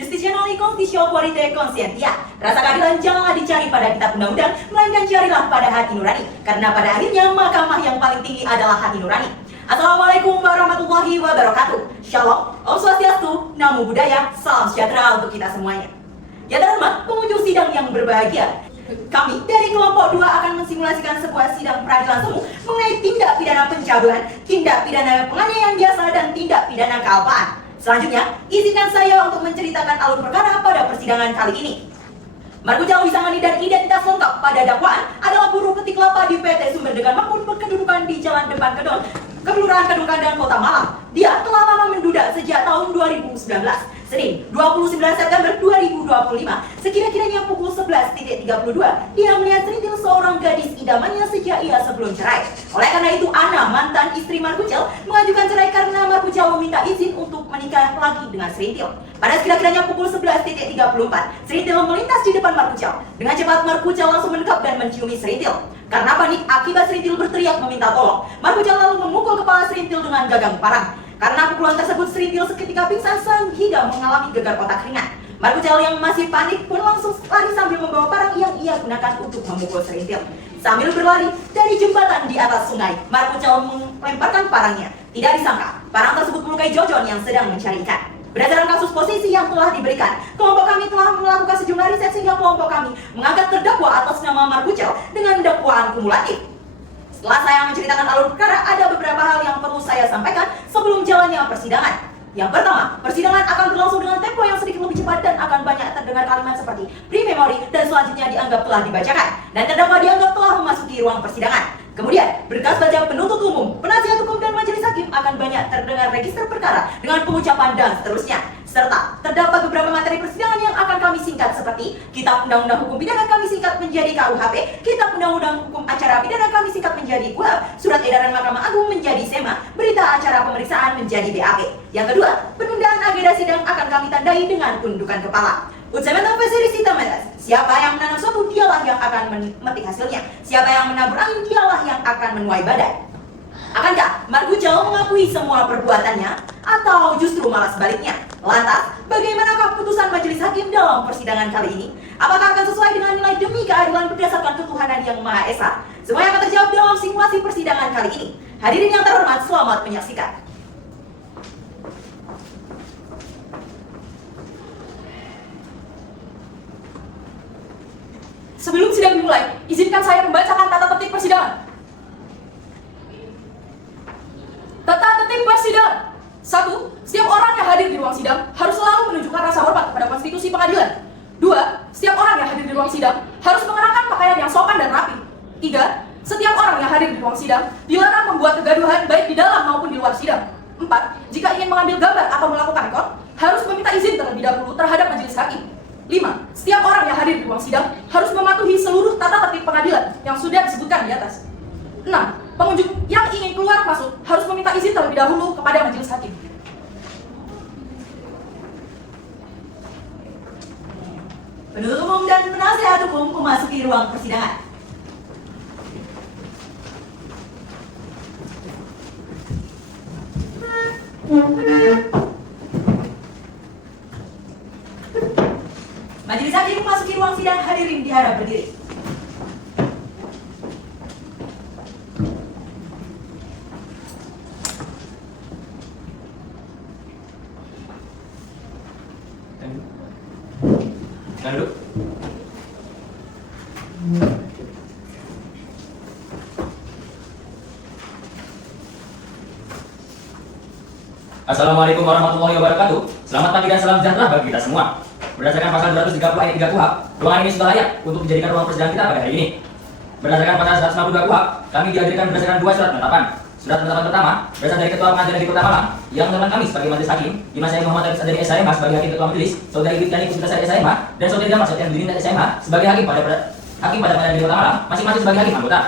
Justisional Constitutional Quality Conscientia. Rasa keadilan janganlah dicari pada kitab undang-undang, melainkan carilah pada hati nurani. Karena pada akhirnya mahkamah yang paling tinggi adalah hati nurani. Assalamualaikum warahmatullahi wabarakatuh. Shalom, Om Swastiastu, Namo Buddhaya, salam sejahtera untuk kita semuanya. Ya terhormat, pengunjung sidang yang berbahagia. Kami dari kelompok 2 akan mensimulasikan sebuah sidang peradilan semu mengenai tindak pidana pencabulan, tindak pidana penganiayaan biasa, dan tindak pidana kealpaan. Selanjutnya, izinkan saya untuk menceritakan alur perkara pada persidangan kali ini. Markucal Wisangani dan identitas lengkap pada dakwaan adalah buruh petik kelapa di PT Sumber Degan Makmur berkedudukan di Jalan Depan Kedon, Kelurahan Kedung Kandang, Kota Malang. Dia telah lama menduda sejak tahun 2019. Senin, 29 September 2025, sekira-kiranya pukul 11.32, dia melihat serintil seorang gadis idamannya sejak ia sebelum cerai. Oleh karena itu, Ana, mantan istri Markucal, mengajukan cerai karena Markucal meminta izin untuk menikah lagi dengan serintil. Pada sekira-kiranya pukul 11.34, serintil melintas di depan Markucal. Dengan cepat, Markucal langsung mendekat dan menciumi serintil. Karena panik akibat serintil berteriak meminta tolong, Markucal lalu memukul kepala serintil dengan gagang parang. Karena pukulan tersebut, serintil seketika pingsan sehingga mengalami gegar otak ringan. Markucal yang masih panik pun langsung lari sambil membawa parang yang ia gunakan untuk memukul serintil. Sambil berlari dari jembatan di atas sungai, Markucal melemparkan parangnya. Tidak disangka, parang tersebut melukai Jojon yang sedang mencari ikan. Berdasarkan kasus posisi yang telah diberikan, kelompok kami telah melakukan sejumlah riset sehingga kelompok kami mengangkat terdakwa atas nama Markucal dengan dakwaan kumulatif. Setelah saya menceritakan alur perkara, ada beberapa hal yang perlu saya sampaikan sebelum jalannya persidangan. Yang pertama, persidangan akan berlangsung dengan tempo yang sedikit lebih cepat dan akan banyak terdengar kalimat seperti pre-memory dan selanjutnya dianggap telah dibacakan. Dan terdakwa dianggap telah memasuki ruang persidangan. Kemudian, berkas baca penuntut umum, penasihat hukum, dan majelis hakim akan banyak terdengar register perkara dengan pengucapan dan seterusnya. Serta terdapat beberapa materi persidangan yang akan kami singkat seperti Kitab Undang-Undang Hukum Pidana kami singkat menjadi KUHP, Kitab Undang-Undang Hukum Acara Pidana kami singkat menjadi KUHP, Surat Edaran Mahkamah Agung menjadi SEMA, Berita Acara Pemeriksaan menjadi BAP. Yang kedua, penundaan agenda sidang akan kami tandai dengan penundukan kepala. Utsemetam Felicita Metas. Siapa yang menanam suatu, dialah yang akan memetik hasilnya. Siapa yang menabur angin, dialah yang akan menuai badai. Akankah Markucal mengakui semua perbuatannya, atau justru malah sebaliknya? Lantas, bagaimanakah putusan majelis hakim dalam persidangan kali ini? Apakah akan sesuai dengan nilai demi keadilan berdasarkan ketuhanan yang Maha Esa? Semuanya akan terjawab dalam simulasi persidangan kali ini. Hadirin yang terhormat, selamat menyaksikan. Sebelum sidang dimulai, izinkan saya membacakan tata tertib persidangan. Tata tertib persidangan. 1. Setiap orang yang hadir di ruang sidang harus selalu menunjukkan rasa hormat kepada konstitusi pengadilan. 2. Setiap orang yang hadir di ruang sidang harus mengenakan pakaian yang sopan dan rapi. 3. Setiap orang yang hadir di ruang sidang dilarang membuat kegaduhan baik di dalam maupun di luar sidang. 4. Jika ingin mengambil gambar atau melakukan rekod, harus meminta izin terlebih dahulu terhadap majelis hakim. 5. Setiap orang yang hadir di ruang sidang harus mematuhi seluruh tata tertib pengadilan yang sudah disebutkan di atas. 6. Pengunjung yang ingin keluar masuk harus meminta izin terlebih dahulu kepada majelis hakim. Penuntut umum dan penasihat hukum memasuki ruang persidangan. Majelis hakim memasuki ruang sidang, hadirin diharap berdiri. Lalu Assalamualaikum warahmatullahi wabarakatuh. Selamat pagi dan salam sejahtera bagi kita semua. Berdasarkan pasal 230 ayat 3 KUHP, ruangan ini sudah layak untuk dijadikan ruang persidangan kita pada hari ini. Berdasarkan pasal 152 KUHP, kami dihadirkan berdasarkan 2 surat penetapan. Surat penetapan pertama berasal dari Ketua Pengadilan Negeri Kota Malang yang menetapkan kami sebagai majelis hakim, di mana saya Muhammad Arif Adani SHMH sebagai hakim ketua majelis, Saudari Widjani Puspitasari SHMH, dan Saudari Damar Sotian Bidin SHMH sebagai hakim pada Pengadilan Negeri Kota Malang, masing-masing sebagai hakim anggota.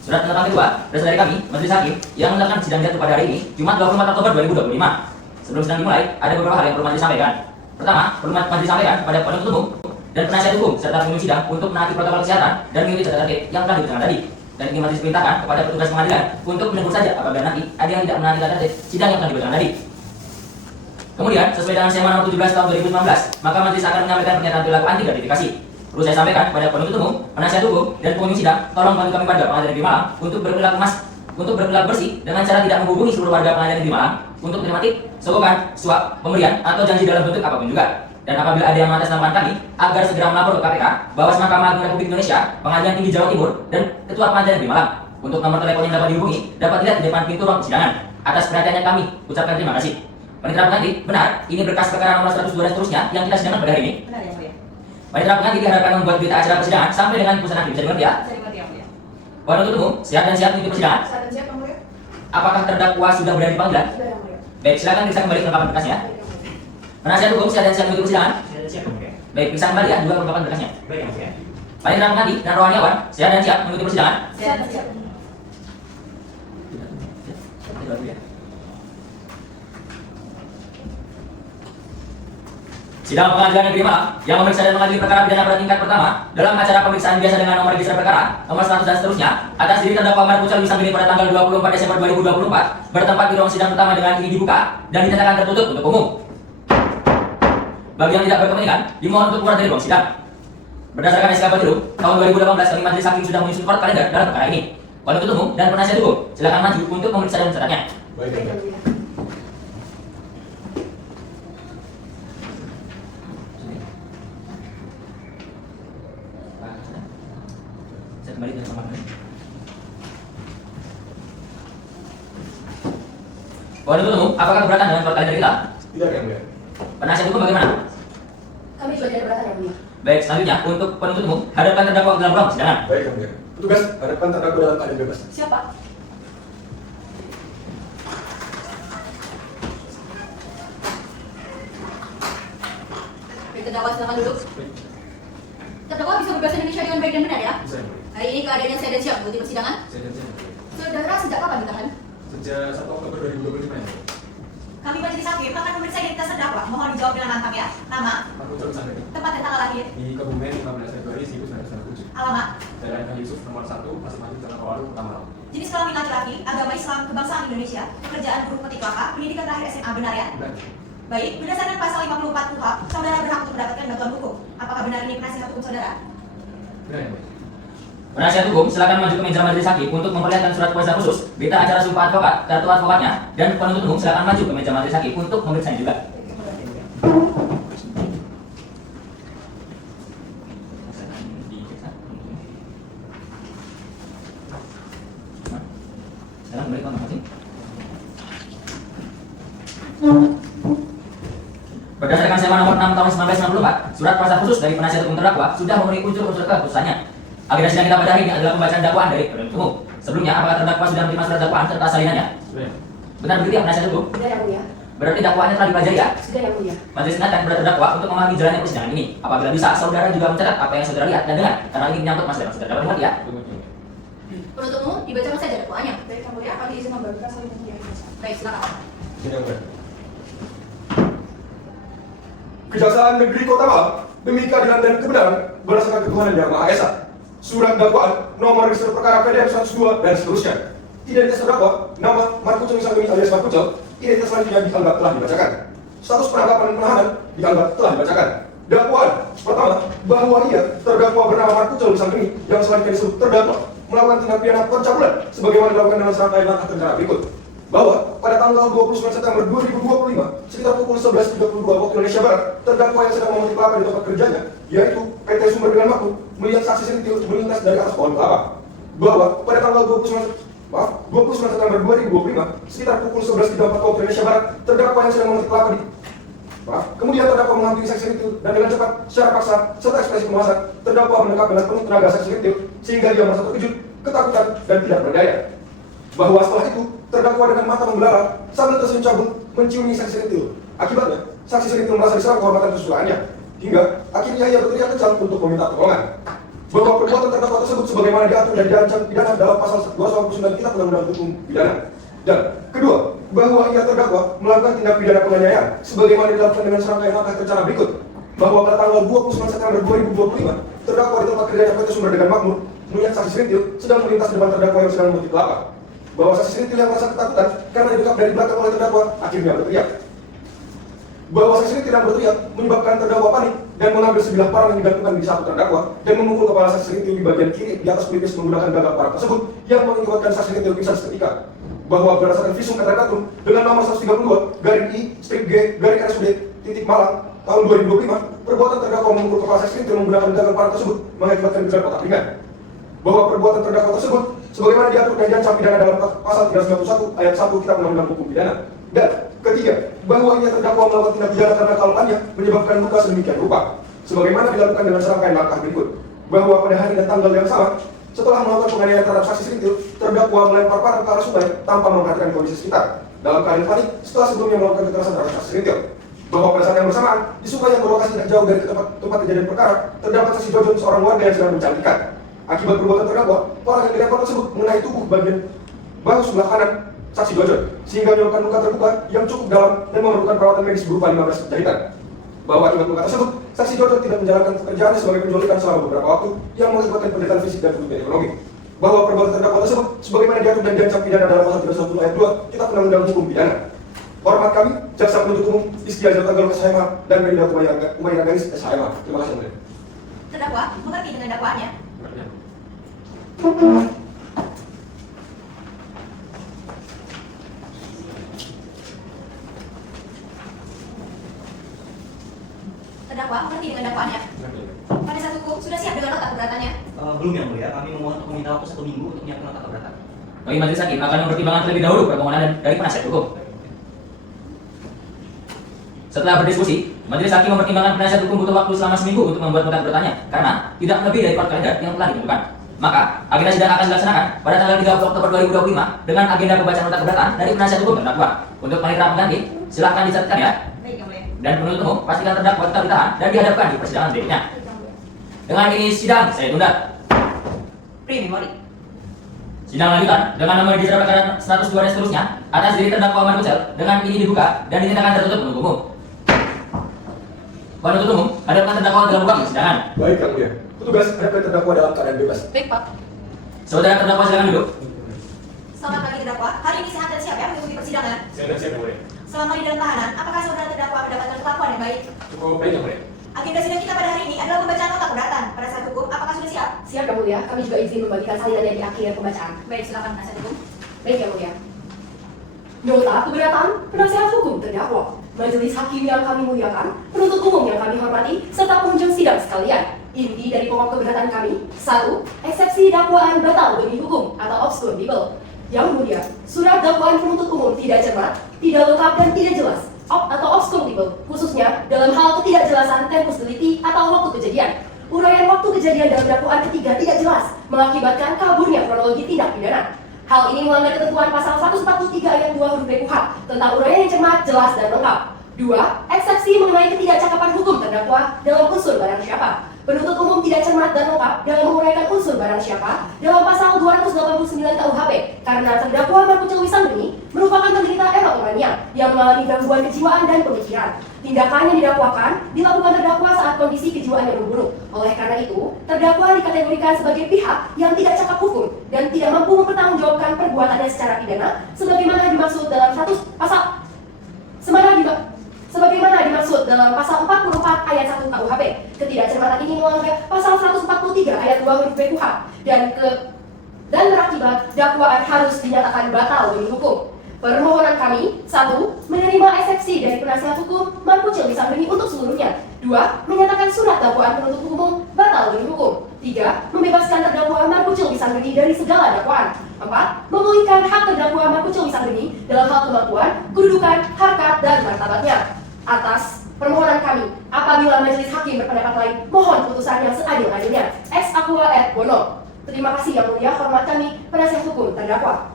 Surat penetapan kedua berasal dari kami, majelis hakim, yang menetapkan sidang jatuh pada hari ini, Jumat 24 Oktober 2025. Sebelum sidang dimulai, ada beberapa hal yang perlu majelis sampaikan. Pertama, perlu majelis sampaikan kepada penuntut umum dan penasihat hukum serta pengunjung sidang untuk menaati protokol kesehatan dan mengikuti tata tertib yang telah diberikan tadi. Dan ini majelis perintahkan kepada petugas pengadilan untuk menegur saja apabila nanti ada yang tidak menaati tata tertib sidang yang telah diberikan tadi. Kemudian, sesuai dengan Sema nomor 17 tahun 2019, maka majelis akan menyampaikan pernyataan perilaku anti gratifikasi. Perlu saya sampaikan kepada penuntut umum, penasihat hukum, dan pengunjung sidang, tolong bantu kami warga Pengadilan Negeri Malang untuk berperilaku bersih dengan cara tidak menghubungi seluruh warga Pengadilan Negeri Malang untuk menerima tip, sogokan, suap, pemberian, atau janji dalam bentuk apapun juga. Dan apabila ada yang mengatasnamakan kami, agar segera melapor ke KPK, Bawaslu Mahkamah Agung Republik Indonesia, Pengadilan Tinggi Jawa Timur, dan Ketua Pengadilan Negeri Malang. Untuk nomor telepon yang dapat dihubungi, dapat dilihat di depan pintu ruang persidangan. Atas perhatiannya kami ucapkan terima kasih. Panitera pengantin, benar, ini berkas perkara nomor 102 dan seterusnya yang kita sidangkan pada hari ini. Benar yang mulia. Panitera pengantin diharapkan membuat berita acara persidangan sampai dengan putusan hakim. Bisa dimengerti ya? Bisa dimengerti yang mulia. Penuntut umum, siap dan siap mengikuti persidangan. Saat dan siap, Yang Mulia. Apakah terdakwa sudah berada di panggilan? Sudah, Yang Mulia. Baik, silakan periksa kembali kelengkapan berkasnya. Baik, Yang Mulia. Penasihat hukum, siap dan siap mengikuti persidangan. Siap, Yang Mulia. Baik, periksa kembali ya dua kelengkapan berkasnya. Baik, Yang Mulia. Panitera pengantin dan rohaniawan, siap dan siap mengikuti persidangan. Saat dan siap. Sidang Pengadilan Negeri Malang yang memeriksa dan mengadili perkara pidana pada tingkat pertama dalam acara pemeriksaan biasa dengan nomor register perkara nomor 100 dan seterusnya atas diri terdakwa Markucal Wisanggeni pada tanggal 24 Desember 2024 bertempat di ruang sidang pertama dengan ini dibuka dan dinyatakan tertutup untuk umum. Bagi yang tidak berkepentingan, dimohon untuk keluar dari ruang sidang. Berdasarkan SK Batirum tahun 2018 kami majelis hakim sudah menyusun court kalender dalam perkara ini. Penuntut umum dan penasihat hukum silakan maju untuk memeriksa dan mencatatnya. Baik, Baik, Yang Yang Mulia. Mulia. Saya kembali ke tempat ini. Penuntut umum, apakah keberatan dengan court kalender kita? Tidak, Yang Mulia. Penasihat hukum bagaimana? Kami juga tidak keberatan, Yang Mulia. Baik, selanjutnya untuk penuntut umum, hadapkan terdakwa ke dalam ruang persidangan. Baik, Yang Mulia. Petugas, hadapkan terdakwa dalam keadaan bebas. Siapa? Baik, terdakwa silakan duduk. Terdakwa bisa berbahasa Indonesia dengan baik dan benar ya? Bisa, Yang Mulia. Hari ini keadaannya saya dan siap mengikuti persidangan. Saya dan saya, Yang Mulia. Saudara sejak kapan ditahan? Sejak 1 Oktober 2025, Yang Mulia. Kami majelis hakim akan memeriksa identitas terdakwa. Mohon dijawab dengan lantang ya. Nama, Markucal Wisanggeni. tempat dan tanggal lahir, Di Kebumen 15 Februari 1997. alamat, Jalan Kali Yusuf nomor 1, Pasir Maju, Jalan Kawaru, Kota jenis kelamin laki-laki, agama Islam, kebangsaan Indonesia, pekerjaan buruh petik kelapa, pendidikan terakhir SMA, benar ya? Benar. Baik, berdasarkan pasal 54 KUHP, saudara berhak untuk mendapatkan bantuan hukum. Apakah benar ini penasihat hukum saudara? Benar, Yang Mulia. Penasihat hukum silakan maju ke meja majelis hakim untuk memperlihatkan surat kuasa khusus, berita acara sumpah advokat, kartu advokatnya, dan penuntut umum silakan maju ke meja majelis hakim untuk memeriksa juga. Silakan kembali ke masing-masing. Berdasarkan Sema nomor 6 tahun 1994, surat kuasa khusus dari penasihat hukum terdakwa sudah memenuhi unsur-unsur keputusannya. Agenda sidang kita pada hari ini adalah pembacaan dakwaan dari penuntut umum. Sebelumnya, apakah terdakwa sudah menerima surat dakwaan serta salinannya? Sudah. Benar begitu ya penasihat hukum? Sudah, Yang Mulia. Berarti dakwaannya telah dipelajari ya? Sudah, Yang Mulia. Majelis ingatkan kepada terdakwa untuk memahami jalannya persidangan ini. Apabila bisa, saudara juga mencatat apa yang saudara lihat dan dengar, karena ini menyangkut masa depan saudara. Dapat mengerti ya? Penuntut umum dibacakan saja dakwaannya. Baik, Yang Mulia. Kami izin membacakan salinannya. Baik, silakan. Sini, Yang Mulia. Kejaksaan Negeri Kota Malang demi keadilan dan kebenaran berdasarkan ketuhanan yang Maha Esa. Surat dakwaan nomor register perkara PDM 102 dan seterusnya. Identitas terdakwa nama Markucal Wisanggeni alias Markucal. Identitas selanjutnya dianggap telah dibacakan. Status penangkapan penahanan dianggap telah dibacakan. Dakwaan pertama bahwa ia terdakwa bernama Markucal Wisanggeni yang selanjutnya disebut terdakwa melakukan tindak pidana pencabulan sebagaimana dilakukan dalam serangkaian langkah negara berikut. Bahwa pada tanggal 29 September 2025 sekitar pukul 11.32 waktu Indonesia Barat, terdakwa yang sedang memetik kelapa di tempat kerjanya, yaitu PT Sumber Dengan Waktu, melihat saksi sentil melintas dari atas pohon kelapa. Bahwa pada tanggal 29 September 2025 sekitar pukul 11.34 waktu Indonesia Barat, terdakwa yang sedang memetik kelapa kemudian terdakwa menghampiri saksi sentil dan dengan cepat, secara paksa, serta ekspresi penguasaan, terdakwa mendekat dengan penuh tenaga saksi sentil sehingga dia merasa terkejut, ketakutan, dan tidak berdaya. Bahwa setelah itu, terdakwa dengan mata membelalak sambil tersenyum cabul menciumi saksi sentil. Akibatnya, saksi sentil merasa diserang kehormatan kesusilaannya, hingga akhirnya ia berteriak kencang untuk meminta pertolongan. Bahwa perbuatan terdakwa tersebut sebagaimana diatur dan diancam pidana dalam pasal 299 Kitab Undang-Undang Hukum Pidana. Dan kedua, bahwa ia terdakwa melakukan tindak pidana penganiayaan sebagaimana dilakukan dengan serangkaian langkah rencana berikut. Bahwa pada tanggal 29 September 2025, terdakwa di tempat kerjanya PT Sumber Dengan Makmur melihat saksi sentil sedang melintas di depan terdakwa yang sedang memetik kelapa. Bahwa saksi sentil yang merasa ketakutan karena didekap dari belakang oleh terdakwa akhirnya berteriak. bahwa saksi ini tidak berteriak menyebabkan terdakwa panik dan mengambil sebilah parang yang digantungkan di satu terdakwa dan memukul kepala saksi ini di bagian kiri di atas pelipis menggunakan gagak parang tersebut yang mengakibatkan saksi ini pingsan seketika. Bahwa berdasarkan visum et repertum dengan nomor 132 garing I strip G garing RSUD titik Malang tahun 2025, perbuatan terdakwa memukul kepala saksi ini menggunakan gagak parang tersebut mengakibatkan gelar otak ringan. Bahwa perbuatan terdakwa tersebut sebagaimana diatur dan diancam pidana dalam pasal 391 ayat 1 Kitab Undang-Undang Hukum Pidana. Dan ketiga, bahwa ia terdakwa melakukan tindak pidana karena kalpannya menyebabkan luka sedemikian rupa, sebagaimana dilakukan dengan serangkaian langkah berikut. Bahwa pada hari dan tanggal yang sama, setelah melakukan penganiayaan terhadap saksi Serintil, terdakwa melempar parang ke arah sungai tanpa memperhatikan kondisi sekitar. Dalam keadaan panik, setelah sebelumnya melakukan kekerasan terhadap saksi Serintil. Bahwa pada saat yang bersamaan, di sungai yang berlokasi tidak jauh dari tempat kejadian perkara, terdapat saksi Jojon, seorang warga yang sedang mencantikan. Akibat perbuatan terdakwa, parang yang dilempar tersebut mengenai tubuh bagian bahu sebelah kanan saksi Jojon, sehingga menyebabkan luka terbuka yang cukup dalam dan memerlukan perawatan medis berupa 15 jahitan. Bahwa akibat luka tersebut, saksi Jojon tidak menjalankan pekerjaannya sebagai penjual ikan selama beberapa waktu yang mengakibatkan penderitaan fisik dan kerugian ekonomi. Bahwa perbuatan terdakwa tersebut sebagaimana diatur dan diancam pidana dalam pasal 310 ayat 2 Kitab Undang-Undang Hukum Pidana. Hormat kami, Jaksa Penuntut Umum Iskia Jatanggal SHMH dan Medina Umayyah Ganis SHMH. Terima kasih. Terdakwa mengerti dengan dakwaannya? Terdakwa mengerti dengan dakwaannya? Pada saat hukum sudah siap dengan nota keberatannya? Belum yang mulia, kami memohon untuk meminta waktu 1 minggu untuk menyiapkan nota keberatan. Bagi majelis hakim akan mempertimbangkan terlebih dahulu permohonan dari penasihat hukum. Setelah berdiskusi, majelis hakim mempertimbangkan penasihat hukum butuh waktu selama seminggu untuk membuat nota keberatan karena tidak lebih dari 4 kalender yang telah ditentukan. Maka, agenda sidang akan dilaksanakan pada tanggal 30 Oktober 2025 dengan agenda pembacaan nota keberatan dari penasihat hukum terdakwa. Untuk panitera pengganti, silakan dicatatkan ya. Baik, Yang Mulia. Dan penuntut umum pastikan terdakwa tetap ditahan dan dihadapkan di persidangan berikutnya. Dengan ini sidang saya tunda. Pre-memori. Sidang lanjutan dengan nomor register perkara 102 dan seterusnya atas diri terdakwa Ahmad Kucel dengan ini dibuka dan dinyatakan tertutup penuntut umum. Penuntut umum hadapkan terdakwa dalam muka persidangan. Baik, Yang Mulia. Petugas hadapkan terdakwa dalam keadaan bebas. Baik, Pak. Saudara terdakwa silakan duduk. Selamat pagi terdakwa. Hari ini sehat dan siap ya mengikuti persidangan? Siap, Yang Mulia. Selama di dalam tahanan, apakah saudara terdakwa mendapatkan perlakuan yang baik? Cukup baik, Yang Mulia. Agenda sidang kita pada hari ini adalah pembacaan nota keberatan. Pada saat hukum, apakah sudah siap? Siap, Yang Mulia. Kami juga izin membagikan salinannya di akhir pembacaan. Baik, silakan penasihat hukum. Baik, Yang Mulia. Nota keberatan penasihat hukum terdakwa. Majelis hakim yang kami muliakan, penuntut umum yang kami hormati, serta pengunjung sidang sekalian. Inti dari pokok keberatan kami: 1. Eksepsi dakwaan batal demi hukum atau obscure libel. Yang mulia, surat dakwaan penuntut umum tidak cermat, tidak lengkap dan tidak jelas, atau obscure libel, khususnya dalam hal ketidakjelasan tempus delicti atau waktu kejadian. Uraian waktu kejadian dalam dakwaan ketiga tidak jelas, mengakibatkan kaburnya kronologi tindak pidana. Hal ini melanggar ketentuan pasal 143 ayat 2 huruf B KUHP tentang uraian yang cermat, jelas, dan lengkap. 2. Eksepsi mengenai ketidakcakapan hukum terdakwa dalam unsur barang siapa. Penuntut umum tidak cermat dan lengkap dalam menguraikan unsur barang siapa dalam pasal 289 KUHP karena terdakwa Markucel Wisanggeni merupakan penderita erotomania yang mengalami gangguan kejiwaan dan pemikiran. Tindakan yang didakwakan dilakukan terdakwa saat kondisi kejiwaannya memburuk. Oleh karena itu, terdakwa dikategorikan sebagai pihak yang tidak cakap hukum dan tidak mampu mempertanggungjawabkan perbuatannya secara pidana sebagaimana dimaksud dalam sebagaimana dimaksud dalam pasal 44 ayat 1 KUHP. Ketidakcermatan ini melanggar pasal 143 ayat 2 huruf B KUHP dan berakibat dakwaan harus dinyatakan batal demi hukum. Permohonan kami: 1. Menerima eksepsi dari penasihat hukum Markucel Wisanggeni untuk seluruhnya. 2. Menyatakan surat dakwaan penuntut umum batal demi hukum. 3. Membebaskan terdakwa Markucel Wisanggeni dari segala dakwaan. 4. Memulihkan hak terdakwa Markucel Wisanggeni dalam hal kemampuan, kedudukan, harkat, dan martabatnya. Atas permohonan kami, apabila majelis hakim berpendapat lain, mohon putusan yang seadil-adilnya. Ex aqua et bono. Terima kasih yang mulia, hormat kami, penasihat hukum terdakwa.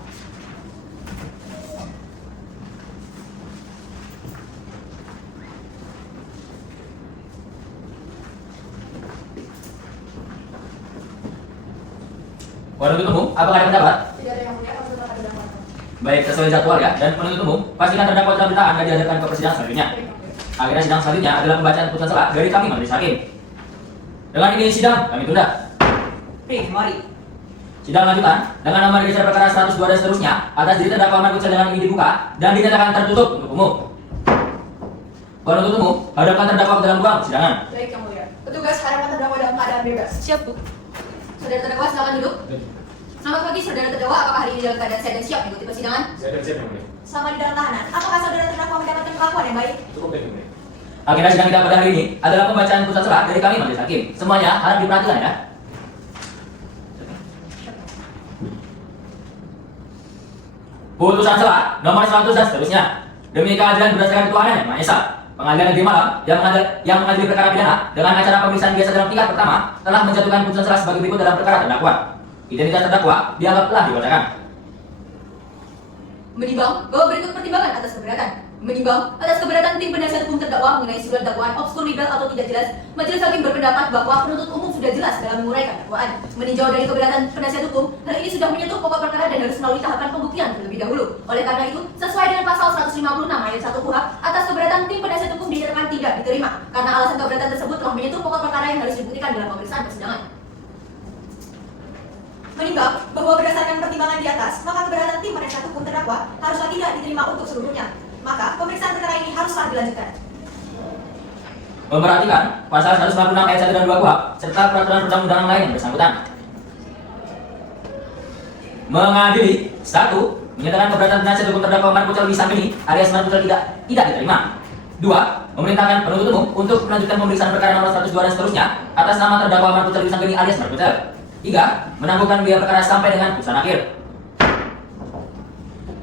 Penuntut umum, apakah ada pendapat? Tidak ada yang mulia, kami tetap ada dakwaan. Baik, sesuai jadwal ya. Dan penuntut umum, pastikan terdakwa tetap ditahan dan dihadapkan ke persidangan selanjutnya. Agenda sidang selanjutnya adalah pembacaan putusan selah dari kami majelis hakim. Dengan ini sidang kami tunda. Pre-memori. Sidang lanjutan dengan nomor register perkara 102 dan seterusnya atas diri terdakwa Ahmad Kucel dengan ini dibuka dan dinyatakan tertutup untuk umum. Penuntut umum, hadapkan terdakwa ke dalam ruang persidangan. Baik, Yang Mulia. Petugas hadapkan terdakwa dalam keadaan bebas. Siap, Bu. Saudara terdakwa silakan duduk. Selamat pagi, saudara terdakwa. Apakah hari ini dalam keadaan sehat dan siap mengikuti persidangan? Saya siap yang mulia. Selama di dalam tahanan, apakah saudara terdakwa mendapatkan perlakuan yang baik? Cukup baik yang mulia. Agenda sidang kita pada hari ini adalah pembacaan putusan selah dari kami majelis hakim. Semuanya harap diperhatikan ya. Putusan selah nomor 100 dan seterusnya. Demi keadilan berdasarkan ketuhanan yang Maha Esa, Pengadilan Negeri Malang yang mengadili perkara pidana dengan acara pemeriksaan biasa dalam tingkat pertama telah menjatuhkan putusan selah sebagai berikut dalam perkara terdakwa. Identitas terdakwa dianggap telah dibacakan. Menimbang bahwa berikut pertimbangan atas keberatan. Menimbang atas keberatan tim penasihat hukum terdakwa mengenai surat dakwaan obskur legal atau tidak jelas, majelis hakim berpendapat bahwa penuntut umum sudah jelas dalam menguraikan dakwaan. Meninjau dari keberatan penasihat hukum, hal ini sudah menyentuh pokok perkara dan harus melalui tahapan pembuktian terlebih dahulu. Oleh karena itu, sesuai dengan pasal 156 ayat 1 KUHP, atas keberatan tim penasihat hukum dinyatakan tidak diterima karena alasan keberatan tersebut telah menyentuh pokok perkara yang harus dibuktikan dalam pemeriksaan persidangan. Menimbang bahwa berdasarkan pertimbangan di atas, maka keberatan tim penasihat hukum terdakwa haruslah tidak diterima untuk seluruhnya. Maka pemeriksaan perkara ini haruslah dilanjutkan. Memperhatikan pasal 156 ayat 1 dan 2 KUHP serta peraturan perundang-undangan lain yang bersangkutan. Mengadili 1. Menyatakan keberatan penasihat hukum terdakwa Marpucal Wisangkeni alias Marpucal tidak diterima. 2. Memerintahkan penuntut umum untuk melanjutkan pemeriksaan perkara nomor 102 dan seterusnya atas nama terdakwa Marpucal Wisangkeni alias Marpucal. 3. Menangguhkan biaya perkara sampai dengan putusan akhir.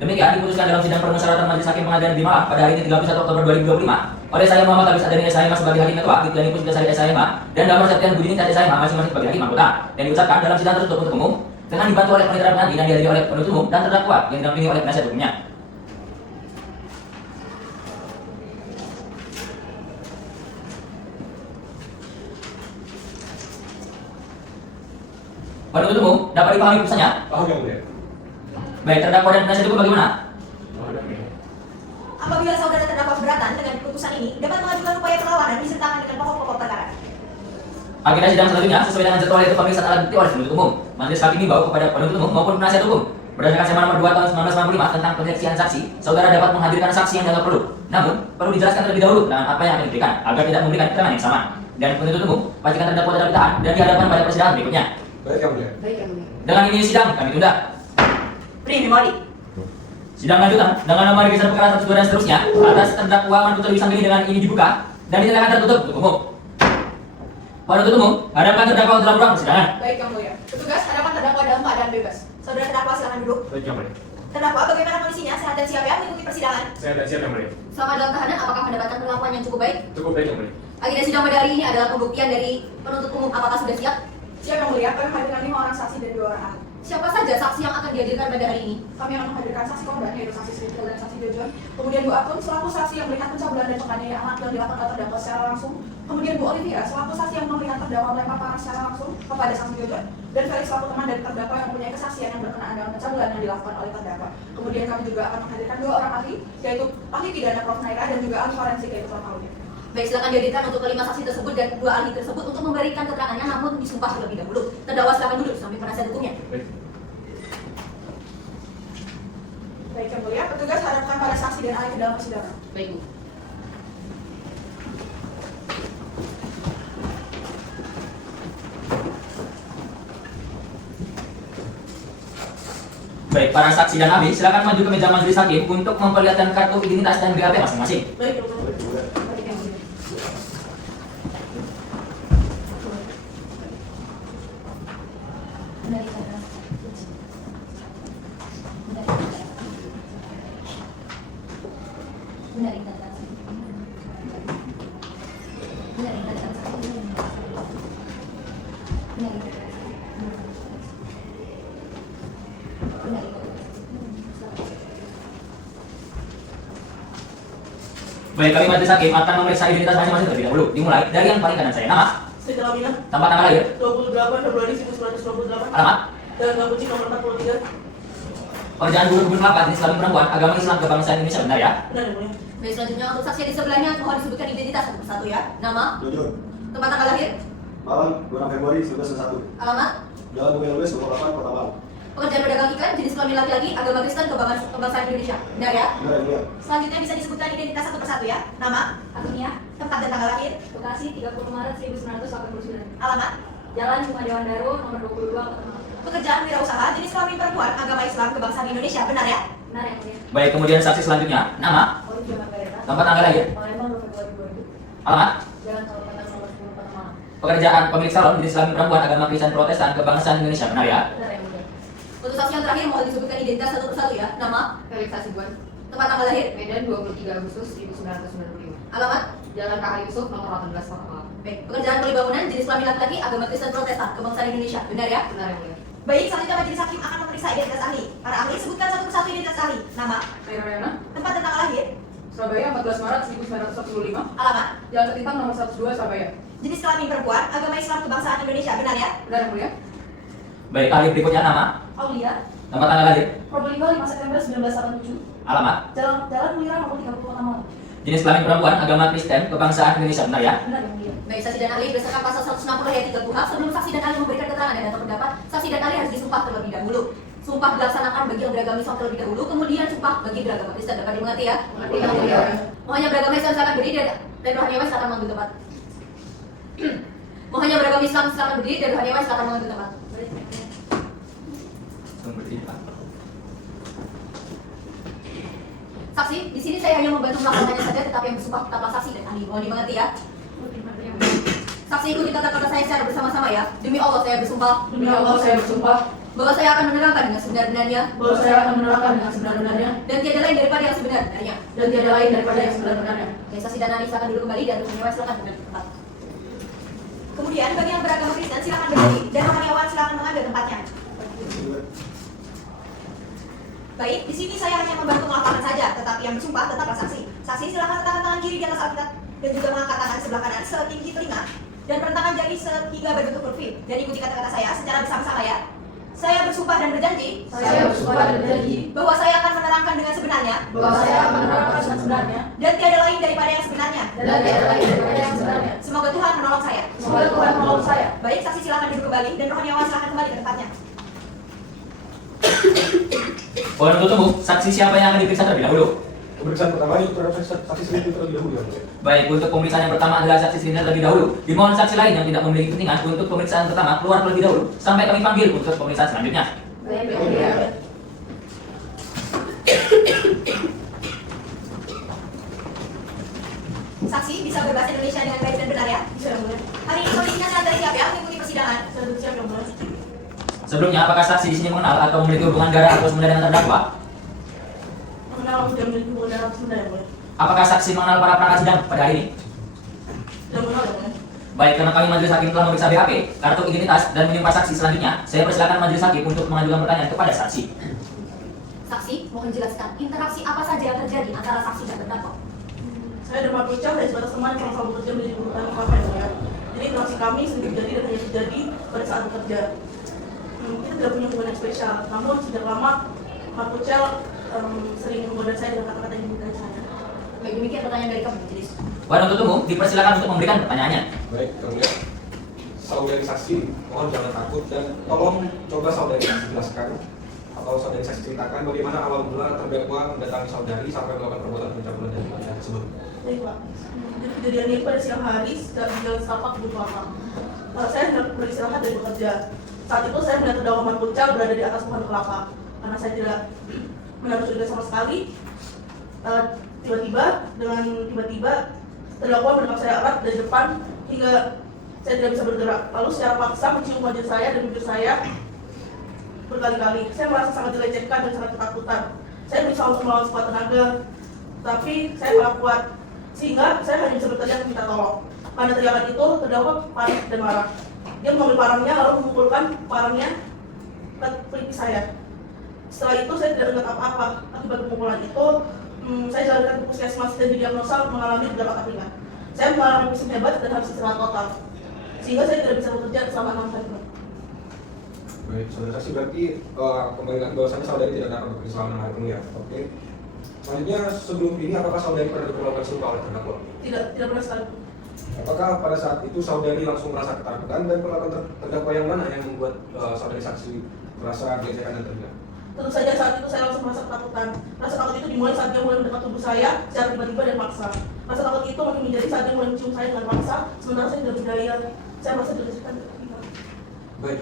Demikian diputuskan dalam sidang permusyawaratan Majelis Hakim Pengadilan Negeri Malang pada hari ini 31 Oktober 2025 oleh saya Muhammad Abis Adani SHMA sebagai hakim ketua, Ditulani Pusdasari SHMA, dan Damar Septian Budini SHMA masing-masing sebagai hakim anggota. Dan diucapkan dalam sidang tertutup untuk umum dengan dibantu oleh panitera pengadili dan dihadiri oleh penuntut umum dan terdakwa yang didampingi oleh penasihat hukumnya. Penuntut umum dapat dipahami putusannya? Paham yang mulia. Baik, terdakwa dan penasihat hukum bagaimana? Apabila saudara terdakwa keberatan dengan keputusan ini, dapat mengajukan upaya perlawanan disertakan dengan pokok-pokok perkara. Agenda sidang selanjutnya sesuai dengan jadwal yaitu pemeriksaan alat bukti oleh penuntut umum. Majelis hakim himbau kepada penuntut umum maupun penasihat hukum berdasarkan SMA nomor 2 tahun 1995 tentang penyaksian saksi, saudara dapat menghadirkan saksi yang dianggap perlu. Namun, perlu dijelaskan terlebih dahulu dengan apa yang akan diberikan agar tidak memberikan keterangan yang sama. Dan penuntut umum pastikan terdakwa tetap ditahan dan dihadapkan pada persidangan berikutnya. Baik yang mulia. Baik, Yang Mulia. Dengan ini sidang kami tunda. Primi Mori. Sidang lanjutan dengan nomor register perkara 102 dan seterusnya atas terdakwa Marpucal Wisangkeni dengan ini dibuka dan dinyatakan tertutup untuk umum. Penuntut umum hadapkan terdakwa dalam ruang persidangan. Baik, Yang Mulia. Petugas hadapkan terdakwa dalam keadaan bebas. Saudara terdakwa silakan duduk. Baik yang mulia. Terdakwa bagaimana kondisinya? Sehat dan siap ya mengikuti persidangan? Saya siap yang mulia. Selama dalam tahanan, apakah mendapatkan perlakuan yang cukup baik? Cukup baik yang mulia. Agenda sidang pada hari ini adalah pembuktian dari penuntut umum. Apakah sudah siap? Siap Yang Mulia, kami menghadirkan 5 orang saksi dan 2 orang ahli. Siapa saja saksi yang akan dihadirkan pada hari ini? Kami akan menghadirkan saksi korban, yaitu saksi Sri dan saksi Jojon. Kemudian Bu Atun selaku saksi yang melihat pencabulan dan penganiayaan anak yang dilakukan oleh terdakwa secara langsung. Kemudian Bu Olivia selaku saksi yang melihat terdakwa melempar parang secara langsung kepada saksi Jojon. Dan Felix selaku teman dari terdakwa yang mempunyai kesaksian yang berkenaan dengan pencabulan yang dilakukan oleh terdakwa. Kemudian kami juga akan menghadirkan 2 orang ahli, yaitu ahli pidana Prof. Naira dan juga ahli forensik yaitu Prof. Aulia. Baik, silakan dihadirkan untuk kelima saksi tersebut dan 2 ahli tersebut untuk memberikan keterangannya, namun disumpah terlebih dahulu. Terdakwa silakan duduk sambil penasihat hukumnya. Baik. Baik Yang Mulia, petugas hadapkan para saksi dan ahli ke dalam persidangan. Baik, Bu. Baik, para saksi dan ahli silakan maju ke meja majelis hakim untuk memperlihatkan kartu identitas dan BAP masing-masing. Baik, Dr. Baik Yang Mulia. Baik, kami majelis hakim akan memeriksa identitas masing-masing terlebih dahulu. Dimulai dari yang paling kanan saya. Nama, Siti Lamina, tempat tanggal lahir, 28 Februari 1928, alamat, dan Gabuci nomor 43. pekerjaan guru kelapa, jenis kelamin perempuan, agama Islam, kebangsaan Indonesia, benar ya? Benar yang mulia. Baik, selanjutnya untuk saksi di sebelahnya mohon disebutkan identitas satu persatu ya. Nama, Jojon, tempat tanggal lahir, Malang, 2 Februari 1991. alamat, Jalan Bukit Lubis, 28, Kota Malang. Pekerjaan pedagang ikan, jenis kelamin laki-laki, agama Kristen, kebangsaan Indonesia. Benar ya? Benar, iya. Selanjutnya bisa disebutkan identitas satu persatu ya. Nama, Agnia, tempat dan tanggal lahir, Bekasi 30 Maret 1989. alamat, Jalan Cuma Dewan Daru, nomor 22, Kota Malang. pekerjaan wirausaha, jenis kelamin perempuan, agama Islam, kebangsaan Indonesia. Benar ya? Benar yang mulia. Baik, kemudian saksi selanjutnya. Nama, Olivia Margareta, tempat tanggal lahir, Palembang 2 Februari 2000. alamat, Jalan Kabupaten nomor 10, Kota Malang. pekerjaan pemilik salon, jenis kelamin perempuan, agama Kristen Protestan, kebangsaan Indonesia. Benar ya? Benar yang mulia. Untuk saksi yang terakhir mohon disebutkan identitas satu persatu ya. Nama, Felix Hasibuan, tempat tanggal lahir, Medan 23 Agustus 1995. alamat. Jalan KH Yusuf, nomor 18, Kota Malang. Baik, pekerjaan kuli bangunan, jenis kelamin laki-laki, agama Kristen Protestan, kebangsaan Indonesia. Benar ya? Benar yang mulia. Baik, selanjutnya majelis hakim akan memeriksa identitas ahli. Para ahli sebutkan satu persatu identitas ahli. Nama, Mayrona, tempat dan tanggal lahir, Surabaya 14 Maret 1945. alamat, Jalan Ketintang nomor 102 Surabaya. jenis kelamin perempuan, agama Islam, kebangsaan Indonesia. Benar ya? Benar yang mulia. Baik, ahli berikutnya. Nama, Aulia, tempat tanggal lahir, Probolinggo 5 September 1987. alamat, Jalan Mulira nomor 30 Kota Malang. jenis kelamin perempuan, agama Kristen, kebangsaan Indonesia. Benar ya? Benar yang mulia. Baik, saksi dan ahli berdasarkan pasal 160 ayat 3 KUHP, sebelum saksi dan ahli memberikan keterangan dan atau pendapat, saksi dan ahli harus disumpah terlebih dahulu. Sumpah dilaksanakan bagi yang beragama Islam terlebih dahulu, kemudian sumpah bagi beragama Kristen. Dapat dimengerti ya? Mengerti yang mulia. Mohonnya beragama Islam silakan berdiri dan rohani awas silakan mengambil tempat. Mohonnya beragama Islam silakan berdiri dan rohani awas silakan mengambil tempat. Saksi, di sini saya hanya membantu melaksanakannya saja, tetapi yang bersumpah tetaplah saksi dan ahli. Mohon dimengerti ya. Saksi ikuti kata-kata saya secara bersama-sama ya. Demi Allah saya bersumpah Demi Allah saya bersumpah bahwa saya akan menerangkan dengan sebenar-benarnya bahwa saya akan menerangkan dengan sebenar-benarnya dan tiada lain daripada yang sebenar-benarnya. dan tiada lain daripada yang sebenar-benarnya. Oke, saksi dan ahli silakan duduk kembali dan rohani awas silakan mengambil tempat. Kemudian bagi yang beragama Kristen silakan berdiri dan rohani awas silakan mengambil tempatnya. Baik, di sini saya hanya membantu melaporkan saja, tetapi yang bersumpah tetaplah saksi. Saksi silakan letakkan tangan kiri di atas Alkitab dan juga mengangkat tangan sebelah kanan setinggi telinga dan rentangkan jari sehingga berbentuk huruf V. Dan ikuti kata-kata saya secara bersama-sama ya. Saya bersumpah dan berjanji Saya bersumpah dan berjanji bahwa saya akan menerangkan dengan sebenarnya bahwa saya akan menerangkan dengan sebenarnya dan tiada lain daripada yang sebenarnya. dan tiada lain daripada yang sebenarnya. Semoga Tuhan menolong saya. Semoga Tuhan menolong saya. Baik, saksi silakan duduk kembali dan rohani awas silakan kembali ke tempatnya. Mohon untuk tunggu, saksi siapa yang akan diperiksa terlebih dahulu? Pemeriksaan pertama itu terhadap saksi selingkuh terlebih dahulu ya. Baik, untuk pemeriksaan yang pertama adalah saksi sendiri terlebih dahulu. Dimohon saksi lain yang tidak memiliki kepentingan untuk pemeriksaan pertama keluar terlebih dahulu sampai kami panggil untuk pemeriksaan selanjutnya. Baik yang mulia. Saksi bisa berbahasa Indonesia dengan baik dan benar ya? Bisa yang mulia. Hari ini kondisinya sangat siap ya mengikuti persidangan. Saya bersiap yang mulia. Sebelumnya, apakah saksi di sini mengenal atau memiliki hubungan darah atau sebenarnya dengan terdakwa? Mengenal aku tidak memiliki hubungan darah sebenarnya yang mulia. Apakah saksi mengenal para perangkat sidang pada hari ini? Tidak mengenal yang mulia. Baik, karena kami majelis hakim telah memeriksa BAP, kartu identitas, dan menyumpah saksi selanjutnya, saya persilakan majelis hakim untuk mengajukan pertanyaan kepada saksi. Saksi, mohon jelaskan interaksi apa saja yang terjadi antara saksi dan terdakwa. Saya dan Pak Pucang dari sebatas teman yang sama bekerja menjadi urutan apa yang mulia. Jadi interaksi kami sering terjadi dan hanya terjadi pada saat bekerja. Kita tidak punya hubungan yang spesial. Namun sejak lama Pak Pucang sering menggoda saya dengan kata-kata yang menggoda saya. Baik, demikian pertanyaan dari kami majelis. Wan untuk tunggu, dipersilakan untuk memberikan pertanyaannya. Baik, yang mulia. Saudari saksi, mohon jangan takut dan tolong coba saudari saksi jelaskan atau saudari saksi ceritakan bagaimana awal mula terdakwa mendatangi saudari sampai melakukan perbuatan pencabulan dari wanita tersebut. Baik Pak. Jadi kejadian ini pada siang hari di Jalan Setapak Bukit Kelapa. Saya hendak beristirahat dari bekerja. Saat itu saya melihat terdakwa Mat Pucang berada di atas pohon kelapa. Karena saya tidak menaruh curiga sama sekali. Tiba-tiba terdakwa mendekat saya erat dari depan hingga saya tidak bisa bergerak. Lalu secara paksa mencium wajah saya dan bibir saya berkali-kali. Saya merasa sangat dilecehkan dan sangat ketakutan. Saya berusaha untuk melawan sekuat tenaga, tapi saya malah kuat. Sehingga saya hanya bisa berteriak minta tolong. Karena teriakan itu terdakwa panik dan marah. Dia mengambil parangnya lalu memukulkan parangnya ke pelipis saya. Setelah itu saya tidak ingat apa-apa. Akibat pemukulan itu, saya jalankan ke puskesmas dan didiagnosa mengalami beberapa ringan. Saya mengalami pusing hebat dan harus istirahat total. Sehingga saya tidak bisa bekerja selama 6 hari. Baik, saudara saksi berarti kembali lagi bahwasannya saudari tidak dapat bekerja selama 6 hari penuh ya. Oke. Selanjutnya sebelum ini apakah saudari pernah diperlakukan serupa oleh terdakwa? Tidak pernah sekali. Apakah pada saat itu saudari langsung merasa ketakutan dan perlakuan terdakwa yang mana yang membuat saudari saksi merasa dilecehkan dan terhina. Tentu saja saat itu saya langsung merasa ketakutan. Rasa takut itu dimulai saat dia mulai mendekat tubuh saya secara tiba-tiba dan paksa. Rasa takut itu makin menjadi saat dia mulai mencium saya dengan paksa, sementara saya tidak berdaya. Saya merasa dilecehkan dan terhina. Baik.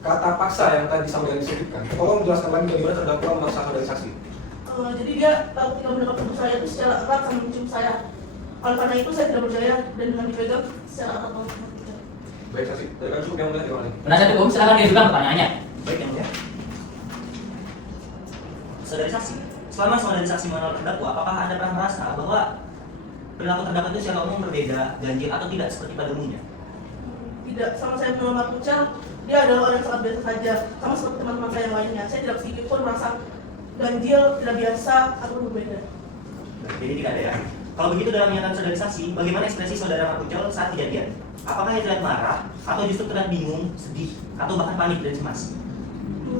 Kata paksa yang tadi sampai disebutkan, tolong jelaskan lagi bagaimana terdakwa memaksa dari saksi. Jadi dia ketika mendekat tubuh saya itu secara erat sambil mencium saya. Oleh karena itu saya tidak berdaya dan dengan dipegang secara erat oleh dia. Baik saksi, dari kami cukup yang mulia, terima kasih. Penasihat hukum silakan diajukan pertanyaannya. Baik, yang mulia. Saudari saksi, selama saudari saksi mengenal terdakwa, apakah Anda pernah merasa bahwa perilaku terdakwa itu secara umum berbeda, ganjil atau tidak seperti pada umumnya? Tidak, sama saya mengenal Mark Kucal, dia adalah orang yang sangat biasa saja, sama seperti teman-teman saya yang lainnya. Saya tidak sedikit pun merasa ganjil, tidak biasa, atau berbeda. Jadi tidak ada ya. Kalau begitu dalam pernyataan saudari saksi, bagaimana ekspresi saudara Mark Kucal saat kejadian? Apakah ia terlihat marah, atau justru terlihat bingung, sedih, atau bahkan panik dan cemas?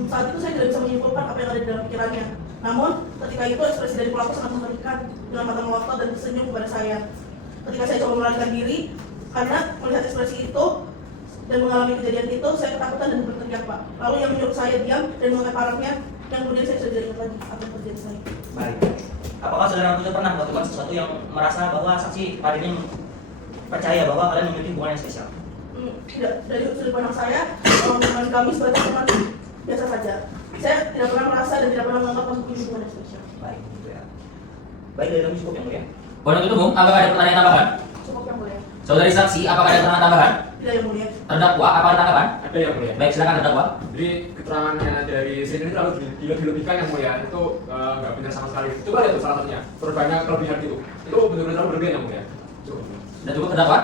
Saat itu saya tidak bisa menyimpulkan apa yang ada di dalam pikirannya. Namun, ketika itu ekspresi dari pelaku sangat mengerikan dengan mata melotot dan tersenyum kepada saya. Ketika saya coba melarikan diri, karena melihat ekspresi itu dan mengalami kejadian itu, saya ketakutan dan berteriak, Pak. Lalu yang menyuruh saya diam dan mengangkat parangnya, yang kemudian saya sudah ingat lagi apa yang terjadi saya. Baik. Apakah saudara Mark Kucal pernah melakukan sesuatu yang merasa bahwa saksi pada ini percaya bahwa kalian memiliki hubungan yang spesial? Tidak, dari sudut pandang saya, hubungan kami sebagai teman biasa saja. Saya tidak pernah merasa dan tidak pernah menganggap masuk hubungan yang spesial. Baik, gitu ya. Baik, dari kami cukup yang mulia. Penuntut umum, apakah ada pertanyaan tambahan? Cukup yang mulia. Saudari saksi, apakah ada keterangan tambahan? Tidak yang mulia. Terdakwa, apa ada tanggapan? Ada yang mulia. Baik, silakan terdakwa. Jadi keterangan yang ada dari sini itu terlalu dilebih-lebihkan yang mulia. Itu nggak benar sama sekali. Itu kan itu salah satunya. Berbanyak kelebihan itu. Itu benar-benar terlalu berlebihan yang mulia. Cukup. Dan cukup terdakwa?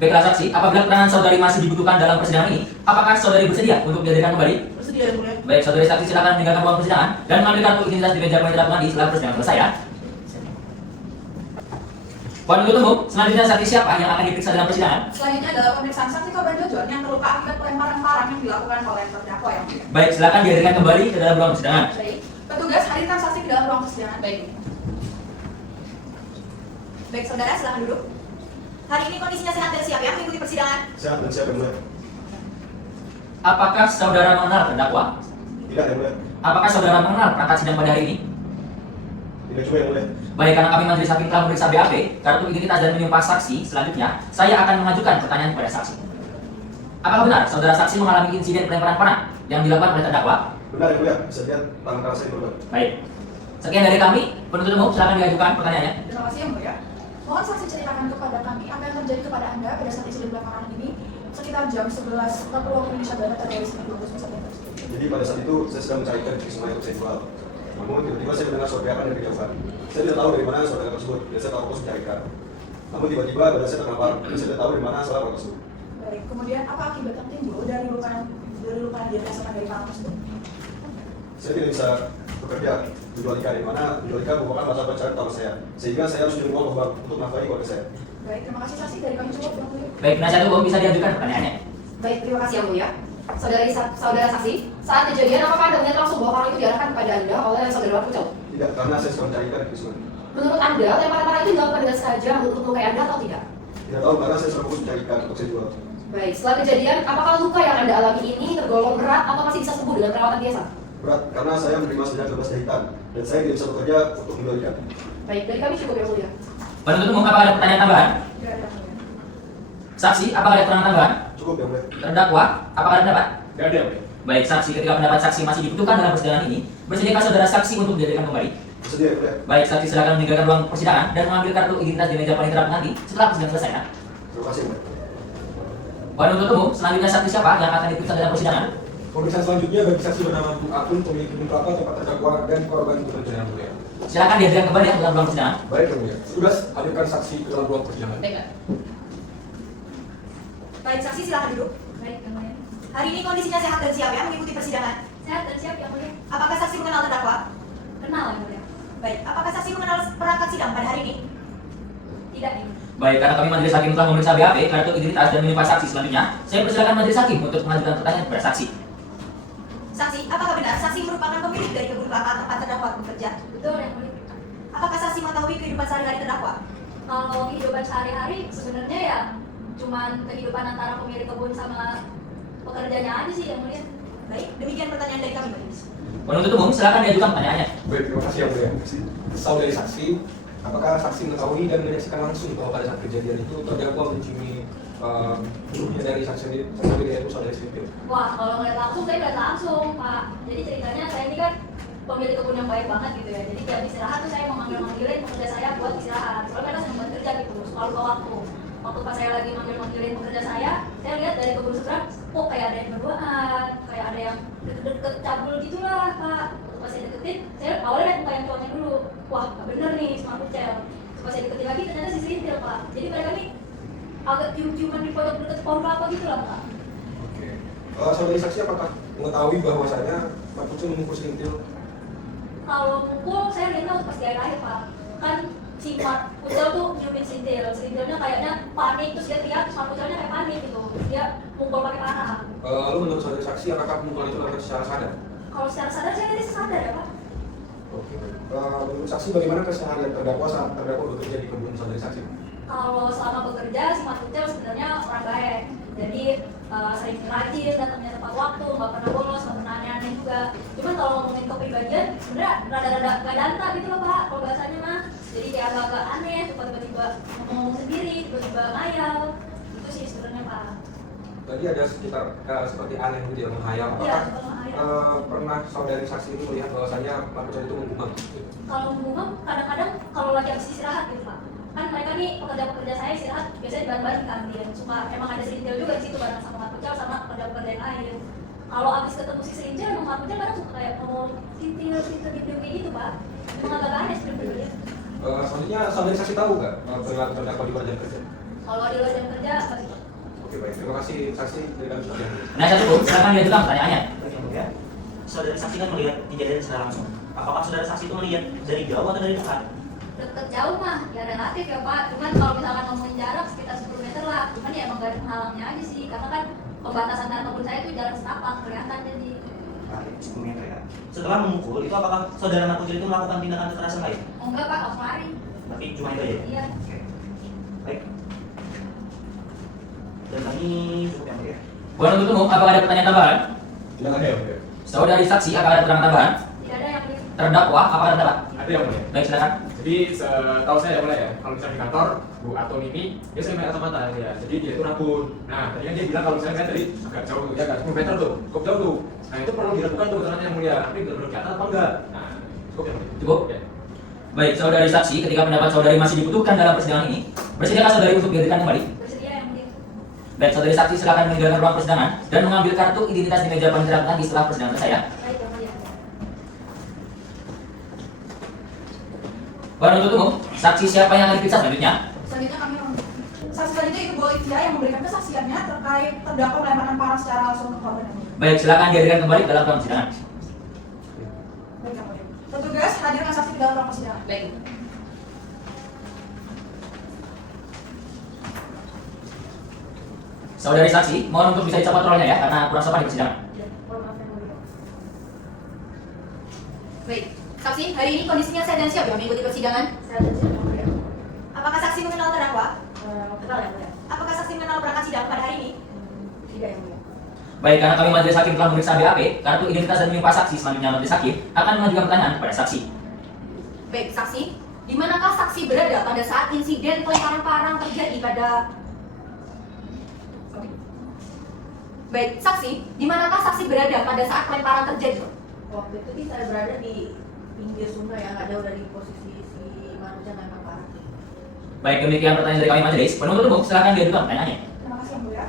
Baiklah saksi, apabila keterangan saudari masih dibutuhkan dalam persidangan ini, apakah saudari bersedia untuk dihadirkan kembali? Bersedia yang mulia. Baik, saudari saksi silakan meninggalkan ruang persidangan dan mengambil kartu identitas di meja penyedia pengadil setelah persidangan selesai ya. Penuntut umum, selanjutnya saksi siapa yang akan diperiksa dalam persidangan? Selanjutnya adalah pemeriksaan saksi korban Jojon yang terluka akibat pelemparan parang yang dilakukan oleh terdakwa yang mulia. Baik, silakan dihadirkan kembali ke dalam ruang persidangan. Baik, petugas hadirkan saksi ke dalam ruang persidangan. Baik, saudara silakan duduk. Hari ini kondisinya sehat dan siap ya mengikuti persidangan? Sehat dan siap yang mulia. Apakah saudara mengenal terdakwa? Tidak yang mulia. Apakah saudara mengenal perangkat sidang pada hari ini? Tidak juga yang mulia. Baik, karena kami majelis hakim telah memeriksa BAP, kartu identitas dan menyumpah saksi, selanjutnya saya akan mengajukan pertanyaan kepada saksi. Apakah benar saudara saksi mengalami insiden pelemparan parang yang dilakukan oleh terdakwa? Benar yang mulia. Bisa lihat tangan kanan saya berubah. Baik. Sekian dari kami, penuntut umum silakan diajukan pertanyaannya. Terima kasih yang mulia. Mohon saksi ceritakan kepada kami apa yang terjadi kepada Anda pada saat insiden belakangan ini sekitar jam 11 waktu Indonesia Barat pada hari Senin 20 September. Jadi pada saat itu saya sedang mencarikan di sungai untuk seksual. Namun tiba-tiba saya mendengar suara teriakan dari kejauhan. Saya tidak tahu dari mana suara teriakan tersebut dan saya tahu fokus mencarikan. Namun tiba-tiba badan saya terkapar dan saya tidak tahu dari mana suara teriakan tersebut. Baik, kemudian apa akibat yang timbul dari luka yang dirasakan dari parang tersebut? Saya tidak bisa bekerja menjualika dari mana menjualika merupakan mata pencarian utama saya. Sehingga saya harus mencari uang ke bank untuk menafkahi keluarga saya. Baik, terima kasih saksi dari kami cukup yang mulia. Baik, penasihat hukum bisa diajukan pertanyaannya. Baik, terima kasih yang mulia. Saudara saksi, saat kejadian apakah Anda melihat langsung bahwa orang itu diarahkan kepada Anda oleh saudara Mark Kucal? Tidak, karena saya sedang mencarikan di sungai. Menurut Anda, lemparan parang itu dilakukan dengan sengaja untuk melukai Anda atau tidak? Tidak tahu karena saya sedang fokus mencarikan untuk saya jual. Baik, setelah kejadian, apakah luka yang Anda alami ini tergolong berat atau masih bisa sembuh dengan perawatan biasa? Berat, karena saya menerima sebanyak 12 jahitan dan saya tidak bisa bekerja untuk menjualkan. Baik, dari kami cukup yang mulia. Penuntut umum, apakah ada pertanyaan tambahan? Tidak ada yang mulia. Saksi, apakah ada keterangan tambahan? Cukup yang mulia. Terdakwa, apakah ada pendapat? Tidak ada yang mulia. Baik, saksi, ketika pendapat saksi masih dibutuhkan dalam persidangan ini, bersediakah saudara saksi untuk dihadirkan kembali? Bersedia yang mulia. Baik, saksi silakan meninggalkan ruang persidangan dan mengambil kartu identitas di meja panitera pengantin setelah persidangan selesai ya. Terima kasih yang mulia. Penuntut umum, selanjutnya saksi siapa yang akan diperiksa dalam persidangan? Pemeriksaan selanjutnya bagi saksi bernama Bu Akun, pemilik gedung kelapa tempat terdakwa dan korban bekerja yang mulia. Silakan dihadirkan kembali ya dalam ruang persidangan. Baik yang mulia. Tugas hadirkan saksi ke dalam ruang persidangan. Baiklah. Baik, saksi silakan duduk. Baik, yang mulia. Hari ini kondisinya sehat dan siap ya mengikuti persidangan? Sehat dan siap yang mulia. Apakah saksi mengenal terdakwa? Kenal yang mulia. Baik, apakah saksi mengenal perangkat sidang pada hari ini? Tidak yang mulia. Baik, karena kami majelis hakim telah memeriksa BAP, kartu identitas dan menyumpah saksi selanjutnya, saya persilakan majelis hakim untuk mengajukan pertanyaan kepada saksi. Saksi, apakah benar saksi merupakan pemilik dari kebun kelapa tempat terdakwa bekerja? Betul yang mulia. Apakah saksi mengetahui kehidupan sehari-hari terdakwa? Kalau kehidupan sehari-hari sebenarnya ya cuman kehidupan antara pemilik kebun sama pekerjanya aja sih yang mulia. Baik, demikian pertanyaan dari kami, Majelis. Penuntut umum silakan diajukan pertanyaannya. Baik, terima kasih yang mulia. Saudari saksi, apakah saksi mengetahui dan menyaksikan langsung bahwa pada saat kejadian itu terdakwa menciumi gurunya dari saksi sendiri yaitu saudari Sintil? Wah, kalau ngeliat langsung, saya ngeliat langsung, Pak. Jadi ceritanya saya ini kan pemilik kebun yang baik banget gitu ya. Jadi tiap istirahat tuh saya memanggil-manggilin pekerja saya buat istirahat. Soalnya mereka sering banget kerja gitu, suka lupa waktu. Waktu pas saya lagi manggil-manggilin pekerja saya lihat dari kebun seberang, kok kayak ada yang berduaan, kayak ada yang deket-deket cabul gitu lah, Pak. Waktu pas saya deketin, saya awalnya lihat muka yang cowoknya dulu. Wah, gak bener nih, cuma kucel. Pas saya deketin lagi, ternyata si Sintil, Pak. Jadi mereka nih agak cium-ciuman di foto deket pohon kelapa gitu lah, Pak. Oke. Saudari saksi apakah mengetahui bahwasanya Pak Pucil memukul Sintil? Kalau mukul, saya lihat tahu pas di akhir-akhir, Pak. Kan si Pak Pucel tuh nyiumin Sintil. Sintilnya kayaknya panik, terus dia teriak, Pak Pucelnya kayak panik gitu. Dia mukul pakai panah. Lalu menurut saudari saksi apakah pemukul itu dilakukan secara sadar? Kalau secara sadar, saya lihat sadar ya, Pak. Oke. Menurut saksi bagaimana keseharian terdakwa saat terdakwa bekerja di kebun saudari saksi? Kalau selama bekerja, si Pak Pucel sebenarnya orang baik. Jadi sering rajin, datangnya tepat waktu, nggak pernah bolos, nggak pernah aneh-aneh juga. Cuman kalau ngomongin kepribadian, sebenarnya rada-rada gak danta gitu loh, Pak, kalau bahasanya mah. Jadi kayak agak-agak aneh, suka tiba-tiba ngomong sendiri, tiba-tiba ngayal. Itu sih sebenarnya, Pak. Tadi ada sekitar seperti aneh gitu ya, menghayal. Iya, Apakah suka ngayal. pernah saudari saksi ini melihat bahwasanya Pak Pucil itu membungkam? Kalau membungkam, kadang-kadang kalau lagi habis istirahat gitu, Pak. Kan mereka nih pekerja-pekerja saya istirahat biasanya bareng-bareng kan dia. Suka emang ada Sintil juga di situ bareng sama Pak Pucel sama pekerja-pekerja yang lain. Kalau habis ketemu si Sintil, emang Pak Pucel kadang suka kayak ngomong Sintil gitu gitu, Pak. Emang agak aneh sebenarnya. Selanjutnya saudari saksi tahu nggak perilaku terdakwa di luar jam kerja? Kalau di luar jam kerja, pasti. Oke baik, terima kasih saksi dari kami sudah. Penasihat hukum silakan diajukan pertanyaannya. Ya. Saudara saksi kan melihat kejadian secara langsung. Apakah saudara saksi itu melihat dari jauh atau dari dekat? Deket jauh mah ya relatif ya, Pak. Cuman kalau misalkan ngomongin jarak sekitar 10 meter lah. Cuman ya emang gak ada penghalangnya aja sih. Karena kan pembatasan antara kebun saya itu jalan setapak kelihatan jadi. 10 meter ya. Setelah memukul, itu apakah saudara Mat Pucil itu melakukan tindakan kekerasan lain? Oh enggak, Pak, langsung lari. Tapi cuma itu aja? Iya. Oke. Baik. Dan kami cukup yang mulia. Penuntut umum, apakah ada pertanyaan tambahan? Tidak ada ya, Mulia. Saudari saksi, apakah ada keterangan tambahan? Tidak ada yang beli. Terdakwa, apakah terdapat? Ada yang mulia. Baik, silakan. Jadi setahu saya ya mulai ya, kalau misalnya di kantor, Bu Aton ini dia sering main kacamata ya, jadi dia itu nabun. Nah, tadi kan dia bilang kalau misalnya tadi agak jauh tuh, ya agak 10 meter tuh, cukup jauh tuh. Nah itu perlu dilakukan tuh caranya yang mulia, tapi benar-benar kelihatan apa enggak? Nah, cukup ya mulia. Cukup? Ya. Baik, saudari saksi, ketika pendapat saudari masih dibutuhkan dalam persidangan ini, bersediakah saudari untuk dihadirkan kembali? Bersedia yang beli. Baik, saudari saksi silakan meninggalkan ruang persidangan dan mengambil kartu identitas di meja pengisian lagi setelah persidangan selesai. Baik, yang mulia. Penuntut umum, saksi siapa yang akan diperiksa selanjutnya? Selanjutnya kami saksi selanjutnya itu Bu Olivia yang memberikan kesaksiannya terkait terdakwa melemparkan parang secara langsung ke korban. Baik, silakan dihadirkan kembali dalam ruang persidangan. Baik, Yang Mulia. Petugas hadirkan saksi di dalam ruang persidangan. Baik. Saudari saksi, mohon untuk bisa dicopot rolnya ya, karena kurang sopan di persidangan. Baik, saksi, hari ini kondisinya sehat dan siap ya mengikuti persidangan? Sehat dan siap, ya. Apakah saksi mengenal terdakwa? Kenal ya, mulia? Apakah saksi mengenal perangkat sidang pada hari ini? Tidak ya, mulia. Baik, karena kami majelis hakim telah memeriksa BAP, kartu identitas dan menimpa saksi, selanjutnya majelis hakim akan mengajukan pertanyaan kepada saksi. Baik, saksi, di manakah saksi berada pada saat insiden pelemparan parang terjadi pada... Baik, saksi, di manakah saksi berada pada saat pelemparan terjadi? Waktu itu sih saya berada di pinggir sungai yang nggak jauh dari posisi si manusia lempar parang. Baik, demikian pertanyaan dari kami majelis. Penuntut umum, silakan diajukan pertanyaannya. Terima kasih Yang Mulia.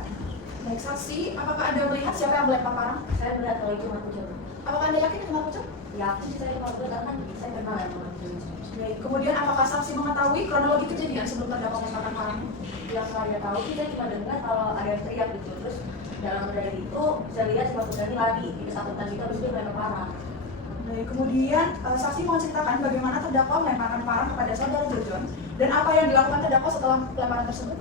Baik, saksi, apakah Anda melihat siapa yang melempar parang? Saya melihat kalau itu Mat Pucil. Apakah Anda yakin itu Mat Pucil? Yakin sih saya kalau karena kan saya kenal ya Mat Pucil. Baik, kemudian apakah saksi mengetahui kronologi kejadian sebelum terdakwa melemparkan parang? Yang saya tahu sih saya cuma dengar kalau ada yang teriak gitu. Terus dalam dari itu saya lihat si Mat Pucil ini lari di kesakitan gitu habis itu dia melempar parang. Baik, kemudian saksi mau ceritakan bagaimana terdakwa melemparkan parang kepada saudara Jojon dan apa yang dilakukan terdakwa setelah pelemparan tersebut?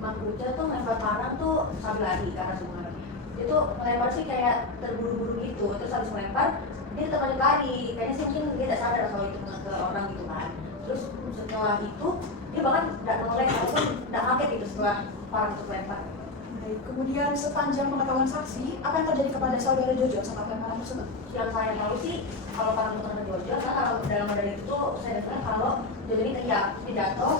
Mat Pucil tuh melempar parang tuh sambil lari ke arah sungai. Itu melempar sih kayak terburu-buru gitu. Terus habis melempar dia tetap lanjut lari. Kayaknya sih mungkin dia tidak sadar kalau itu kena ke orang gitu kan. Terus setelah itu dia bahkan tidak noleh ataupun tidak kaget gitu setelah parang itu melempar. Baik, kemudian sepanjang pengetahuan saksi, apa yang terjadi kepada saudara Jojo saat pelemparan tersebut? Yang saya tahu sih kalau para motor Jojo, karena kalau dalam model itu saya dengar kalau Jojo ini teriak pidato.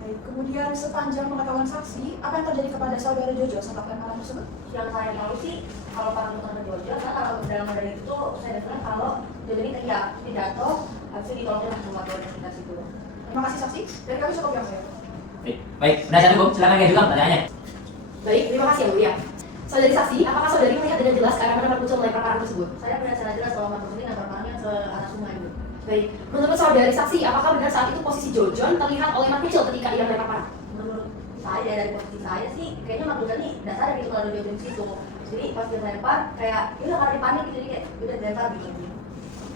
Baik, kemudian sepanjang pengetahuan saksi, apa yang terjadi kepada saudara Jojo saat pelemparan tersebut? Yang saya tahu sih kalau para motor Jojo, karena kalau dalam model itu saya dengar kalau Jojo ini teriak pidato, habis itu ditolongin sama keluarga kita situ. Terima kasih saksi, dari kami cukup yang mulia. Baik, penasihat hukum, silakan diajukan pertanyaannya. Baik, terima kasih yang mulia. Saudari saksi, apakah saudari melihat dengan jelas ke arah mana Markucel melempar parang tersebut? Saya melihat secara jelas kalau Markucel ini lempar parangnya ke arah sungai Bu. Baik, menurut saudari saksi, apakah benar saat itu posisi Jojon terlihat oleh Markucel ketika ia melempar parang? Menurut saya dari posisi saya sih kayaknya Markucel ini nggak sadar gitu kalau Jojo di situ. Jadi pas dia melempar kayak dia udah karena panik gitu, jadi kayak udah dilempar gitu.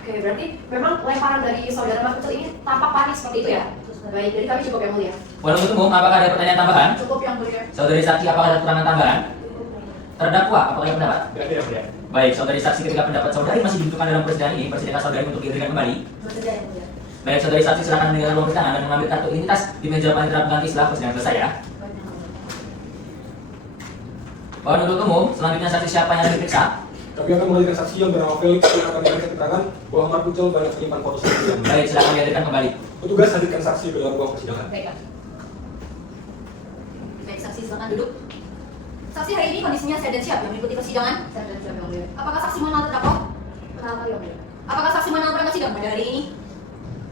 Oke, berarti memang lemparan dari saudara Markucel ini tampak panik seperti itu ya? Baik, jadi kami cukup yang mulia. Penuntut umum, apakah ada pertanyaan tambahan? Cukup yang mulia. Saudari saksi, apakah ada keterangan tambahan? Terdakwa, apakah ada pendapat? Berarti ya, ya. Baik, saudari saksi, ketika pendapat saudari masih dibutuhkan dalam persidangan ini, persidangan saudari untuk dihadirkan kembali. Bersedia yang mulia. Baik, saudari saksi, silakan meninggalkan ruang persidangan dan mengambil kartu identitas di meja panitera pengganti setelah persidangan selesai ya. Penuntut umum, selanjutnya saksi siapa yang diperiksa? Kami akan menghadirkan saksi yang bernama Felix yang akan memberikan keterangan bahwa Markucel banyak menyimpan foto selfie yang Baik, silakan dihadirkan kembali. Petugas hadirkan saksi ke dalam ruang persidangan. Baik, baik, saksi silakan duduk. Saksi hari ini kondisinya sehat dan siap yang mengikuti persidangan. Saya dan siapa yang mulia. Apakah saksi mengenal terdakwa? Kenal kali yang mulia. Apakah saksi mengenal berangkat sidang pada hari ini?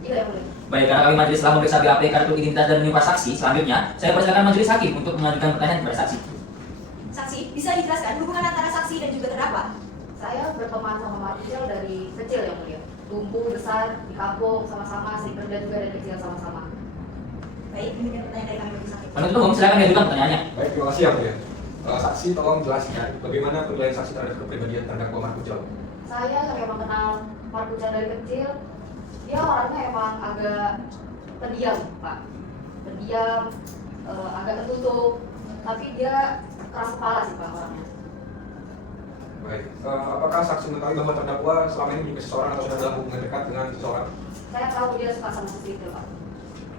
Iya yang mulia. Baik, karena kami majelis telah memeriksa BAP, kartu identitas dan menimpa saksi, selanjutnya saya persilakan majelis hakim untuk mengajukan pertanyaan kepada saksi. Saksi, bisa dijelaskan hubungan antara saksi dan juga terdakwa? Saya berteman sama Markucel dari kecil yang mulia. Tumbuh besar di kampung sama-sama, sering kerja juga dari kecil sama-sama. Baik, demikian pertanyaan dari kami bagi saksi. Penuntut umum, silakan diajukan pertanyaannya. Baik, terima kasih yang mulia. Saksi tolong jelaskan bagaimana penilaian saksi terhadap kepribadian terdakwa Markucel. Saya memang kenal Markucel dari kecil. Dia orangnya emang agak pendiam, Pak. Pendiam, agak tertutup. Tapi dia keras kepala sih, Pak, orangnya. Baik, apakah saksi mengetahui bahwa terdakwa selama ini menyukai seseorang atau sudah dalam hubungan dekat dengan seseorang? Saya tahu dia suka sama sesuatu, Pak.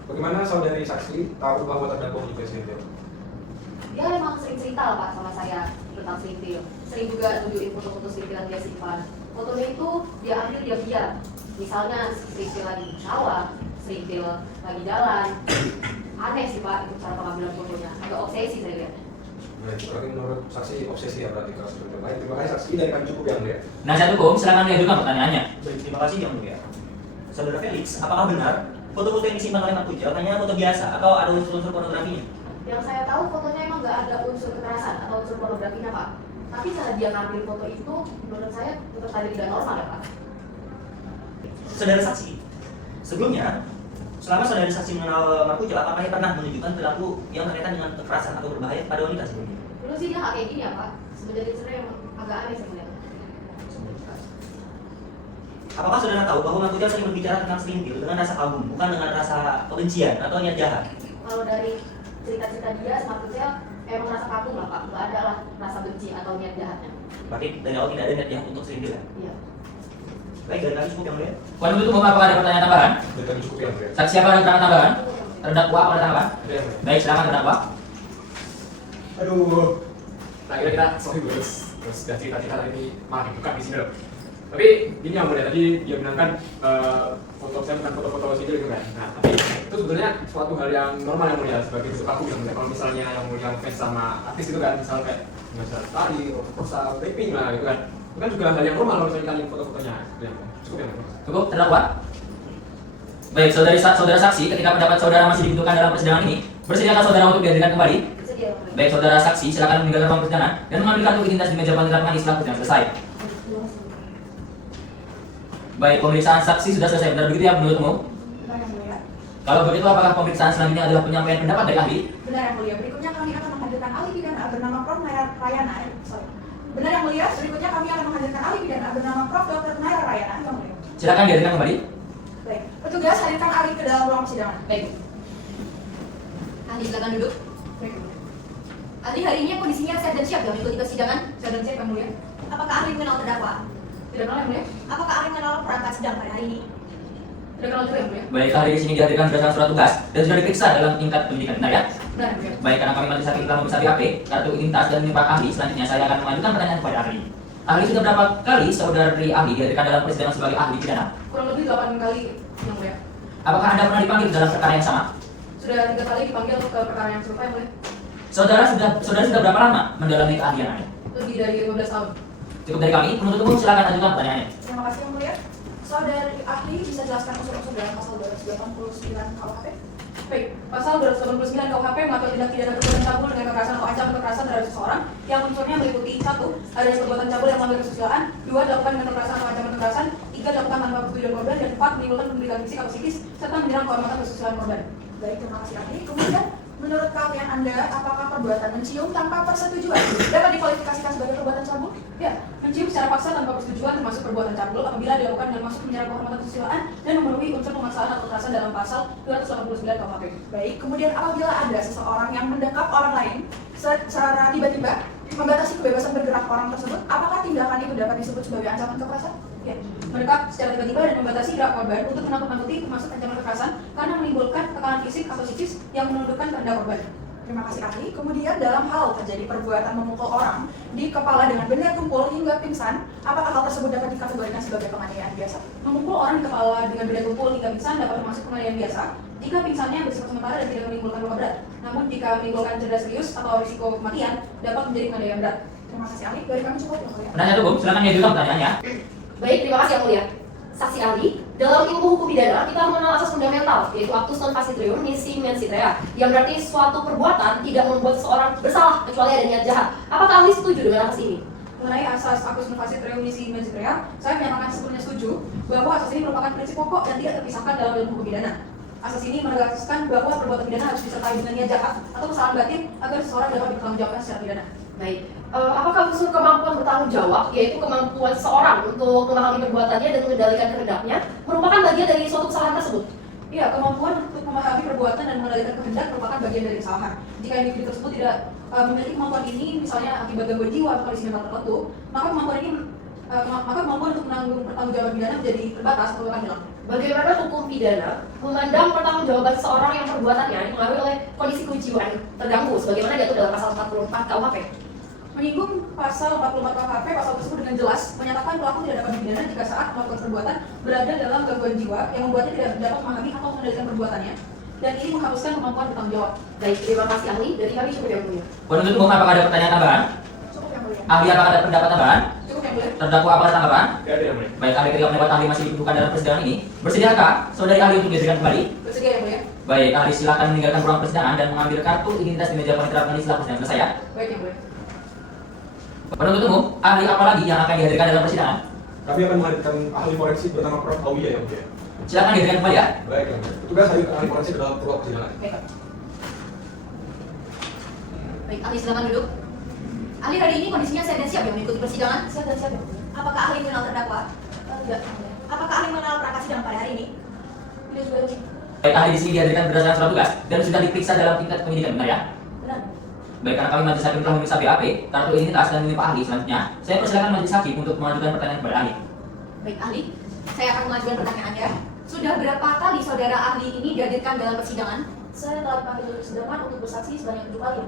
Bagaimana saudari saksi tahu bahwa terdakwa menyukai sentil? Dia emang sering cerita lah, Pak, sama saya tentang sentil. Sering juga tunjukin foto-foto sentil yang dia simpan. Fotonya itu dia ambil diam-diam. Misalnya sentil lagi di sawah, sentil lagi jalan. Aneh sih, Pak, itu cara pengambilan fotonya. Agak obsesi saya lihat. Baik, berarti menurut saksi obsesi ya berarti kalau seperti itu. Baik, terima kasih saksi dari kami cukup yang mulia. Penasihat hukum, silakan diajukan pertanyaannya. Baik, terima kasih yang mulia. Saudara Felix, apakah benar foto-foto yang disimpan oleh Markucel hanya foto biasa atau ada unsur-unsur pornografinya? Yang saya tahu fotonya emang nggak ada unsur kekerasan atau unsur pornografinya, Pak. Tapi cara dia ngambil foto itu menurut saya tetap ada tidak normal ya, Pak. Saudara saksi, sebelumnya selama saudara saksi mengenal Markucel, apakah dia pernah menunjukkan perilaku yang berkaitan dengan kekerasan atau berbahaya kepada wanita sebelumnya? Dulu sih dia nggak kayak gini ya, Pak. Semenjak itu sebenarnya emang agak aneh sebenarnya. Apakah saudara tahu bahwa Markucel sering berbicara tentang selintil dengan rasa kagum, bukan dengan rasa kebencian atau niat jahat? Kalau dari cerita-cerita dia, Markucel emang rasa kagum lah, Pak. Nggak ada lah rasa benci atau niat jahatnya. Berarti dari awal tidak ada niat jahat untuk selintil ya? Iya. Baik, dari kami cukup yang mulia. Penuntut umum, apakah ada pertanyaan tambahan? Dari kami cukup yang mulia. Saksi, apa ada keterangan tambahan? Terdakwa, apa ada tambahan? Ada yang mulia. Baik, silakan terdakwa. Aduh. Nah, kita sorry terus sudah cerita-cerita tadi ini malah dibuka di sini loh. Tapi gini yang mulia, tadi dia bilang kan foto saya bukan foto-foto sini gitu kan. Nah, tapi itu sebenarnya suatu hal yang normal yang mulia sebagai bentuk aku yang mulia. Kalau misalnya yang mulia fans sama artis itu kan, misalnya kayak nggak tari, rosa, raping lah gitu kan. Itu kan juga hal yang normal kalau misalnya kita lihat foto-fotonya. Ya, cukup ya. Cukup, terdakwa. Baik, saudara saksi, ketika pendapat saudara masih dibutuhkan dalam persidangan ini, bersediakah saudara untuk dihadirkan kembali? Bersedia, Pak. Baik, saudara saksi, silakan meninggalkan ruang persidangan dan mengambil kartu identitas di meja panitera pengganti setelah persidangan selesai. Baik, pemeriksaan saksi sudah selesai. Benar begitu ya menurutmu? Benar yang mulia. Kalau begitu, apakah pemeriksaan selanjutnya adalah penyampaian pendapat dari ahli? Benar yang mulia. Berikutnya kami akan menghadirkan ahli pidana bernama Prof. Rayana. Benar yang mulia. Berikutnya kami akan menghadirkan ahli pidana bernama Prof. Dr. Naira Rayana. Yang mulia. Silakan dihadirkan kembali. Baik. Petugas hadirkan ahli ke dalam ruang persidangan. Baik. Ahli silakan duduk. Baik. Ahli hari ini kondisinya sehat dan siap yang mengikuti persidangan. Sehat dan siap yang mulia. Apakah ahli mengenal terdakwa? Tidak kenal yang mulia. Apakah ahli mengenal perangkat sidang pada hari ini? Tidak kenal juga yang mulia. Baik, ahli di sini dihadirkan berdasarkan surat tugas dan sudah diperiksa dalam tingkat pendidikan. Benar ya? Benar, ya. Baik, karena kami majelis hakim telah memeriksa BAP, kartu identitas dan menimpa ahli, selanjutnya saya akan mengajukan pertanyaan kepada ahli. Ahli sudah berapa kali saudari ahli dihadirkan dalam persidangan sebagai ahli pidana? Kurang lebih 8 kali, Yang Mulia. Apakah Anda pernah dipanggil dalam perkara yang sama? Sudah 3 kali dipanggil ke perkara yang serupa, Yang Mulia. Saudara sudah berapa lama mendalami keahlian Anda? Lebih dari 15 tahun. Cukup dari kami, penuntut umum silakan ajukan pertanyaannya. Terima kasih Yang Mulia. Saudari ahli bisa jelaskan unsur-unsur dalam pasal 289 KUHP? Baik, pasal 289 KUHP mengatur tindak pidana perbuatan cabul dengan kekerasan atau ancaman kekerasan terhadap seseorang yang unsurnya meliputi 1. Adanya perbuatan cabul yang melanggar kesusilaan, 2. Dilakukan dengan kekerasan atau ancaman kekerasan, 3. Dilakukan tanpa persetujuan korban, dan 4. Menimbulkan penderitaan fisik atau psikis serta menyerang kehormatan kesusilaan korban. Baik, terima kasih ahli. Kemudian, menurut kalian Anda, apakah perbuatan mencium tanpa persetujuan dapat dikualifikasikan sebagai perbuatan cabul? Ya, mencium secara paksa tanpa persetujuan termasuk perbuatan cabul apabila dilakukan dengan maksud menyerang kehormatan kesusilaan dan memenuhi unsur pemaksaan atau kekerasan dalam pasal 289 KUHP. Baik, kemudian apabila ada seseorang yang mendekap orang lain secara tiba-tiba membatasi kebebasan bergerak orang tersebut, apakah tindakan itu dapat disebut sebagai ancaman kekerasan? Ya, mendekat secara tiba-tiba dan membatasi gerak korban untuk menakut-nakuti termasuk ancaman kekerasan karena menimbulkan tekanan fisik atau psikis yang menundukkan kehendak korban. Terima kasih ahli. Kemudian dalam hal terjadi perbuatan memukul orang di kepala dengan benda tumpul hingga pingsan, apakah hal tersebut dapat dikategorikan sebagai penganiayaan biasa? Memukul orang di kepala dengan benda tumpul hingga pingsan dapat termasuk penganiayaan biasa jika pingsannya bersifat sementara dan tidak menimbulkan luka berat. Namun jika menimbulkan cedera serius atau risiko kematian dapat menjadi penganiayaan berat. Terima kasih ahli. Dari kami cukup Yang Mulia. Penanya cukup, silakan diajukan pertanyaannya. Baik, terima kasih Yang Mulia. Saksi ahli, dalam ilmu hukum pidana kita mengenal asas fundamental yaitu actus non facitrium nisi mensi rea, yang berarti suatu perbuatan tidak membuat seseorang bersalah kecuali ada niat jahat. Apakah ahli setuju dengan asas ini? Mengenai asas actus non facitrium nisi mensi rea, saya menyatakan sepenuhnya setuju bahwa asas ini merupakan prinsip pokok dan tidak terpisahkan dalam ilmu hukum pidana. Asas ini menegaskan bahwa perbuatan pidana harus disertai dengan niat jahat atau kesalahan batin agar seseorang dapat dipertanggungjawabkan secara pidana. Baik, apakah unsur kemampuan bertanggung jawab, yaitu kemampuan seseorang untuk memahami perbuatannya dan mengendalikan kehendaknya, merupakan bagian dari suatu kesalahan tersebut? Iya, kemampuan untuk memahami perbuatan dan mengendalikan kehendak merupakan bagian dari kesalahan. Jika individu tersebut tidak memiliki kemampuan ini, misalnya akibat gangguan jiwa atau kondisi mental tertentu, maka kemampuan untuk menanggung pertanggungjawaban pidana menjadi terbatas atau bahkan hilang. Bagaimana hukum pidana memandang pertanggungjawaban seseorang yang perbuatannya dipengaruhi oleh kondisi kejiwaan terganggu, sebagaimana diatur dalam pasal 44 KUHP? Menyinggung pasal 44 KUHP, pasal tersebut dengan jelas menyatakan pelaku tidak dapat dipidana jika saat melakukan perbuatan berada dalam gangguan jiwa yang membuatnya tidak dapat memahami atau mengendalikan perbuatannya, dan ini menghapuskan kemampuan bertanggung jawab. Baik, terima kasih ahli. Dari kami cukup Yang Mulia. Penuntut umum, apakah ada pertanyaan tambahan? Cukup Yang Mulia. Ahli, apakah ada pendapat tambahan? Cukup Yang Mulia. Terdakwa, apakah ada tanggapan? Tidak ada Yang Mulia. Baik, ahli ketika pendapat ahli masih dibutuhkan dalam persidangan ini, bersediakah saudari ahli untuk dihadirkan kembali? Bersedia Yang Mulia. Baik, ahli silakan meninggalkan ruang persidangan dan mengambil kartu identitas di meja panitera majelis setelah persidangan selesai ya. Baik Yang Mulia. Penuntut umum, ahli apa lagi yang akan dihadirkan dalam persidangan? Kami akan menghadirkan ahli forensik bernama Prof. Aulia Yang Mulia. Silakan dihadirkan kembali ya. Baik Yang Mulia. Petugas hadirkan ahli forensik ke dalam ruang persidangan. Baik. Baik, ahli silakan duduk. Ahli hari ini kondisinya sehat dan siap ya mengikuti persidangan? Siap dan siap. Apakah ahli mengenal terdakwa? Tidak. Apakah ahli mengenal prasidang pada hari ini? Tidak juga Yang Mulia. Baik, ahli di sini dihadirkan berdasarkan surat tugas dan sudah diperiksa dalam tingkat penyidikan, benar ya? Benar. Baik, karena kami majelis hakim telah memeriksa BAP, kartu identitas dan menimpa ahli, selanjutnya saya persilakan majelis hakim untuk mengajukan pertanyaan kepada ahli. Baik, ahli. Saya akan mengajukan pertanyaannya. Sudah berapa kali saudara ahli ini dihadirkan dalam persidangan? Saya telah dipanggil untuk persidangan untuk bersaksi sebanyak 7 kali.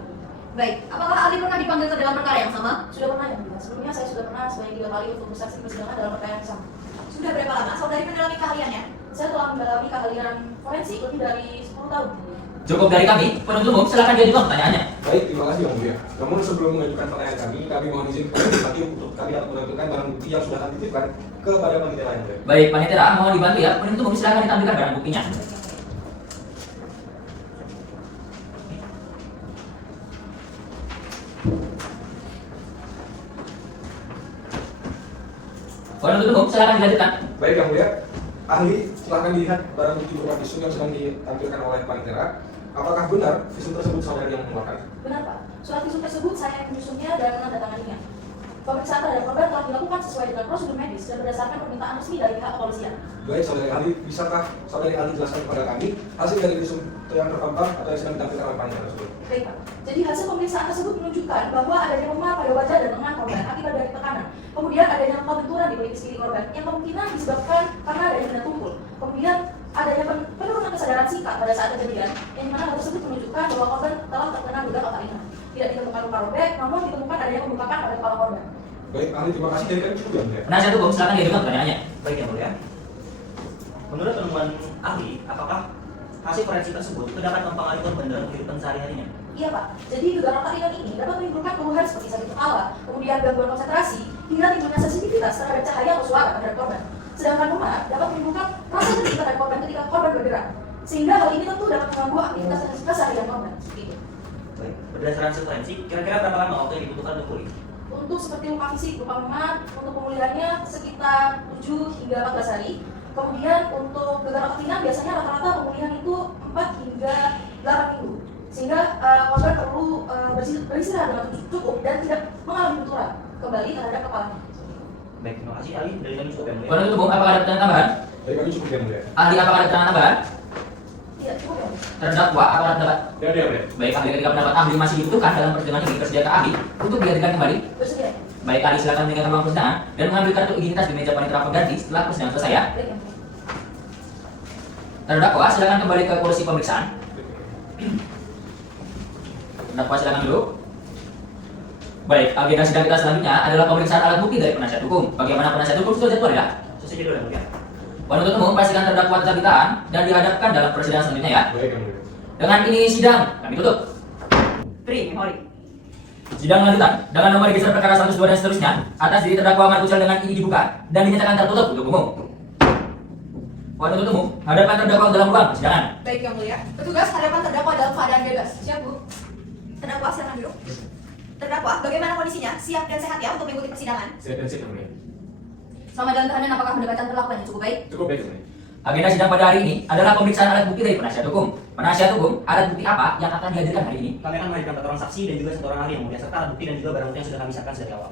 Baik, apakah ahli pernah dipanggil ke dalam perkara yang sama? Sudah pernah Yang Mulia. Sebelumnya saya sudah pernah sebanyak 3 kali untuk bersaksi persidangan dalam perkara yang sama. Sudah berapa lama saudari mendalami keahliannya? Saya telah mendalami keahlian forensik lebih dari 10 tahun. Cukup dari kami, penuntut umum silakan diajukan pertanyaannya. Baik, terima kasih Yang Mulia. Namun sebelum mengajukan pertanyaan kami mohon izin kepada majelis hakim untuk kami dapat menentukan barang bukti yang sudah kami titipkan kepada panitia Yang Mulia. Baik, panitera mohon dibantu ya. Penuntut umum silakan ditampilkan barang buktinya. Penuntut umum silakan dilanjutkan. Baik Yang Mulia. Ahli, silahkan dilihat barang bukti berupa visum yang sedang ditampilkan oleh panitera. Apakah benar visum tersebut saudari yang mengeluarkan? Benar Pak. Surat visum tersebut saya yang menyusunnya dan menandatanganinya. Pemeriksaan terhadap korban telah dilakukan sesuai dengan prosedur medis dan berdasarkan permintaan resmi dari pihak kepolisian. Baik, saudari ahli, bisakah saudari ahli jelaskan kepada kami hasil dari visum yang terpampang atau yang sedang ditampilkan oleh panitera tersebut? Baik Pak. Jadi hasil pemeriksaan tersebut menunjukkan bahwa adanya memar pada wajah dan lengan korban akibat dari tekanan. Kemudian adanya luka benturan di pelipis kiri korban yang kemungkinan disebabkan karena adanya benda tumpul. Kemudian adanya penurunan kesadaran kesadaran singkat pada saat kejadian, yang dimana hal tersebut menunjukkan bahwa korban telah terkena luka ringan. Tidak ditemukan luka robek, namun ditemukan adanya pembengkakan pada kepala korban. Baik, ahli terima kasih. Dari kami cukup ya mulia. Penasihat hukum silakan diajukan pertanyaannya. Baik yang mulia. Menurut penemuan ahli, apakah hasil forensik tersebut itu dapat mempengaruhi korban dalam kehidupan sehari-harinya? Iya Pak, jadi dugaan otak ringan ini dapat menimbulkan keluhan seperti sakit kepala, kemudian gangguan konsentrasi, hingga timbulnya sensitivitas terhadap cahaya atau suara terhadap korban. Sedangkan memar dapat menimbulkan rasa nyeri terhadap korban ketika korban bergerak, sehingga hal ini tentu dapat mengganggu aktivitas keseharian korban. Gitu. Baik, berdasarkan hasil forensik, kira-kira berapa lama waktu yang dibutuhkan untuk pulih? Untuk seperti luka fisik, luka memar, untuk pemulihannya sekitar 7 hingga 14 hari. Kemudian untuk gegar otak ringan biasanya rata-rata pemulihan itu 4 hingga 8 minggu. Sehingga korban perlu beristirahat dengan cukup dan tidak mengalami benturan kembali terhadap kepalanya. Baik, terima kasih ahli. Dari kami cukup yang mulia. Penuntut umum apakah ada pertanyaan tambahan? Dari kami cukup ya mulia. Ahli apakah ada pertanyaan tambahan? Tidak cukup ya. Terdakwa apakah ada pendapat? Ya, dia boleh. Baik, ahli ketika pendapat ahli masih dibutuhkan dalam persidangan ini, bersedia ke ahli untuk dihadirkan kembali. Bersedia. Baik, ahli silakan meninggalkan ruang persidangan dan mengambil kartu identitas di meja panitera pengganti setelah persidangan selesai ya. Baik, ya, mulia. Terdakwa silakan kembali ke kursi pemeriksaan. Terdakwa silakan duduk. Baik, agenda sidang kita selanjutnya adalah pemeriksaan alat bukti dari penasihat hukum. Bagaimana penasihat hukum sudah jadwal ya? Sesuai jadwal yang mulia. Penuntut umum pastikan terdakwa tetap ditahan dan dihadapkan dalam persidangan selanjutnya ya. Baik yang mulia. Dengan ini sidang kami tutup. Free memori. Sidang lanjutan dengan nomor register perkara 102 dan seterusnya atas diri terdakwa Ahmad Ucel dengan ini dibuka dan dinyatakan tertutup untuk umum. Penuntut umum hadapkan terdakwa dalam ruang persidangan. Baik yang mulia. Petugas hadapan terdakwa dalam keadaan bebas. Siap Bu. Terdakwa silakan duduk. Terdakwa, bagaimana kondisinya? Siap dan sehat ya untuk mengikuti persidangan? Siap dan siap yang mulia. Selama dalam tahanan apakah mendapatkan perlakuan yang cukup baik? Cukup baik yang mulia. Agenda sidang pada hari ini adalah pemeriksaan alat bukti dari penasihat hukum. Penasihat hukum, alat bukti apa yang akan dihadirkan hari ini? Kami akan menghadirkan 4 orang saksi dan juga 1 orang ahli yang mulia serta alat bukti dan juga barang bukti yang sudah kami siapkan sejak awal.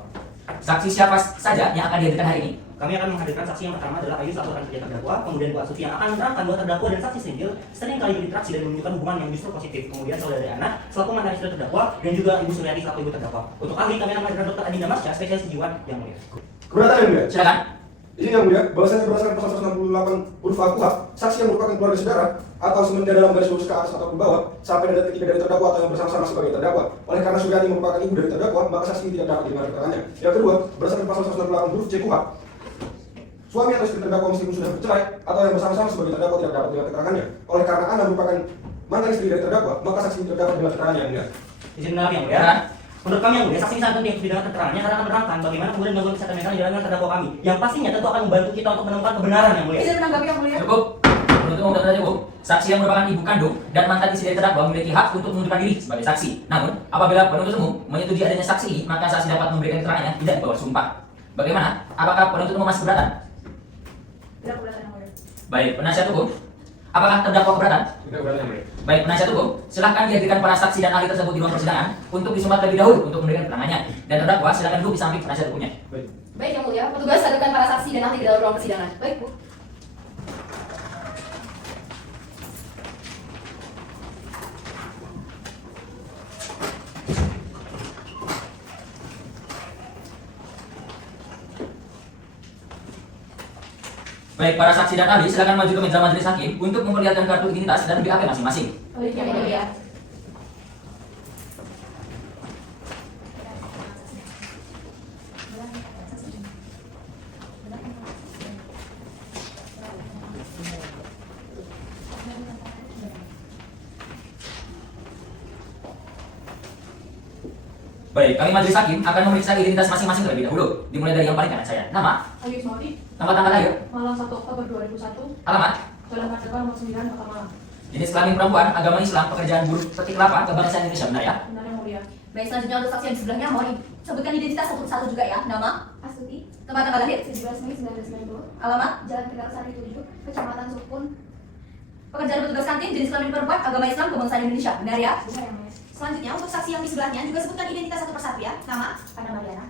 Saksi siapa saja yang akan dihadirkan hari ini? Kami akan menghadirkan saksi yang pertama adalah Ayu selaku rekan kerja terdakwa, kemudian Bu Astuti yang akan menerangkan bahwa terdakwa dan saksi Senjil sering kali berinteraksi dan menunjukkan hubungan yang justru positif. Kemudian saudari Ana selaku mantan istri terdakwa dan juga Ibu Suryati selaku ibu terdakwa. Untuk ahli kami akan menghadirkan Dr. Adinda Masya, spesialis kejiwaan yang mulia. Keberatan yang mulia. Silakan. Izin yang mulia, bahwasanya berdasarkan pasal 168 huruf A KUHP, saksi yang merupakan keluarga saudara atau semenjak dalam garis lurus ke atas atau ke bawah sampai dari ketiga dari terdakwa atau yang bersama-sama sebagai terdakwa. Oleh karena Suryati merupakan ibu dari terdakwa, maka saksi ini tidak dapat didengar keterangannya. Yang kedua, berdasarkan pasal 168 huruf C KUHP, suami atau istri terdakwa meskipun sudah bercerai atau yang bersama-sama sebagai terdakwa tidak dapat didengar keterangannya. Oleh karena Ana merupakan mantan istri dari terdakwa, maka saksi ini tidak dapat didengar keterangannya yang mulia. Izin menanggapi yang mulia. Menurut kami yang mulia, saksi ini sangat penting untuk didengar keterangannya karena akan menerangkan bagaimana kemudian gangguan kesehatan mental yang dialami oleh terdakwa kami, yang pastinya tentu akan membantu kita untuk menemukan kebenaran yang mulia. Izin menanggapi yang mulia. Cukup. Penuntut umum dan penasihat hukum, saksi yang merupakan ibu kandung dan mantan istri dari terdakwa memiliki hak untuk mengundurkan diri sebagai saksi. Namun, apabila penuntut umum menyetujui adanya saksi ini, maka saksi dapat memberikan keterangannya tidak di bawah sumpah. Bagaimana? Apakah penuntut umum masih keberatan? Tidak keberatan yang mulia. Baik, penasihat hukum, apakah terdakwa keberatan? Tidak keberatan yang mulia. Baik, penasihat hukum, silahkan dihadirkan para saksi dan ahli tersebut di ruang persidangan untuk disemat terlebih dahulu untuk memberikan keterangannya. Dan terdakwa silahkan duduk di samping penasihat hukumnya. Baik. Baik yang mulia, petugas hadirkan para saksi dan ahli di dalam ruang persidangan. Baik Bu. Baik, para saksi dan ahli silakan maju ke meja majelis hakim untuk memperlihatkan kartu identitas dan BAP masing-masing. Baik yang mulia. Baik, kami majelis hakim akan memeriksa identitas masing-masing terlebih dahulu. Dimulai dari yang paling kanan saya. Nama, Ayu Ismaili, tempat tanggal lahir, malam 1 Oktober 2001, alamat, Jalan Merdeka nomor 9, Kota Malang. jenis kelamin perempuan, agama Islam, pekerjaan buruh, petik kelapa, kebangsaan Indonesia, benar ya? Benar yang mulia. Baik, selanjutnya untuk saksi yang di sebelahnya mohon sebutkan identitas satu-satu juga ya. Nama, Astuti, tempat tanggal lahir, 17 Mei 1990, alamat, Jalan Tegarsari 7, Kecamatan Sukun, pekerjaan petugas kantin, jenis kelamin perempuan, agama Islam, kebangsaan Indonesia, benar ya? benar yang mulia. Selanjutnya untuk saksi yang di sebelahnya juga sebutkan identitas satu persatu ya. Nama, Ana Mariana,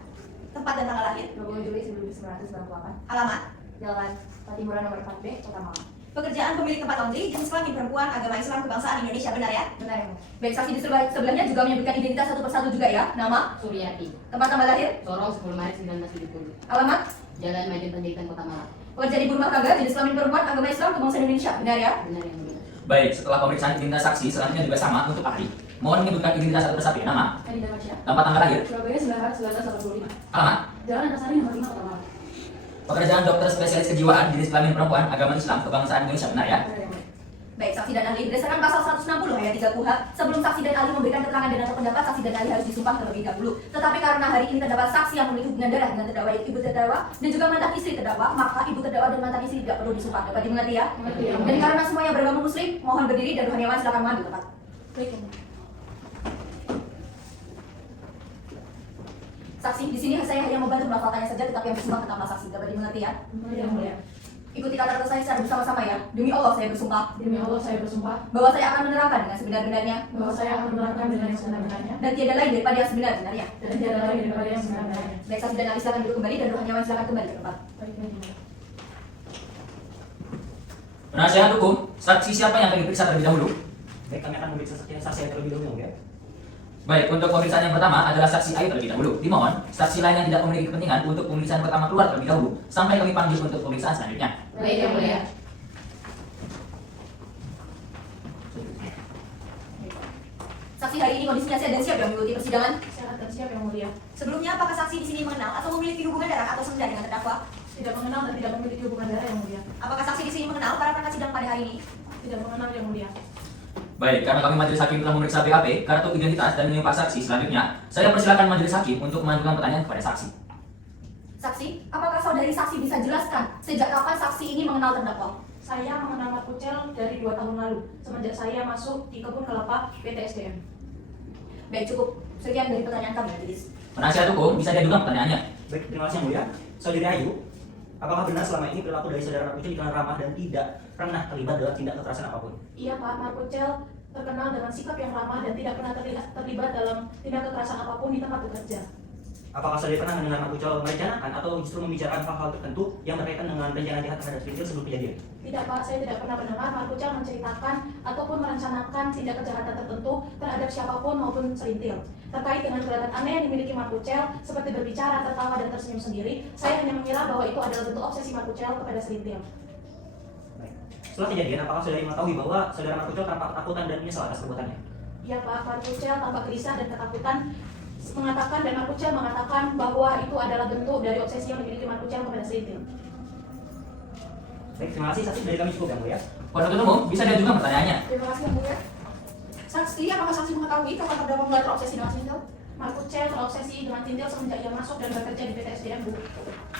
tempat dan tanggal lahir, 20 Juli 1998, alamat, Jalan Patimuran nomor 4B, Kota Malang. pekerjaan pemilik tempat laundry, jenis kelamin perempuan, agama Islam, kebangsaan Indonesia, benar ya? Benar yang mulia. Baik, saksi di sebelahnya juga menyebutkan identitas satu persatu juga ya. Nama, Suryati, tempat tanggal lahir, Sorong 10 Maret 1970, alamat, Jalan Majen Penjahitan Kota Malang. pekerjaan ibu rumah tangga, jenis kelamin perempuan, agama Islam, kebangsaan Indonesia, benar ya? Benar yang mulia. Baik, setelah pemeriksaan identitas saksi, selanjutnya juga sama untuk ahli. Mohon menyebutkan identitas satu persatu. Nama, Adinda Masya, tempat tanggal lahir, Surabaya 9 Maret 1985. alamat, Jalan Antasari nomor 5 Kota Malang. pekerjaan dokter spesialis kejiwaan, jenis kelamin perempuan, agama Islam, kebangsaan Indonesia, benar ya? Baik, saksi dan ahli berdasarkan pasal 160 ayat 3 KUHP, sebelum saksi dan ahli memberikan keterangan dan atau pendapat, saksi dan ahli harus disumpah terlebih dahulu. Tetapi karena hari ini terdapat saksi yang memiliki hubungan darah dengan terdakwa yaitu ibu terdakwa dan juga mantan istri terdakwa, maka ibu terdakwa dan mantan istri tidak perlu disumpah. Dapat dimengerti ya? Dan karena semuanya beragama muslim, mohon berdiri dan rohaniawan silakan mengambil tempat. Baik. Saksi, di sini saya hanya membantu melafalkannya saja, tetapi yang bersumpah tetaplah saksi. Dapat dimengerti ya? Yang mulia. Ikuti kata-kata saya secara bersama-sama ya. Demi Allah saya bersumpah Demi Allah saya bersumpah bahwa saya akan menerangkan dengan sebenar-benarnya bahwa saya akan menerangkan dengan yang sebenar-benarnya dan tiada lain daripada yang sebenar-benarnya. dan tiada lain daripada yang sebenar-benarnya. Baik, saksi dan ahli silakan duduk kembali dan rohaniawan silakan kembali ke tempat. Baik, baik. Penasihat hukum, saksi siapa yang akan diperiksa terlebih dahulu? Baik, kami akan memeriksa saksi yang terlebih dahulu ya. Baik, untuk pemeriksaan yang pertama adalah saksi Ayu terlebih dahulu. Dimohon, saksi lain yang tidak memiliki kepentingan untuk pemeriksaan pertama keluar terlebih dahulu sampai kami panggil untuk pemeriksaan selanjutnya. Baik, yang mulia. Saksi hari ini kondisinya sehat dan siap yang mengikuti persidangan. Sehat dan siap yang mulia. Sebelumnya apakah saksi di sini mengenal atau memiliki hubungan darah atau senja dengan terdakwa? Tidak mengenal dan tidak memiliki hubungan darah yang mulia. Apakah saksi di sini mengenal para perangkat sidang pada hari ini? Tidak mengenal yang mulia. Baik, karena kami majelis hakim telah memeriksa BAP, kartu identitas, dan menimpa saksi selanjutnya, saya persilakan majelis hakim untuk mengajukan pertanyaan kepada saksi. Saksi, apakah saudari saksi bisa jelaskan sejak kapan saksi ini mengenal terdakwa? Saya mengenal Mat Kucel dari 2 tahun lalu, semenjak saya masuk di kebun kelapa PT SDM. Baik, cukup. Sekian dari pertanyaan kami, majelis. Penasihat hukum bisa diajukan pertanyaannya. Baik, terima kasih yang mulia. Saudari Ayu, apakah benar selama ini perilaku dari saudara Mat Kucel dikenal ramah dan tidak pernah terlibat dalam tindak kekerasan apapun? Iya Pak, Mat Kucel terkenal dengan sikap yang ramah dan tidak pernah terlibat dalam tindak kekerasan apapun di tempat bekerja. Apakah saudari pernah mendengar Mat Kucel merencanakan atau justru membicarakan hal-hal tertentu yang berkaitan dengan rencana jahat terhadap Sprintil sebelum kejadian? Tidak Pak, saya tidak pernah mendengar Mat Kucel menceritakan ataupun merencanakan tindak kejahatan tertentu terhadap siapapun maupun Sprintil. Terkait dengan kelihatan aneh yang dimiliki Mat Kucel, seperti berbicara, tertawa, dan tersenyum sendiri, saya hanya mengira bahwa itu adalah bentuk obsesi Mat Kucel kepada Sprintil. Baik. Setelah kejadian, apakah saudari mengetahui bahwa saudara Mat Kucel tampak ketakutan dan menyesal atas perbuatannya? Iya Pak, Mat Kucel tampak gelisah dan ketakutan mengatakan dan Mat Kucel mengatakan bahwa itu adalah bentuk dari obsesi yang dimiliki Mat Kucel kepada Sprintil. Baik, terima kasih. Saksi dari kami cukup yang mulia. Penuntut umum bisa diajukan pertanyaannya. Terima kasih yang mulia. Saksi, apakah saksi mengetahui kapan terdakwa mulai terobsesi dengan Sprintil? Mat Kucel terobsesi dengan Sprintil semenjak ia masuk dan bekerja di PT SDM, Bu.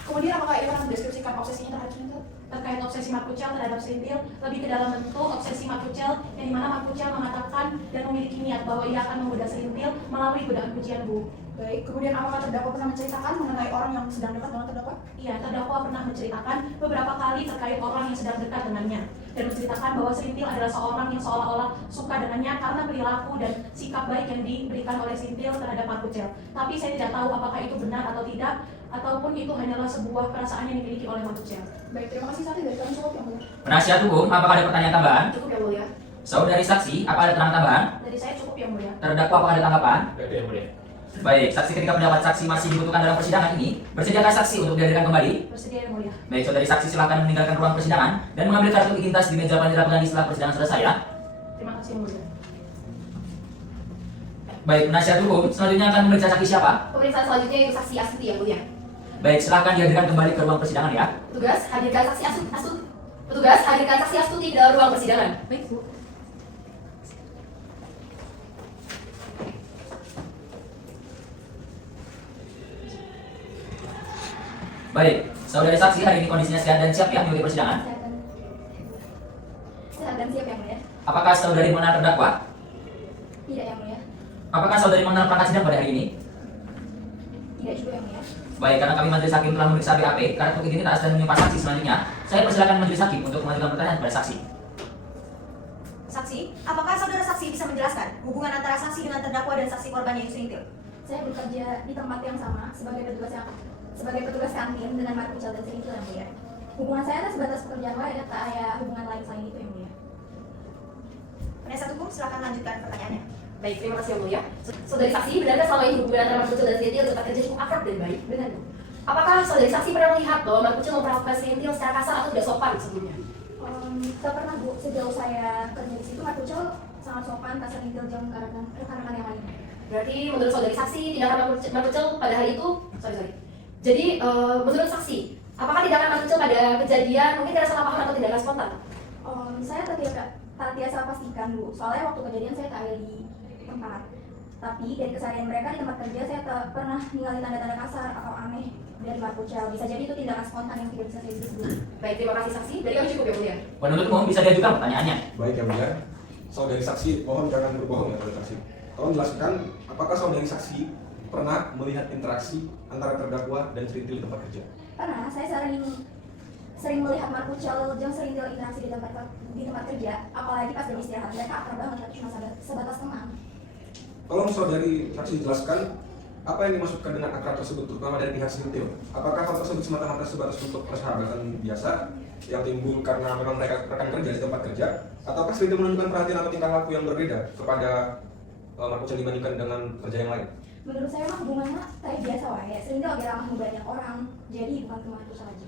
Kemudian apakah ia pernah mendeskripsikan obsesinya terhadap Sprintil? Terkait obsesi Mat Kucel terhadap Sprintil, lebih ke dalam bentuk obsesi Mat Kucel yang dimana Mat Kucel mengatakan dan memiliki niat bahwa ia akan menggoda Sprintil melalui godaan pujian, Bu. Baik, kemudian apakah terdakwa pernah menceritakan mengenai orang yang sedang dekat dengan terdakwa? Iya, terdakwa pernah menceritakan beberapa kali terkait orang yang sedang dekat dengannya dan menceritakan bahwa Sprintil adalah seorang yang seolah-olah suka dengannya karena perilaku dan sikap baik yang diberikan oleh Sprintil terhadap Mat Kucel. Tapi saya tidak tahu apakah itu benar atau tidak, ataupun itu hanyalah sebuah perasaan yang dimiliki oleh Mat Kucel. Baik, terima kasih saksi dari kami cukup yang mulia. Penasihat hukum, apakah ada pertanyaan tambahan? Cukup yang mulia. Saudari saksi, apa ada keterangan tambahan? Dari saya cukup yang mulia. Terdakwa apa ada tanggapan? Baik, yang mulia. Baik, saksi ketika pendapat saksi masih dibutuhkan dalam persidangan ini, bersediakah saksi untuk dihadirkan kembali? Bersedia yang mulia. Baik, saudari saksi silakan meninggalkan ruang persidangan dan mengambil kartu identitas di meja panitia pengganti setelah persidangan selesai ya. Terima kasih yang mulia. Baik, penasihat hukum selanjutnya akan memeriksa saksi siapa? Pemeriksaan selanjutnya yaitu saksi Astuti yang mulia. Baik, silakan dihadirkan kembali ke ruang persidangan ya. Petugas, hadirkan saksi Astuti. Petugas, hadirkan saksi Astuti di dalam ruang persidangan. Baik, Bu. Baik, saudari saksi hari ini kondisinya sehat dan siap ya mengikuti persidangan. Sehat dan siap yang mulia. Apakah saudari mengenal terdakwa? Tidak yang mulia. Apakah saudari mengenal perangkat sidang pada hari ini? Tidak juga yang mulia. Baik, karena kami majelis hakim telah memeriksa BAP, kartu identitas dan menimpa saksi selanjutnya, saya persilakan majelis hakim untuk mengajukan pertanyaan kepada saksi. Saksi, apakah saudara saksi bisa menjelaskan hubungan antara saksi dengan terdakwa dan saksi korban yaitu Sprintil? Saya bekerja di tempat yang sama sebagai petugas kantin dengan Mat Kucel dan Sprintil yang mulia. Hubungan saya tak sebatas pekerjaan wae, tak ada hubungan lain selain itu yang mulia. Penasihat hukum silakan lanjutkan pertanyaannya. Baik, terima kasih yang mulia. Saudari saksi, benarkah selama ini hubungan antara Mat Kucel dan Sprintil tetap kerja cukup akrab dan baik? Benar, Bu. Apakah saudari saksi pernah melihat bahwa Mat Kucel memperlakukan Sprintil secara kasar atau tidak sopan sebelumnya? Tak pernah Bu, sejauh saya kerja di situ, Mas Ucel sangat sopan, tak sering jam ke rekan-rekan yang lain. Berarti menurut saudari saksi, tindakan Mas Ucel pada hari itu, sorry. Jadi menurut saksi, apakah tindakan Mas Ucel pada kejadian mungkin ada salah paham atau tindakan spontan? Saya tak biasa pastikan Bu, soalnya waktu kejadian saya tak ada di tempat. Tapi dari keseharian mereka di tempat kerja, saya tak pernah ninggalin tanda-tanda kasar atau aneh dari Mas Ucel. Bisa jadi itu tindakan spontan yang tidak bisa saya sebut. Baik, terima kasih saksi. Dari kami cukup ya mulia. Penuntut umum bisa diajukan pertanyaannya. Baik yang mulia, saudari saksi mohon jangan berbohong ya saudari saksi. Tolong jelaskan apakah saudari saksi pernah melihat interaksi antara terdakwa dan serintil di tempat kerja? Pernah, saya sering melihat Mas Ucel yang serintil interaksi di tempat kerja, apalagi pas jam istirahat. Mereka akrab banget, cuma sebatas teman. Tolong saudari saksi jelaskan apa yang dimaksudkan dengan akrab tersebut, terutama dari pihak serintil. Apakah hal tersebut semata-mata sebatas untuk persahabatan biasa yang timbul karena memang mereka rekan kerja di tempat kerja, ataukah serintil menunjukkan perhatian atau tingkah laku yang berbeda kepada Mas Ucel dibandingkan dengan kerja yang lain? Menurut saya mah hubungannya kayak biasa wae, serintil lebih ramah banyak orang, jadi bukan cuma itu saja.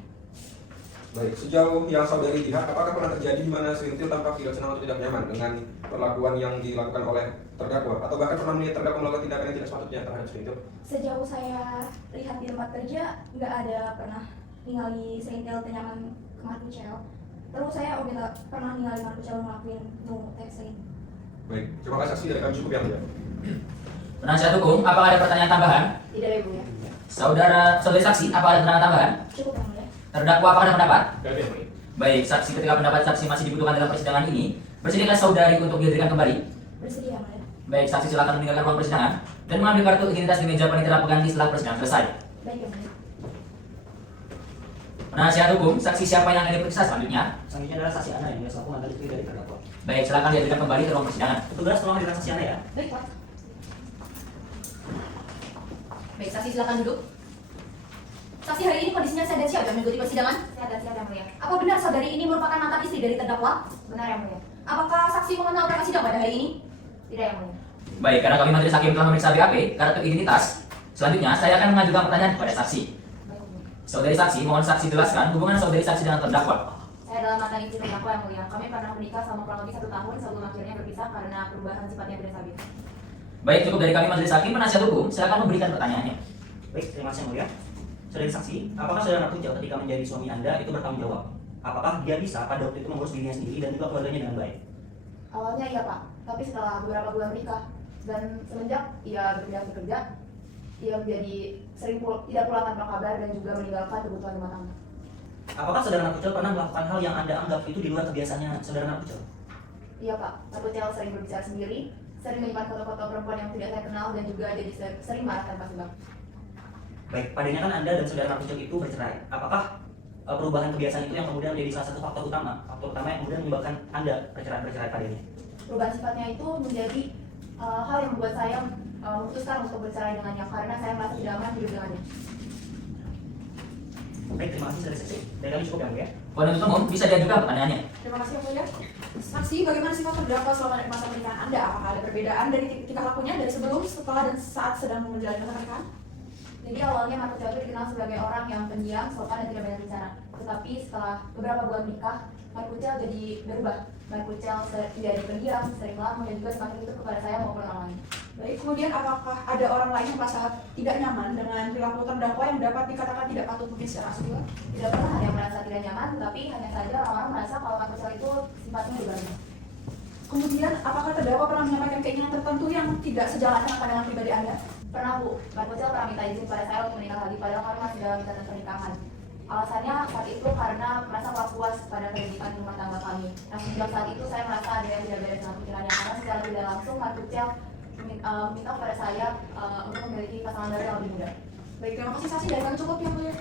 Baik, sejauh yang saudari lihat, apakah pernah terjadi di mana serintil tampak tidak senang atau tidak nyaman dengan perlakuan yang dilakukan oleh terdakwa, atau bahkan pernah melihat terdakwa melakukan tindakan yang tidak sepatutnya terhadap serintil? Sejauh saya lihat di tempat kerja, nggak ada pernah ningali serintil tenyaman ke Mas Ucel. Terus saya udah pernah ningali Mas Ucel ngelakuin texting. Baik, terima kasih saksi, dari kami cukup yang mulia. Penasihat hukum, apakah ada pertanyaan tambahan? Tidak ya Bu ya. Saudari saksi, apa ada pertanyaan tambahan? Cukup yang mulia. Terdakwa apakah ada pendapat? Gak ada. Baik, saksi ketika pendapat saksi masih dibutuhkan dalam persidangan ini, bersediakah saudari untuk dihadirkan kembali? Bersedia yang mulia. Baik, saksi silakan meninggalkan ruang persidangan dan mengambil kartu identitas di meja panitera pengganti setelah persidangan selesai. Baik yang mulia. Penasihat hukum, saksi siapa yang akan diperiksa selanjutnya? Selanjutnya adalah saksi Ana yang selaku mantan istri dari terdakwa. Baik, silakan dihadirkan kembali ke ruang persidangan. Petugas tolong hadirkan saksi Ana ya. Baik Pak. Baik, saksi silakan duduk. Saksi, hari ini kondisinya sehat dan siap ya mengikuti persidangan? Sehat dan siap yang mulia. Apa benar saudari ini merupakan mantan istri dari terdakwa? Benar yang mulia. Apakah saksi mengenal rekan sidang pada hari ini? Tidak yang mulia. Baik, karena kami majelis hakim telah memeriksa BAP, kartu identitas, selanjutnya saya akan mengajukan pertanyaan kepada saksi. Saudari saksi, mohon saksi jelaskan hubungan saudari saksi dengan terdakwa. Saya adalah mantan istri terdakwa yang mulia. Kami pernah menikah selama kurang lebih 1 tahun sebelum akhirnya berpisah karena perubahan sifatnya tidak stabil. Baik, cukup dari kami majelis hakim. Penasihat hukum, silakan memberikan pertanyaannya. Baik, terima kasih yang mulia. Saudari saksi, apakah saudara Mas Ucel ketika menjadi suami Anda itu bertanggung jawab? Apakah dia bisa pada waktu itu mengurus dirinya sendiri dan juga keluarganya dengan baik? Awalnya iya Pak, tapi setelah beberapa bulan menikah dan semenjak ia berpindah bekerja, ia menjadi tidak pulang tanpa kabar dan juga meninggalkan kebutuhan rumah tangga. Apakah saudara Mas Ucel pernah melakukan hal yang Anda anggap itu di luar kebiasaannya saudara Mas Ucel? Iya Pak, Mas Ucel sering berbicara sendiri, sering menyimpan foto-foto perempuan yang tidak saya kenal dan juga jadi sering marah tanpa sebab. Baik, padanya kan Anda dan saudara Mas Ucel itu bercerai. Apakah perubahan kebiasaan itu yang kemudian menjadi salah satu faktor utama yang kemudian menyebabkan Anda bercerai padanya? Perubahan sifatnya itu menjadi hal yang membuat saya memutuskan untuk bercerai dengannya karena saya merasa tidak aman hidup dengannya. Baik, terima kasih saudari saksi. Dari kami cukup yang mulia. Penuntut umum bisa diajukan pertanyaannya. Terima kasih yang mulia. Saksi, bagaimana sifat terdakwa selama masa pernikahan Anda? Apakah ada perbedaan dari tingkah lakunya dari sebelum, setelah, dan saat sedang menjalani pernikahan? Jadi awalnya Mas Ucel itu dikenal sebagai orang yang pendiam, sopan dan tidak banyak bicara. Tetapi setelah beberapa bulan menikah, Mas Ucel jadi berubah. Mas Ucel jadi pendiam, sering ngelamun dan juga semakin itu kepada saya maupun orang lain. Baik, kemudian apakah ada orang lain yang merasa tidak nyaman dengan perilaku terdakwa yang dapat dikatakan tidak patut mungkin secara asuhan? Tidak pernah ada yang merasa tidak nyaman, tapi hanya saja orang-orang merasa kalau Mas Ucel itu sifatnya berbeda. Kemudian, apakah terdakwa pernah menyampaikan keinginan tertentu yang tidak sejalan dengan pandangan pribadi Anda? Pernah Bu, Mas Ucel pernah minta izin pada saya untuk menikah lagi, padahal kami masih dalam ikatan pernikahan. Alasannya saat itu karena merasa puas pada kehidupan rumah tangga kami. Nah, sejak saat itu saya merasa ada yang tidak beres dengan pikirannya karena secara tidak langsung Mas Ucel meminta kepada saya untuk memiliki pasangan baru yang lebih muda. Baik, terima kasih saksi, dari kami cukup yang mulia.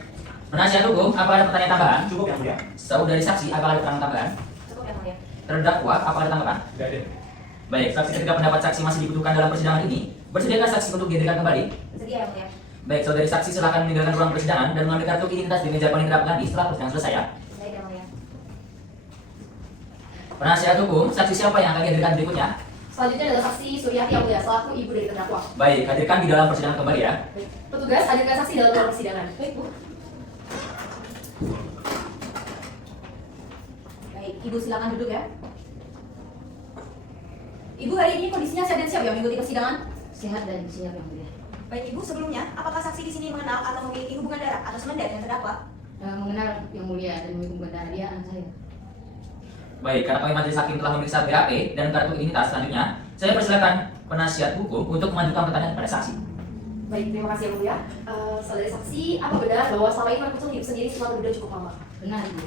Penasihat hukum, apa ada pertanyaan tambahan? Cukup yang mulia. Saudari saksi, apa ada pertanyaan tambahan? Cukup yang mulia. Terdakwa, apa ada tanggapan? Gak ada. Baik, saksi ketika pendapat saksi masih dibutuhkan dalam persidangan ini, bersediakah saksi untuk dihadirkan kembali? Bersedia yang mulia. Baik, saudari saksi silakan meninggalkan ruang persidangan dan mengambil kartu identitas di meja panitera pengganti setelah persidangan selesai ya. Baik yang mulia. Penasihat hukum, saksi siapa yang akan dihadirkan berikutnya? Selanjutnya adalah saksi Suryati yang mulia selaku ibu dari terdakwa. Baik, hadirkan di dalam persidangan kembali ya. Baik. Petugas hadirkan saksi dalam ruang persidangan. Baik Bu. Baik, Ibu silakan duduk ya. Ibu hari ini kondisinya sehat dan siap ya mengikuti persidangan? Sehat dan siap yang mulia. Baik Ibu, sebelumnya apakah saksi di sini mengenal atau memiliki hubungan darah atau semen dengan terdakwa? Mengenal yang mulia dan memiliki hubungan darah dia anak saya. Baik, karena kami majelis hakim telah memeriksa BAP dan kartu identitas, selanjutnya saya persilakan penasihat hukum untuk mengajukan pertanyaan kepada saksi. Baik, terima kasih yang mulia. Saudara saksi, apa benar bahwa selama ini Mbak Pucil hidup sendiri setelah berudah cukup lama? Benar, Ibu.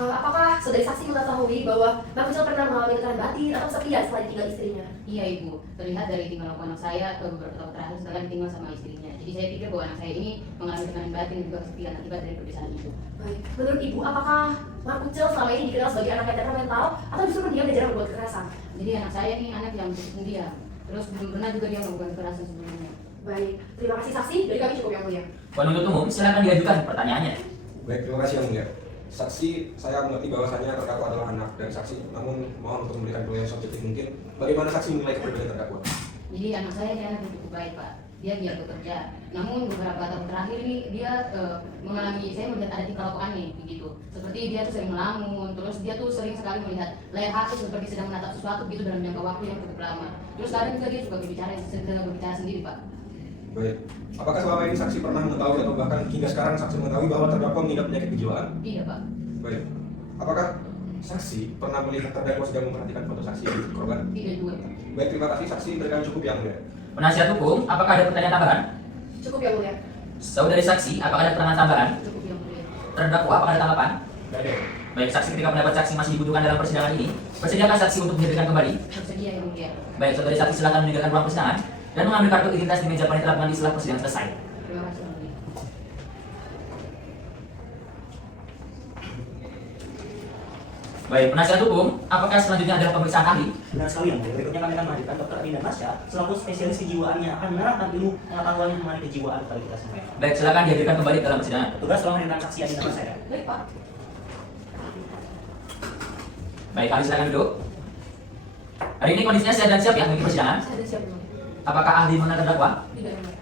Apakah saudara saksi mengetahui bahwa Mbak Pucil pernah mengalami tekanan batin atau kesepian setelah ditinggal istrinya? Iya, Ibu. Terlihat dari tinggal anak saya beberapa tahun terakhir setelah ditinggal sama istrinya. Jadi saya pikir bahwa anak saya ini mengalami tekanan batin dan juga kesepian akibat dari perpisahan itu. Baik, menurut Ibu, apakah Mbak Pucil selama ini dikenal sebagai anak yang temperamental atau justru pendiam dan jarang berbuat kekerasan? Jadi anak saya ini anak yang cukup pendiam. Terus belum pernah juga dia melakukan kekerasan sebelumnya. Baik, terima kasih saksi. Dari kami cukup yang mulia. Penuntut umum, silakan diajukan pertanyaannya. Baik, terima kasih yang mulia. Saksi, saya mengerti bahwasannya terdakwa adalah anak dari saksi, namun mohon untuk memberikan penilaian subjektif mungkin. Bagaimana saksi menilai kepribadian terdakwa? Jadi anak saya ini anak yang cukup baik, Pak. Dia giat bekerja. Namun beberapa tahun terakhir ini dia mengalami, saya melihat ada tingkah laku aneh begitu. Seperti dia tuh sering melamun, terus dia tuh sering sekali melihat layar HP seperti sedang menatap sesuatu gitu dalam jangka waktu yang cukup lama. Terus kadang juga dia suka berbicara sendiri, Pak. Baik, apakah selama ini saksi pernah mengetahui atau bahkan hingga sekarang saksi mengetahui bahwa terdakwa mengidap penyakit kejiwaan? Tidak, Pak. Baik, apakah saksi pernah melihat terdakwa sedang memperhatikan foto saksi yang korban? Tidak juga, Pak. Baik, terima kasih saksi berikan cukup yang mulia. Penasihat hukum, apakah ada pertanyaan tambahan? Cukup yang mulia. Saudari saksi, apakah ada pertanyaan tambahan? Cukup yang mulia. Terdakwa, apakah ada tanggapan? Baik, saksi ketika pendapat saksi masih dibutuhkan dalam persidangan ini, bersediakah saksi untuk dihadirkan kembali? Bersedia yang mulia. Baik, saudari saksi silakan meninggalkan ruang persidangan dan mengambil kartu identitas di meja panitia lapangan setelah persidangan selesai. Terima kasih yang mulia. Baik, penasihat hukum, apakah selanjutnya adalah pemeriksaan ahli? Benar sekali yang mulia. Berikutnya kami akan menghadirkan Dr. Adinda Masya selaku spesialis kejiwaan yang akan menerangkan ilmu pengetahuan mengenai kejiwaan kepada kita semua. Baik, silakan dihadirkan kembali dalam persidangan. Tugas tolong hadirkan saksi Adinda Masya. Baik, Pak. Baik, ahli silakan duduk. Hari ini kondisinya sehat dan siap ya mengikuti persidangan? Saya sudah siap, yang mulia. Apakah ahli mengenal terdakwa? Tidak, yang mulia.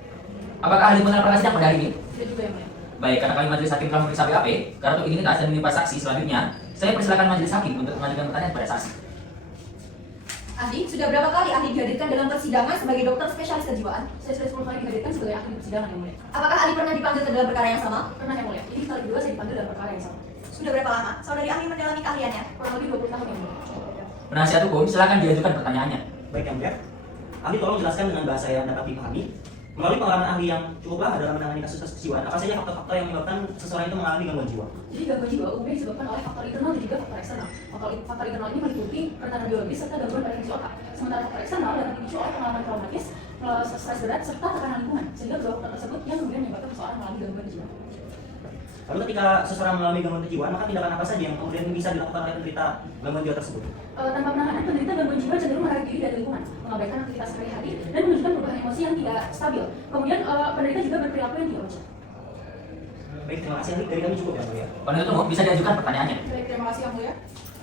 Apakah ahli mengenal perkara sidang pada hari ini? Tidak juga, yang mulia. Baik, karena kami majelis hakim telah memeriksa BAP, kartu identitas dan menimpa saksi selanjutnya, saya persilakan majelis hakim untuk mengajukan pertanyaan kepada saksi. Ahli, sudah berapa kali ahli dihadirkan dalam persidangan sebagai dokter spesialis kejiwaan? Saya sudah 10 kali dihadirkan sebagai ahli di persidangan yang mulia. Apakah ahli pernah dipanggil ke dalam perkara yang sama? Pernah yang mulia. Ini kali kedua saya dipanggil dalam perkara yang sama. Sudah berapa lama saudari ahli mendalami keahliannya? Kurang lebih 20 tahun yang mulia. Penasihat hukum, silakan diajukan pertanyaannya. Baik yang mulia. Ahli tolong jelaskan dengan bahasa yang dapat dipahami. Melalui pengalaman ahli yang cukup lama dalam menangani kasus-kasus kejiwaan, apa saja faktor-faktor yang menyebabkan seseorang itu mengalami gangguan jiwa? Jadi gangguan jiwa umumnya disebabkan oleh faktor internal dan juga faktor eksternal. Faktor internal ini meliputi kerentanan biologis serta gangguan pada fungsi otak. Sementara faktor eksternal dapat dipicu oleh pengalaman traumatis, stres berat, serta tekanan lingkungan. Sehingga kedua faktor tersebut yang kemudian menyebabkan seseorang mengalami gangguan kejiwaan. Lalu ketika seseorang mengalami gangguan kejiwaan, maka tindakan apa saja yang kemudian bisa dilakukan oleh penderita gangguan jiwa tersebut? Tanpa penanganan, penderita gangguan jiwa cenderung menarik diri dari lingkungan, mengabaikan aktivitas sehari-hari, dan menunjukkan perubahan emosi yang tidak stabil. Kemudian penderita juga berperilaku yang tidak wajar. Baik, terima kasih ahli. Dari kami cukup ya mulia. Penuntut umum bisa diajukan pertanyaannya. Baik, terima kasih yang mulia.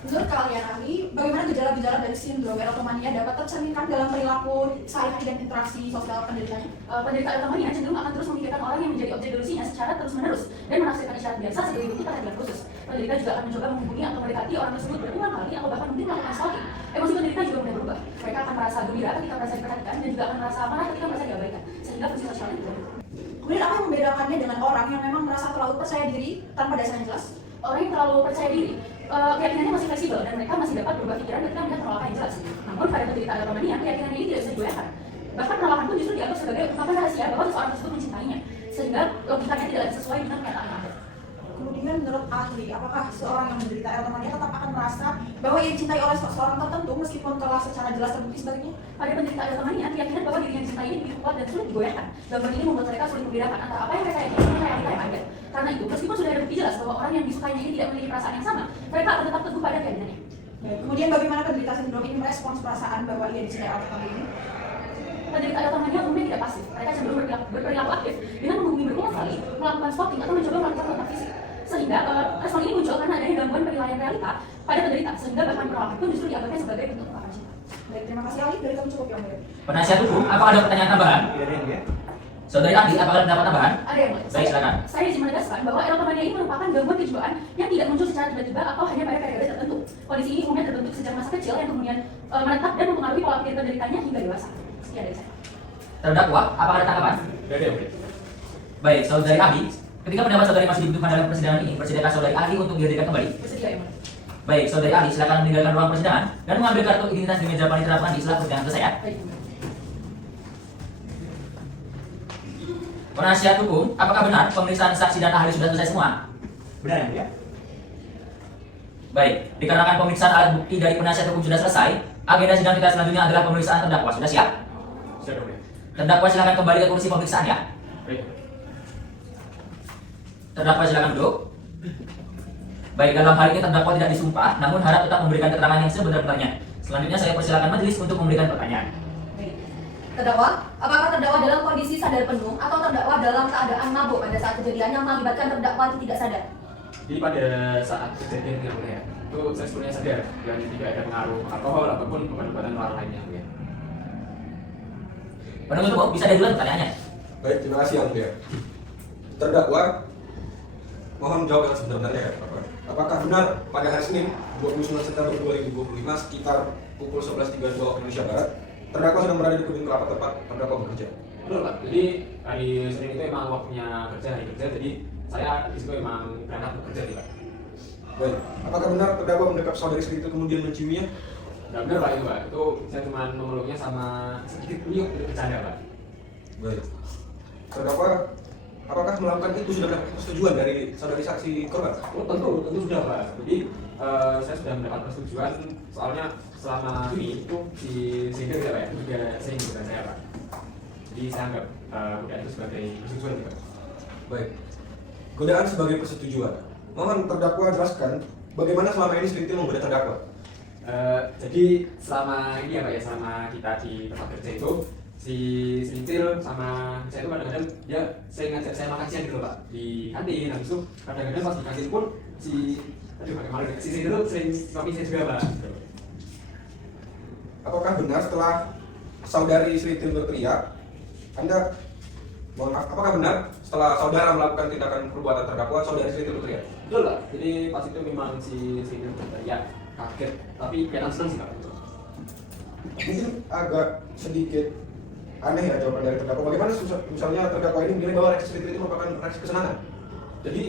Menurut kalian ahli, bagaimana gejala-gejala dari sindrom erotomania dapat tercerminkan dalam perilaku sehari-hari dan interaksi sosial penderitanya? Penderita erotomania cenderung akan terus memikirkan orang yang menjadi objek delusinya secara terus-menerus dan menafsirkan isyarat biasa sebagai bukti perhatian khusus. Penderita juga akan mencoba menghubungi atau mendekati orang tersebut berulang kali atau bahkan mungkin melakukan stalking. Emosi penderita juga mudah berubah. Mereka akan merasa gembira ketika merasa diperhatikan dan juga akan merasa marah ketika merasa diabaikan, sehingga fungsi sosialnya berubah. Kemudian apa yang membedakannya dengan orang yang memang merasa terlalu percaya diri tanpa dasar yang jelas? Orang yang terlalu percaya diri, keyakinannya masih fleksibel dan mereka masih dapat berubah pikiran ketika melihat penolakan yang jelas. Namun pada penderita erotomania, keyakinan ini tidak bisa digoyahkan. Bahkan penolakan pun justru dianggap sebagai ungkapan rahasia bahwa seseorang tersebut mencintainya, sehingga logikanya tidak sesuai dengan kenyataan yang ada. Kemudian menurut ahli, apakah seorang yang menderita erotomania tetap akan merasa bahwa ia dicintai oleh seseorang tertentu meskipun telah secara jelas terbukti sebaliknya? Pada penderita erotomania, keyakinan bahwa dirinya dicintai ini begitu kuat dan sulit digoyahkan. Gangguan ini membuat mereka sulit membedakan antara apa yang mereka yakini dengan realita yang ada. Karena itu, meskipun sudah ada bukti jelas bahwa orang yang disukainya ini tidak memiliki perasaan yang sama, mereka akan tetap teguh pada keyakinannya. Kemudian bagaimana penderita sindrom ini merespons perasaan bahwa ia dicintai oleh tertentu ini? Penderita erotomania umumnya tidak pasif. Mereka cenderung berperilaku aktif dengan menghubungi berulang kali, melakukan stalking atau mencoba melakukan kontak fisik. Sehingga respon ini muncul karena adanya gangguan penilaian realita pada penderita, sehingga bahkan penolakan pun justru dianggapnya sebagai bentuk ungkapan cinta. Baik, terima kasih ahli. Dari kami cukup yang mulia. Penasihat hukum, apa ada pertanyaan tambahan? Tidak ada yang mulia. Saudari Adi, apakah ada pendapat tambahan? Ada yang mulia. Baik, silakan. Saya izin menegaskan bahwa erotomania ini merupakan gangguan kejiwaan yang tidak muncul secara tiba-tiba atau hanya pada periode tertentu. Kondisi ini umumnya terbentuk sejak masa kecil yang kemudian menetap dan mempengaruhi pola pikir penderitanya hingga dewasa. Sekian dari saya. Terdakwa, apakah ada tanggapan? Tidak ada yang mulia. Baik, saudari Adi, ketika pendapat saudari masih dibutuhkan dalam persidangan ini, bersediakah saudari Adi untuk dihadirkan kembali? Bersedia yang mulia. Baik, saudari Adi, silakan meninggalkan ruang persidangan dan mengambil kartu identitas di meja panitera pengadi setelah persidangan selesai ya. Baik, yang mulia. Penasihat hukum, apakah benar pemeriksaan saksi dan ahli sudah selesai semua? Benar yang mulia. Baik, dikarenakan pemeriksaan alat bukti dari penasihat hukum sudah selesai, agenda sidang kita selanjutnya adalah pemeriksaan terdakwa. Sudah siap? Siap yang mulia. Terdakwa silakan kembali ke kursi pemeriksaan ya. Baik. Terdakwa silakan duduk. Baik, dalam hal ini terdakwa tidak disumpah, namun harap tetap memberikan keterangan yang sebenar-benarnya. Selanjutnya saya persilakan majelis untuk memberikan pertanyaan. Terdakwa, apakah terdakwa dalam kondisi sadar penuh atau terdakwa dalam keadaan mabuk pada saat kejadian yang mengakibatkan terdakwa tidak sadar? Jadi pada saat kejadian yang mulia, itu saya sebenarnya sadar dan tidak ada pengaruh alkohol ataupun obat-obatan luar lainnya yang mulia. Penuntut umum bisa diulang pertanyaannya. Baik, terima kasih yang mulia. Terdakwa, mohon jawab dengan sebenarnya ya, Bapak. Apakah benar pada hari Senin 29 September 2025 sekitar pukul 11.32 waktu Indonesia Barat, terdakwa sedang berada di kebun kelapa tempat terdakwa bekerja? Betul Pak, jadi hari Senin itu emang waktunya kerja, hari kerja, jadi saya di situ emang berangkat bekerja nih Pak. Baik, apakah benar terdakwa mendekap saudari Sri itu kemudian menciumnya? Nggak benar Pak itu Pak, itu saya cuma memeluknya sama sedikit niup untuk bercanda Pak. Baik. Terdakwa, apakah melakukan itu sudah mendapat persetujuan dari saudari saksi korban? Oh tentu sudah Pak, jadi saya sudah mendapat persetujuan, soalnya selama ini itu si sehingga tidak Pak ya, itu juga sering dengan saya Pak. Jadi saya anggap godaan itu sebagai persetujuan juga. Baik. Godaan sebagai persetujuan. Mohon terdakwa jelaskan bagaimana selama ini Sri Til menggoda terdakwa? Jadi selama ini ya Pak ya, selama kita di tempat kerja itu si Sintil sama saya itu kadang-kadang dia saya ngajak saya makan siang gitu Pak di kantin, habis itu kadang-kadang pas di kantin pun si Sintil itu sering suami saya juga Pak. Apakah benar setelah saudari Sri Til berteriak, Anda, mohon maaf, apakah benar setelah saudara melakukan tindakan perbuatan terdakwa, saudari Sri Til berteriak? Betul Pak, jadi pas itu memang si Sintil berteriak kaget, tapi kelihatan senang sih Pak. Mungkin agak sedikit aneh ya jawaban dari terdakwa. Bagaimana misalnya terdakwa ini menilai bahwa reaksi Sri Til itu merupakan reaksi kesenangan? Jadi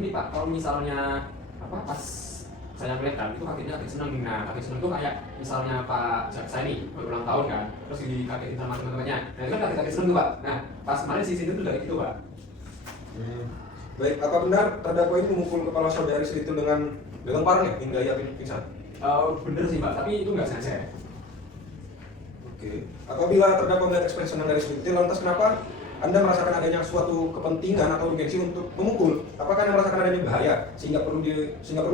ini Pak, kalau misalnya apa pas saya ngeliat kan itu kagetnya kaget seneng. Nah kaget seneng itu kayak misalnya Pak Jaksa ini berulang tahun kan, terus dikagetin sama teman-temannya. Nah itu kan kaget seneng tuh Pak. Nah pas kemarin si Sintil tuh dari gitu Pak. Baik, apa benar terdakwa ini memukul kepala saudari Sri Til dengan parang hingga ia pingsan? Bener sih Pak, tapi itu nggak sengaja. Oke. Apabila terdakwa melihat ekspresi senang dari Sri Til, lantas kenapa Anda merasakan adanya suatu kepentingan atau urgensi untuk memukul? Apakah Anda merasakan adanya bahaya sehingga perlu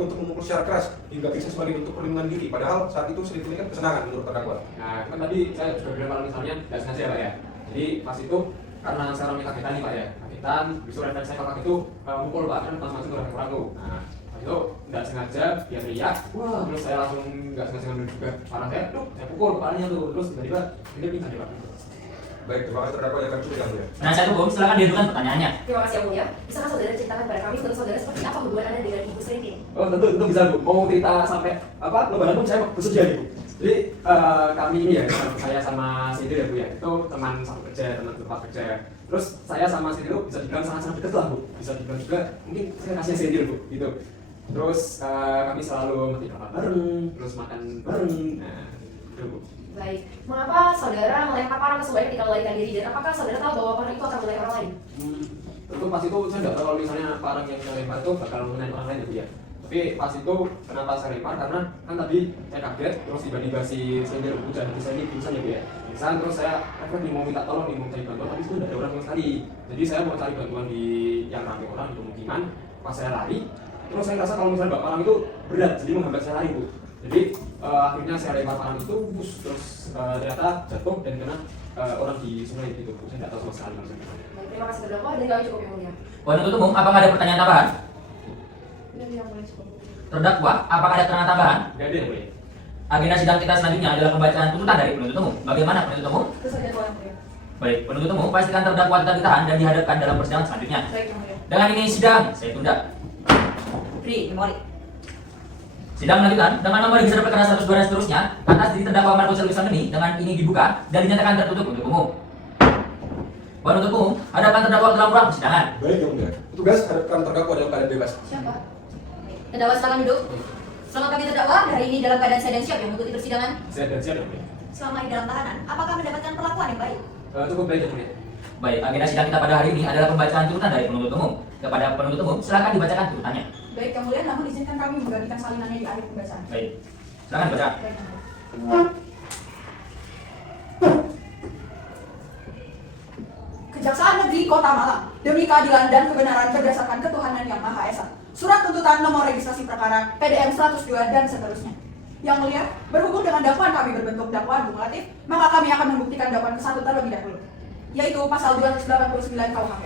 untuk memukul secara keras hingga pingsan sebagai bentuk perlindungan diri? Padahal saat itu Sri Til kan kesenangan menurut terdakwa. Nah kan tadi saya juga bilang kalau misalnya nggak sengaja Pak ya. Jadi pas itu karena saya orangnya kagetan nih Pak ya, kagetan, bisa refleks saya kakak itu mukul Pak, kan pas masuk ke orang tuh. Nah itu nggak sengaja dia teriak, wah terus saya langsung nggak sengaja ngambil juga parang saya, saya pukul kepalanya tuh, terus tiba-tiba dia pingsan Pak. Baik, terima kasih terdakwa yang kami sudah ya. Penasihat hukum, silakan diajukan pertanyaannya. Terima kasih yang mulia. Bisakah saudara ceritakan kepada kami menurut saudara seperti apa hubungan Anda dengan Ibu Sri Til? Oh tentu bisa Bu. Mau cerita sampai apa lebaran pun saya bersedia nih Bu. Jadi kami ini ya, saya sama Sintil ya Bu ya, itu teman satu kerja, teman tempat kerja. Terus saya sama Sintil bisa dibilang sangat-sangat dekat lah Bu. Bisa dibilang juga mungkin saya kasih Sintil Bu gitu. Terus kami selalu makan makan bareng, terus makan bareng. Nah itu Bu. Baik, mengapa saudara melempar parang ke sungai ketika melarikan diri dan apakah saudara tahu bahwa parang itu akan mengenai orang lain? Tentu pas itu saya nggak tahu kalau misalnya parang yang saya lempar itu bakal mengenai orang lain ya Bu ya. Tapi pas itu kenapa saya lempar karena kan tadi saya kaget terus tiba-tiba si Sintil hujan di saya ini pingsan ya Bu ya. Pingsan terus saya nih mau minta tolong nih mau cari bantuan tapi itu nggak ada orang sama sekali. Jadi saya mau cari bantuan di yang ramai orang di pemukiman. Pas saya lari terus saya rasa kalau misalnya parang itu berat jadi menghambat saya lari Bu. Jadi akhirnya saya lempar parang itu terus ternyata jatuh dan kena orang di sungai gitu Bu. Saya nggak tahu sama sekali maksudnya. Baik, terima kasih terdakwa dan kami cukup yang mulia. Penuntut umum, apakah ada pertanyaan tambahan? Yang mulai cukup. Terdakwa, apakah ada keterangan tambahan? Nggak ada yang boleh. Agenda sidang kita selanjutnya adalah pembacaan tuntutan dari penuntut umum. Bagaimana penuntut umum? Terus saja yang mulia. Baik, penuntut umum pastikan terdakwa tetap ditahan dan dihadapkan dalam persidangan selanjutnya. Baik, Yang Mulia. Dengan ini sidang saya tunda. Pri, memori. Sidang melanjutkan dengan nomor register perkara 102 dan seterusnya atas diri terdakwa Markus Selvi Sanggeni dengan ini dibuka dan dinyatakan tertutup untuk umum. Penuntut umum, hadapan terdakwa dalam ruang persidangan. Baik, Yang Mulia. Petugas hadapkan terdakwa dalam keadaan bebas. Siapa? Terdakwa silakan duduk. Selamat pagi terdakwa, hari ini dalam keadaan saya dan siap yang mengikuti persidangan. Saya dan siap, Yang Mulia. Selama di dalam tahanan, apakah mendapatkan perlakuan yang baik? Cukup baik, Yang Mulia. Baik, agenda sidang kita pada hari ini adalah pembacaan tuntutan dari penuntut umum. Kepada penuntut umum, silakan dibacakan tuntutannya. Baik, Yang Mulia, namun izinkan kami membagikan salinannya di akhir pembacaan. Baik, silakan dibaca. Baik, Yang Mulia. Kejaksaan Negeri Kota Malang demi keadilan dan kebenaran berdasarkan ketuhanan yang Maha Esa. Surat tuntutan nomor registrasi perkara PDM 102 dan seterusnya. Yang Mulia, berhubung dengan dakwaan kami berbentuk dakwaan kumulatif, maka kami akan membuktikan dakwaan ke-1 terlebih dahulu, yaitu pasal 289 KUHP.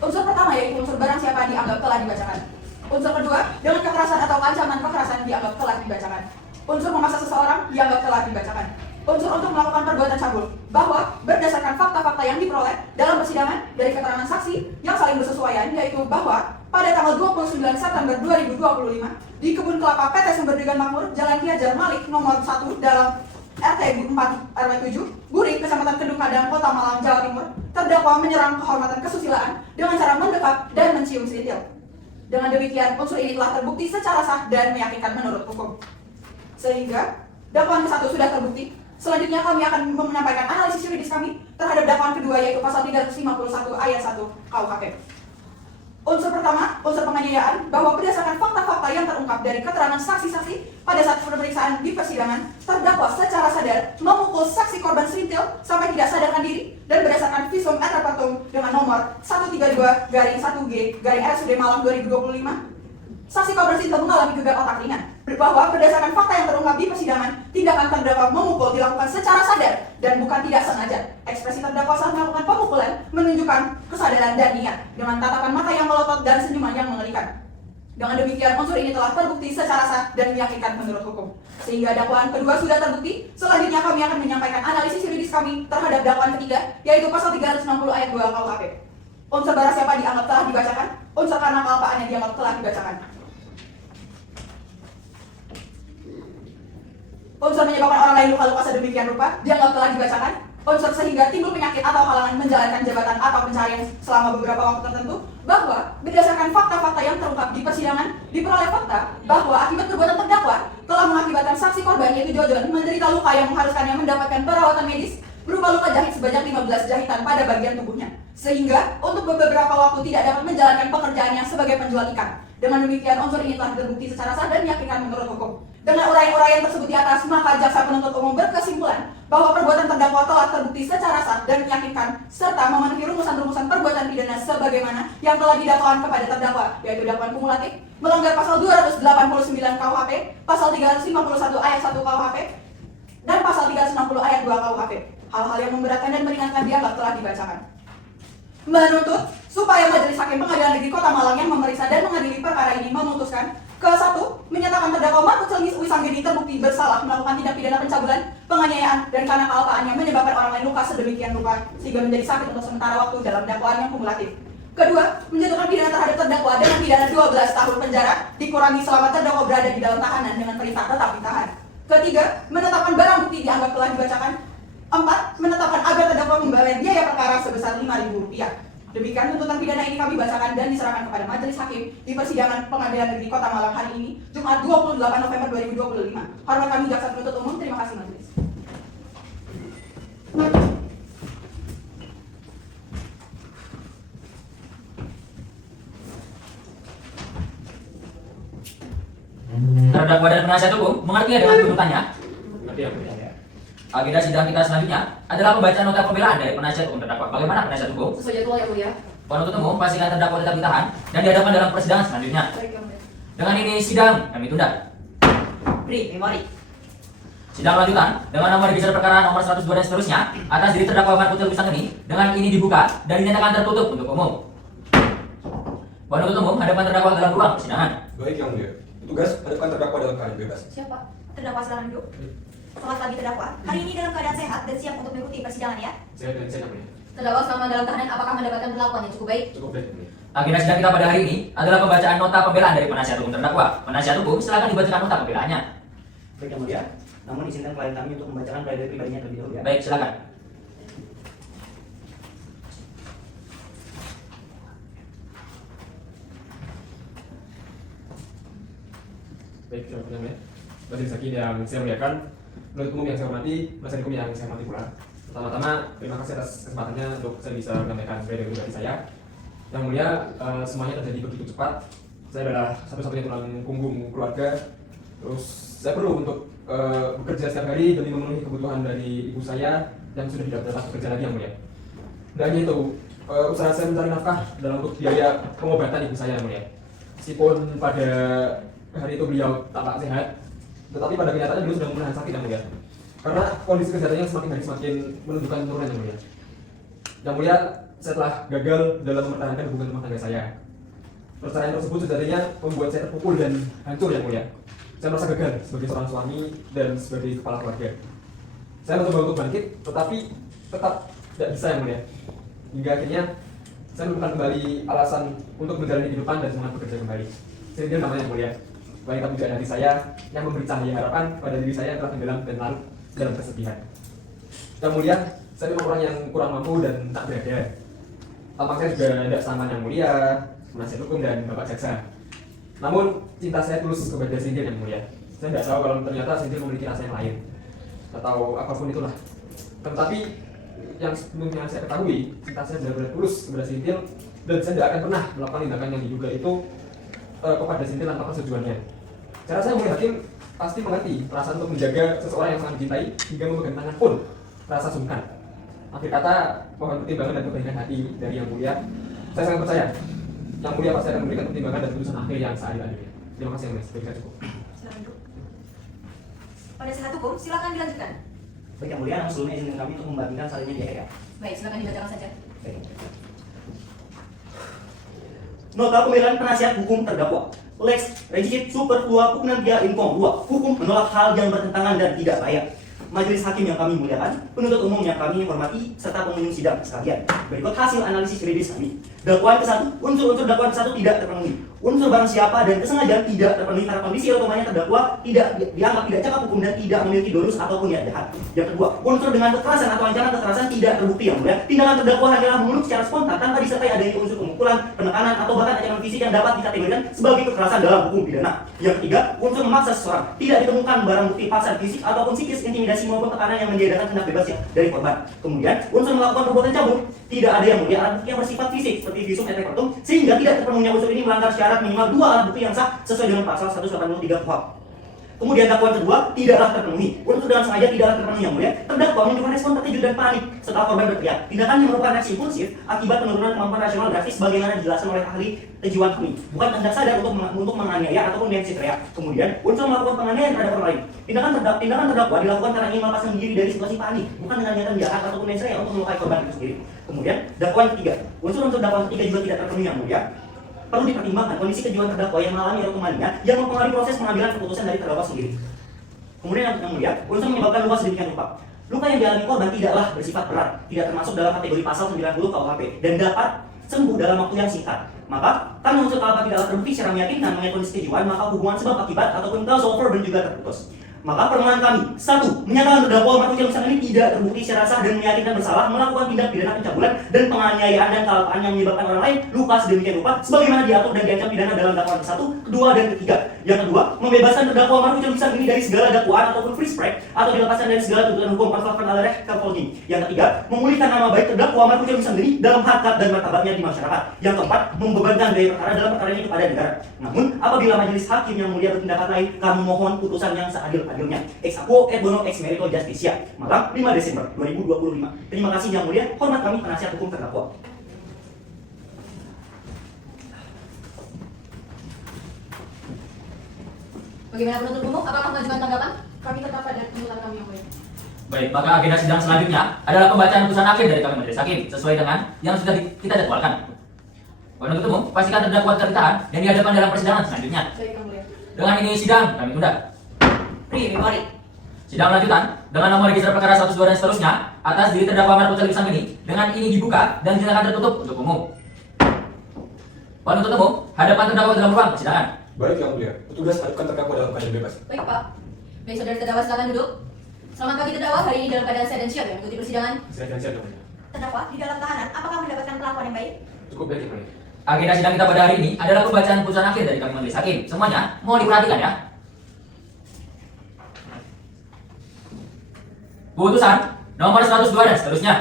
Unsur pertama yaitu unsur barang siapa dianggap telah dibacakan. Unsur kedua, dengan kekerasan atau ancaman kekerasan dianggap telah dibacakan. Unsur memaksa seseorang dianggap telah dibacakan. Unsur untuk melakukan perbuatan cabul, bahwa berdasarkan fakta-fakta yang diperoleh dalam persidangan dari keterangan saksi yang saling bersesuaian, yaitu bahwa pada tanggal 29 September 2025 di Kebun Kelapa PT Sumber Degan Makmur, Jalan Ki Hajar Malik nomor 1 dalam RT 4 RW 7, Burik, Kecamatan Kedung Kadang, Kota Malang, Jawa Timur, terdakwa menyerang kehormatan kesusilaan dengan cara mendekat dan mencium sentil. Dengan demikian, unsur ini telah terbukti secara sah dan meyakinkan menurut hukum. Sehingga dakwaan ke-1 sudah terbukti. Selanjutnya kami akan menyampaikan analisis yuridis kami terhadap dakwaan kedua yaitu pasal 351 ayat 1 KUHP. Unsur pertama, unsur penganiayaan, bahwa berdasarkan fakta-fakta yang terungkap dari keterangan saksi-saksi pada saat pemeriksaan di persidangan, terdakwa secara sadar memukul saksi korban sentil sampai tidak sadarkan diri dan berdasarkan visum et repertum dengan nomor 132-1G-RSUD Malang 2025. Saksi korban sentil mengalami gegar otak ringan, bahwa berdasarkan fakta yang terungkap di persidangan, tindakan terdakwa memukul dilakukan secara sadar dan bukan tidak sengaja. Ekspresi terdakwa saat melakukan pemukulan menunjukkan kesadaran dan niat, dengan tatapan mata yang melotot dan senyuman yang mengerikan. Dengan demikian, unsur ini telah terbukti secara sah dan meyakinkan menurut hukum. Sehingga dakwaan kedua sudah terbukti, selanjutnya kami akan menyampaikan analisis yuridis kami terhadap dakwaan ketiga, yaitu pasal 360 ayat 2 KUHP. Unsur barang siapa dianggap telah dibacakan, unsur karena kealpaan yang dianggap telah dibacakan. Unsur menyebabkan orang lain luka-luka sedemikian rupa dianggap telah dibacakan. Unsur sehingga timbul penyakit atau halangan menjalankan jabatan atau pencarian selama beberapa waktu tertentu, bahwa berdasarkan fakta-fakta yang terungkap di persidangan diperoleh fakta bahwa akibat perbuatan terdakwa telah mengakibatkan saksi korban yaitu Jojon menderita luka yang mengharuskannya mendapatkan perawatan medis berupa luka jahit sebanyak 15 jahitan pada bagian tubuhnya, sehingga untuk beberapa waktu tidak dapat menjalankan pekerjaannya sebagai penjual ikan. Dengan demikian, unsur ini telah terbukti secara sah dan meyakinkan menurut hukum. Dengan uraian-uraian tersebut di atas, maka jaksa penuntut umum berkesimpulan bahwa perbuatan terdakwa telah terbukti secara sah dan meyakinkan serta memenuhi rumusan-rumusan perbuatan pidana sebagaimana yang telah didakwakan kepada terdakwa, yaitu dakwaan kumulatif, melanggar pasal 289 KUHP, pasal 351 ayat 1 KUHP, dan pasal 360 ayat 2 KUHP. Hal-hal yang memberatkan dan meringankan dianggap telah dibacakan. Menuntut supaya Majelis Hakim Pengadilan Negeri Kota Malang yang memeriksa dan mengadili perkara ini memutuskan ke-1, menyatakan terdakwa Markus Selvi Sanggeni terbukti bersalah melakukan tindak pidana pencabulan, penganiayaan, dan karena kealpaannya menyebabkan orang lain luka sedemikian rupa sehingga menjadi sakit untuk sementara waktu dalam dakwaan yang kumulatif. Kedua, menjatuhkan pidana terhadap terdakwa dengan pidana 12 tahun penjara dikurangi selama terdakwa berada di dalam tahanan dengan perintah tetap ditahan. Ketiga, menetapkan barang bukti dianggap telah dibacakan. 4, menetapkan agar terdakwa membayar biaya perkara sebesar Rp5.000. Demikian tuntutan pidana ini kami bacakan dan diserahkan kepada Majelis Hakim di persidangan Pengadilan Negeri Kota Malang hari ini, Jumat 28 November 2025. Hormat kami jaksa penuntut umum, terima kasih Majelis. Terdakwa dan penasihat hukum mengerti dengan tuntutannya. Nanti ya, Mulia. Agenda sidang kita selanjutnya adalah pembacaan nota pembelaan dari penasihat hukum terdakwa. Bagaimana penasihat hukum? Sesuai jadwal yang mulia. Penuntut umum pastikan terdakwa tetap ditahan dan dihadapkan dalam persidangan selanjutnya. Baik, Yang Mulia. Dengan ini sidang kami tunda. Pri, memori. Sidang lanjutan dengan nomor register perkara nomor 102 dan seterusnya atas diri terdakwa Markus Selvi Sanggeni dengan ini dibuka dan dinyatakan tertutup untuk umum. Penuntut umum hadapan terdakwa dalam ruang persidangan. Baik, Yang Mulia. Petugas hadapkan terdakwa dalam keadaan bebas. Siapa? Terdakwa silakan duduk. Selamat pagi terdakwa. Hari ini dalam keadaan sehat dan siap untuk mengikuti persidangan ya. Saya dan saya, Mulia. Terdakwa selama dalam tahanan apakah mendapatkan perlakuan yang cukup baik? Cukup baik. Agenda sidang kita pada hari ini adalah pembacaan nota pembelaan dari penasihat hukum terdakwa. Penasihat hukum silakan dibacakan nota pembelaannya. Baik yang mulia, namun izinkan klien kami untuk membacakan pledoi pribadinya terlebih dahulu ya. Baik, silakan. Baik, terima kasih. Majelis Hakim yang saya muliakan, penuntut umum yang saya hormati, penasihat hukum yang saya hormati pula. Pertama-tama, terima kasih atas kesempatannya untuk saya bisa menyampaikan pledoi pribadi saya. Yang mulia, semuanya terjadi begitu cepat. Saya adalah satu-satunya tulang punggung keluarga. Terus saya perlu untuk bekerja setiap hari demi memenuhi kebutuhan dari ibu saya yang sudah tidak dapat bekerja lagi yang mulia. Dan hanya itu, usaha saya mencari nafkah dalam untuk biaya pengobatan ibu saya yang mulia. Meskipun pada hari itu beliau tampak sehat, tetapi pada kenyataannya beliau sudah menahan sakit yang mulia. Karena kondisi kesehatannya semakin hari semakin menunjukkan penurunan yang mulia. Yang mulia, saya telah gagal dalam mempertahankan hubungan rumah tangga saya. Perceraian tersebut sejatinya membuat saya terpukul dan hancur yang mulia. Saya merasa gagal sebagai seorang suami dan sebagai kepala keluarga. Saya mencoba untuk bangkit, tetapi tetap tidak bisa yang mulia. Hingga akhirnya saya menemukan kembali alasan untuk menjalani kehidupan dan semangat bekerja kembali. Sehingga namanya yang mulia, wanita pujaan hati saya yang memberi cahaya harapan pada diri saya yang telah tenggelam dan larut dalam kesedihan. Yang mulia, saya memang orang yang kurang mampu dan tak berada. Tampak saya juga tidak sama yang mulia, penasihat hukum dan bapak jaksa. Namun cinta saya tulus kepada Sintil yang mulia. Saya tidak tahu kalau ternyata Sintil memiliki rasa yang lain atau apapun itulah. Tetapi yang sebelumnya saya ketahui, cinta saya benar-benar tulus kepada Sintil dan saya tidak akan pernah melakukan tindakan yang diduga itu kepada Sintil tanpa persetujuannya. Cara saya mulia hakim pasti mengerti perasaan untuk menjaga seseorang yang sangat dicintai hingga memegang tangan pun rasa sungkan. Akhir kata, mohon pertimbangan dan kebaikan hati dari yang mulia. Saya sangat percaya yang mulia pasti akan memberikan pertimbangan dan putusan akhir yang seadil-adilnya. Terima kasih yang mulia, saya cukup. Silakan duduk. Penasihat hukum, silakan dilanjutkan. Baik yang mulia, namun sebelumnya izinkan kami untuk membandingkan salahnya di akhir ya. Baik, silakan dibacakan saja. Baik. Nota pembelaan penasihat hukum terdakwa. Lex Regicit Superflua Pugnantia Info 2. Hukum menolak hal yang bertentangan dan tidak layak. Majelis hakim yang kami muliakan, penuntut umum yang kami hormati, serta pengunjung sidang sekalian. Berikut hasil analisis yuridis kami. Dakwaan ke-1, unsur-unsur dakwaan ke-1 tidak terpenuhi. Unsur barang siapa dan kesengajaan tidak terpenuhi karena kondisi otomatis terdakwa tidak dianggap tidak cakap hukum dan tidak memiliki dolus ataupun niat jahat. Yang kedua, unsur dengan kekerasan atau ancaman kekerasan tidak terbukti yang mulia. Tindakan terdakwa hanyalah membunuh secara spontan tanpa disertai adanya unsur pemukulan, penekanan atau bahkan ancaman fisik yang dapat dikategorikan sebagai kekerasan dalam hukum pidana. Yang ketiga, unsur memaksa seseorang. Tidak ditemukan barang bukti paksaan fisik ataupun psikis, intimidasi maupun tekanan yang menjadikan tindak bebasnya dari korban. Kemudian, unsur melakukan perbuatan cabul. Tidak ada yang mulia alat bukti yang bersifat fisik seperti visum et repertum, sehingga tidak terpenuhnya unsur ini melanggar syarat minimal 2 alat bukti yang sah sesuai dengan pasal 183 KUHP. Kemudian dakwaan kedua tidaklah terpenuhi. Unsur dengan sengaja tidaklah terpenuhi yang mulia. Terdakwa menunjukkan respon terkejut dan panik setelah korban berteriak. Tindakan yang merupakan reaksi impulsif akibat penurunan kemampuan rasional drastis sebagaimana dijelaskan oleh ahli kejiwaan kami. Bukan hendak sadar untuk menganiaya ataupun mengensi teriak. Kemudian unsur melakukan penganiayaan terhadap orang lain. Tindakan terdakwa dilakukan karena ingin melepaskan diri dari situasi panik, bukan dengan niatan jahat ataupun mengensi teriak untuk melukai korban itu sendiri. Kemudian dakwaan ketiga. Unsur-unsur dakwaan ketiga juga tidak terpenuhi yang mulia. Perlu dipertimbangkan kondisi kejiwaan terdakwa yang mengalami erotomania yang mempengaruhi proses pengambilan keputusan dari terdakwa sendiri. Kemudian yang mulia, unsur menyebabkan luka sedemikian rupa. Luka yang dialami korban tidaklah bersifat berat, tidak termasuk dalam kategori pasal 90 KUHP dan dapat sembuh dalam waktu yang singkat. Maka, karena unsur KUHP tidaklah terbukti secara meyakinkan mengenai kondisi kejiwaan, maka hubungan sebab akibat ataupun causal verb juga terputus. Maka permohonan kami, 1. Menyatakan terdakwa Markus James ini tidak terbukti secara sah dan meyakinkan bersalah melakukan tindak pidana pencabulan dan penganiayaan dan kelapaan yang menyebabkan orang lain luka sedemikian rupa sebagaimana diatur dan diancam pidana dalam dakwaan ke-1, kedua, dan ketiga. Yang kedua, membebaskan terdakwa Markus James ini dari segala dakwaan ataupun free spread atau dilepaskan dari segala tuntutan hukum pasal alaih scaffolding. Yang ketiga, memulihkan nama baik terdakwa Markus James ini dalam harkat dan martabatnya di masyarakat. Yang keempat, membebankan biaya perkara dalam perkara ini kepada negara. Namun, apabila majelis hakim yang mulia berpendapat lain, kami mohon putusan yang seadil-adilnya. Ex aequo et bono ex merito justitia. Malam 5 Desember 2025. Terima kasih yang mulia. Hormat kami penasihat hukum terdakwa. Bagaimana penuntut umum? Apakah mengajukan tanggapan? Kami tetap pada tuntutan kami yang mulia. Baik, maka agenda sidang selanjutnya adalah pembacaan putusan akhir dari kami majelis hakim sesuai dengan yang sudah kita jadwalkan. Penuntut umum, pastikan terdakwa tertahan dan dihadapkan dalam persidangan selanjutnya. Baik yang mulia. Dengan ini sidang kami tunda. Pri memori. Sidang lanjutan dengan nomor register perkara 102 dan seterusnya atas diri terdakwa Marco Celip Samini dengan ini dibuka dan dinyatakan tertutup untuk umum. Penuntut umum, hadapan terdakwa dalam ruang persidangan. Baik yang mulia, petugas hadapkan terdakwa dalam keadaan bebas. Baik Pak. Baik saudara terdakwa silakan duduk. Selamat pagi terdakwa, hari ini dalam keadaan sehat dan siap ya mengikuti persidangan. Silakan yang mulia. Terdakwa di dalam tahanan, apakah mendapatkan perlakuan yang baik? Cukup baik yang mulia. Agenda sidang kita pada hari ini adalah pembacaan putusan akhir dari kami majelis hakim. Semuanya mohon diperhatikan ya. Putusan nomor 102 dan seterusnya.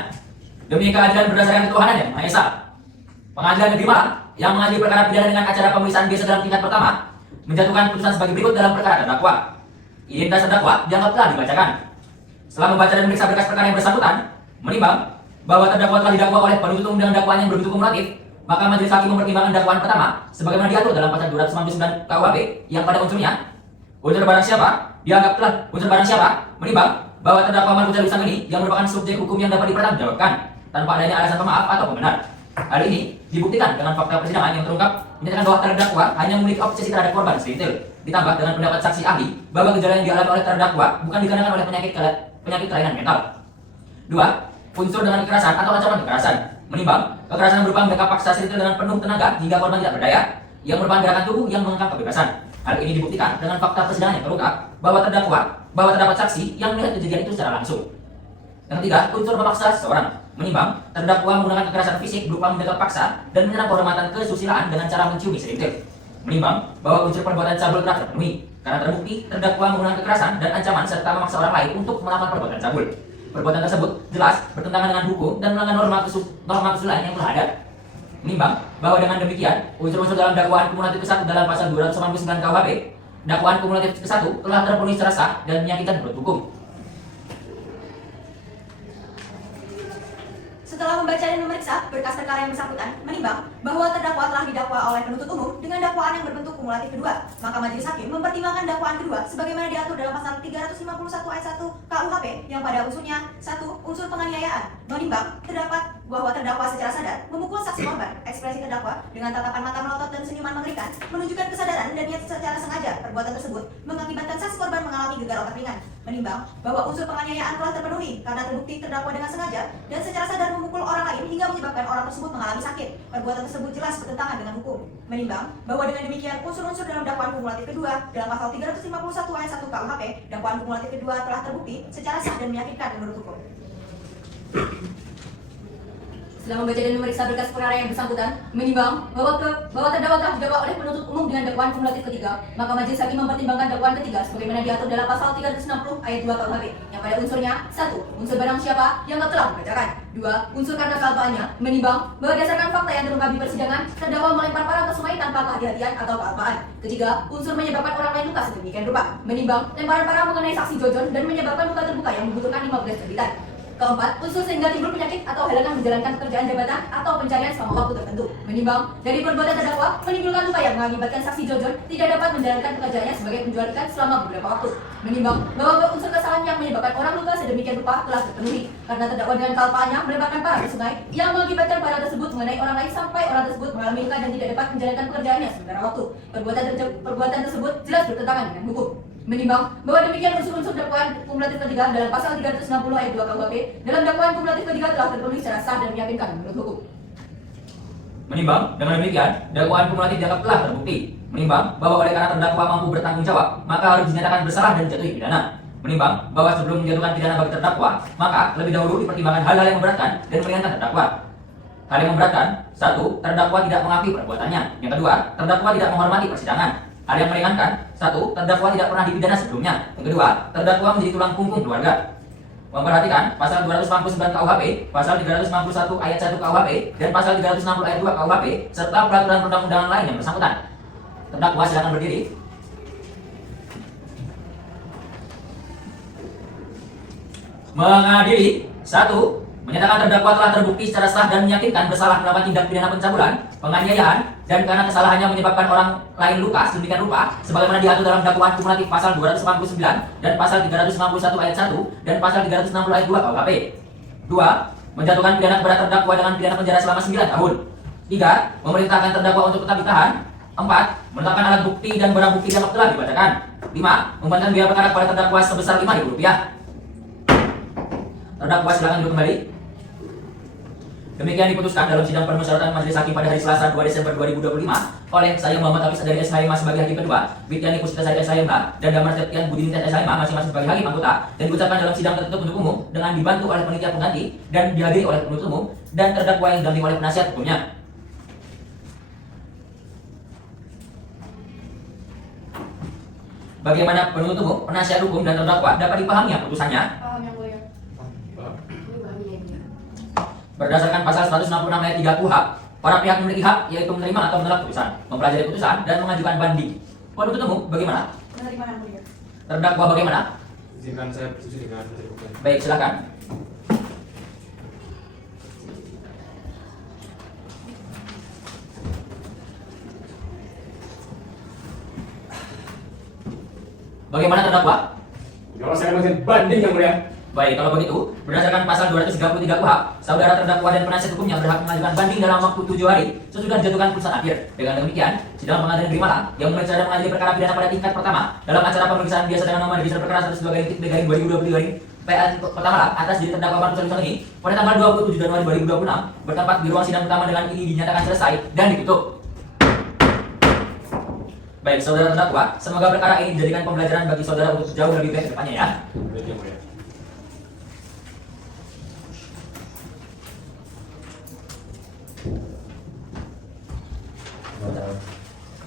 Demi keadilan berdasarkan ketuhanan yang Maha Esa. Pengadilan Negeri Malang yang mengadili perkara pidana dengan acara pemeriksaan biasa dalam tingkat pertama menjatuhkan putusan sebagai berikut dalam perkara terdakwa. Identitas terdakwa dianggap telah dibacakan. Setelah membaca dan memeriksa berkas perkara yang bersangkutan, menimbang bahwa terdakwa telah didakwa oleh penuntut umum dengan dakwaan yang berbentuk kumulatif, maka majelis hakim mempertimbangkan dakwaan pertama sebagaimana diatur dalam pasal 299 KUHP yang pada unsurnya unsur barang siapa menimbang bahwa terdakwa Marco Celip Samini yang merupakan subjek hukum yang dapat dipertanggungjawabkan tanpa adanya alasan pemaaf atau pembenar. Hal ini dibuktikan dengan fakta persidangan yang terungkap menyatakan bahwa terdakwa hanya memiliki obsesi terhadap korban selintir, ditambah dengan pendapat saksi ahli bahwa gejala yang dialami oleh terdakwa bukan dikarenakan oleh penyakit kelainan mental. 2. Unsur dengan kekerasan atau ancaman kekerasan menimbang kekerasan berupa mendekap paksa selintir dengan penuh tenaga hingga korban tidak berdaya yang merupakan gerakan tubuh yang mengengkang kebebasan. Hal ini dibuktikan dengan fakta persidangan yang terungkap bahwa terdapat saksi yang melihat kejadian itu secara langsung. Yang ketiga, unsur memaksa seseorang menimbang terdakwa menggunakan kekerasan fisik berupa mendekap paksa dan menyerang kehormatan kesusilaan dengan cara menciumi selintir. Menimbang bahwa unsur perbuatan cabul telah terpenuhi karena terbukti terdakwa menggunakan kekerasan dan ancaman serta memaksa orang lain untuk melakukan perbuatan cabul. Perbuatan tersebut jelas bertentangan dengan hukum dan melanggar norma kesusilaan yang telah ada. Menimbang bahwa dengan demikian unsur-unsur dalam dakwaan kumulatif ke-1 dalam pasal 299 KUHP, dakwaan kumulatif ke-1 telah terpenuhi secara sah dan meyakinkan menurut hukum. Setelah membaca dan memeriksa berkas perkara yang bersangkutan, menimbang bahwa terdakwa telah didakwa oleh penuntut umum dengan dakwaan yang berbentuk kumulatif kedua, maka majelis hakim mempertimbangkan dakwaan kedua sebagaimana diatur dalam pasal 351 ayat 1 KUHP yang pada unsurnya 1. Unsur penganiayaan. Menimbang terdapat bahwa terdakwa secara sadar memukul saksi korban. Ekspresi terdakwa dengan tatapan mata melotot dan senyuman mengerikan menunjukkan kesadaran dan niat secara sengaja perbuatan tersebut mengakibatkan saksi korban mengalami gegar otak ringan. Menimbang bahwa unsur penganiayaan telah terpenuhi karena terbukti terdakwa dengan sengaja dan secara sadar memukul orang lain hingga menyebabkan orang tersebut mengalami sakit. Perbuatan tersebut jelas bertentangan dengan hukum. Menimbang bahwa dengan demikian unsur-unsur dalam dakwaan kumulatif kedua dalam pasal 351 ayat 1 KUHP, dakwaan kumulatif kedua telah terbukti secara sah dan meyakinkan menurut hukum. Setelah membaca dan memeriksa berkas perkara yang bersangkutan, menimbang bahwa terdakwa telah didakwa oleh penuntut umum dengan dakwaan kumulatif ketiga, maka majelis hakim mempertimbangkan dakwaan ketiga sebagaimana diatur dalam pasal 360 ayat 2 KUHP yang pada unsurnya 1. Unsur barang siapa yang telah dibacakan. 2. Unsur karena kealpaannya, menimbang bahwa berdasarkan fakta yang terungkap di persidangan, terdakwa melempar parang ke sungai tanpa kehati-hatian atau kealpaan. Ketiga, unsur menyebabkan orang lain luka sedemikian rupa, menimbang lemparan parang mengenai saksi Jojon dan menyebabkan luka terbuka yang membutuhkan 15 jahitan. Keempat, unsur sehingga timbul penyakit atau halangan menjalankan pekerjaan jabatan atau pencarian selama waktu tertentu. Menimbang dari perbuatan terdakwa menimbulkan luka yang mengakibatkan saksi Jojon tidak dapat menjalankan pekerjaannya sebagai penjual ikan selama beberapa waktu. Menimbang bahwa unsur kesalahan yang menyebabkan orang luka sedemikian rupa telah terpenuhi karena terdakwa dengan kealpaannya melemparkan parang ke sungai yang mengakibatkan parang tersebut mengenai orang lain sampai orang tersebut mengalami luka dan tidak dapat menjalankan pekerjaannya sementara waktu. Perbuatan tersebut jelas bertentangan dengan hukum. Menimbang bahwa demikian unsur-unsur dakwaan kumulatif ketiga dalam pasal 360 ayat 2 KUHP dalam dakwaan kumulatif ketiga telah terpenuhi secara sah dan meyakinkan menurut hukum. Menimbang dengan demikian dakwaan kumulatif dianggap telah terbukti. Menimbang bahwa oleh karena terdakwa mampu bertanggung jawab, maka harus dinyatakan bersalah dan dijatuhi pidana. Menimbang bahwa sebelum menjatuhkan pidana bagi terdakwa, maka lebih dahulu dipertimbangkan hal-hal yang memberatkan dan meringankan terdakwa. Hal yang memberatkan, 1. Terdakwa tidak mengakui perbuatannya. Yang kedua, terdakwa tidak menghormati persidangan. Hal yang meringankan, 1. Terdakwa tidak pernah dipidana sebelumnya. Yang kedua, terdakwa menjadi tulang punggung keluarga. Memperhatikan pasal 299 KUHP, pasal 351 ayat 1 KUHP, dan pasal 360 ayat 2 KUHP, serta peraturan perundang-undangan lain yang bersangkutan. Terdakwa silakan berdiri. Mengadili, 1. Menyatakan terdakwa telah terbukti secara sah dan meyakinkan bersalah melakukan tindak pidana pencabulan, penganiayaan, dan karena kesalahannya menyebabkan orang lain luka sedemikian rupa sebagaimana diatur dalam dakwaan kumulatif pasal 289 dan pasal 351 ayat 1 dan pasal 360 ayat 2 KUHP. 2. Menjatuhkan pidana kepada terdakwa dengan pidana penjara selama 9 tahun. 3. Memerintahkan terdakwa untuk tetap ditahan. 4. Menetapkan alat bukti dan barang bukti yang telah dibacakan. 5. Membebankan biaya perkara kepada terdakwa sebesar Rp5.000. Terdakwa silakan duduk kembali. Demikian diputuskan dalam sidang permusyawaratan Majelis Hakim pada hari Selasa 2 Desember 2025 oleh saya Muhammad Hafiz dari SHMH sebagai hakim kedua, Bityani Puspita Sari SHMH, dan Damar Septian Budiningrat SHMH masing-masing sebagai hakim anggota, dan diucapkan dalam sidang tertutup untuk umum dengan dibantu oleh panitia pengganti dan dihadiri oleh penuntut umum dan terdakwa yang didampingi oleh penasihat hukumnya. Bagaimana penuntut umum, penasihat hukum, dan terdakwa dapat dipahami putusannya? Paham yang mulia. Berdasarkan pasal 166 ayat 3 KUHP, para pihak memiliki hak yaitu menerima atau menolak putusan, mempelajari putusan, dan mengajukan banding. Penuntut umum bagaimana? Menerima yang mulia. Terdakwa bagaimana? Izinkan saya bersetuju dengan penasihat hukum. Baik, silakan. Bagaimana terdakwa? Kalau saya mengajukan banding yang mulia. Baik, kalau begitu, berdasarkan pasal 233 KUHP, saudara terdakwa dan penasihat hukumnya berhak mengajukan banding dalam waktu 7 hari sesudah dijatuhkan putusan akhir. Dengan demikian, sidang pengadilan negeri Malang yang mulai cara mengadili perkara pidana pada tingkat pertama dalam acara pemeriksaan biasa dengan nomor register perkara 102/2020 PN Kota Malang atas diri terdakwa Markus Alisson ini pada tanggal 27 Januari 2026 bertempat di ruang sidang utama dengan ini dinyatakan selesai dan ditutup. Baik, saudara terdakwa, semoga perkara ini dijadikan pembelajaran bagi saudara untuk jauh lebih baik ke depannya ya. Baik, yang mulia.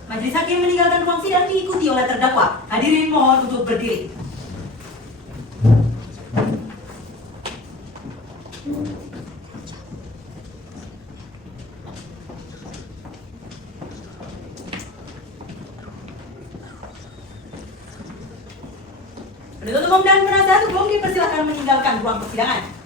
Majelis Hakim meninggalkan ruang sidang diikuti oleh terdakwa. Hadirin mohon untuk berdiri. Penuntut umum dan penasihat hukum dipersilakan meninggalkan ruang persidangan.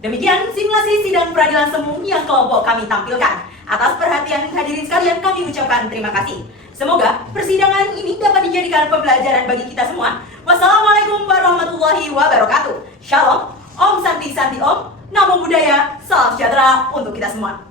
Demikian simulasi sidang peradilan semu yang kelompok kami tampilkan. Atas perhatian hadirin sekalian kami ucapkan terima kasih. Semoga persidangan ini dapat dijadikan pembelajaran bagi kita semua. Wassalamualaikum warahmatullahi wabarakatuh. Shalom, Om Santi Santi Om, Namo Buddhaya, salam sejahtera untuk kita semua.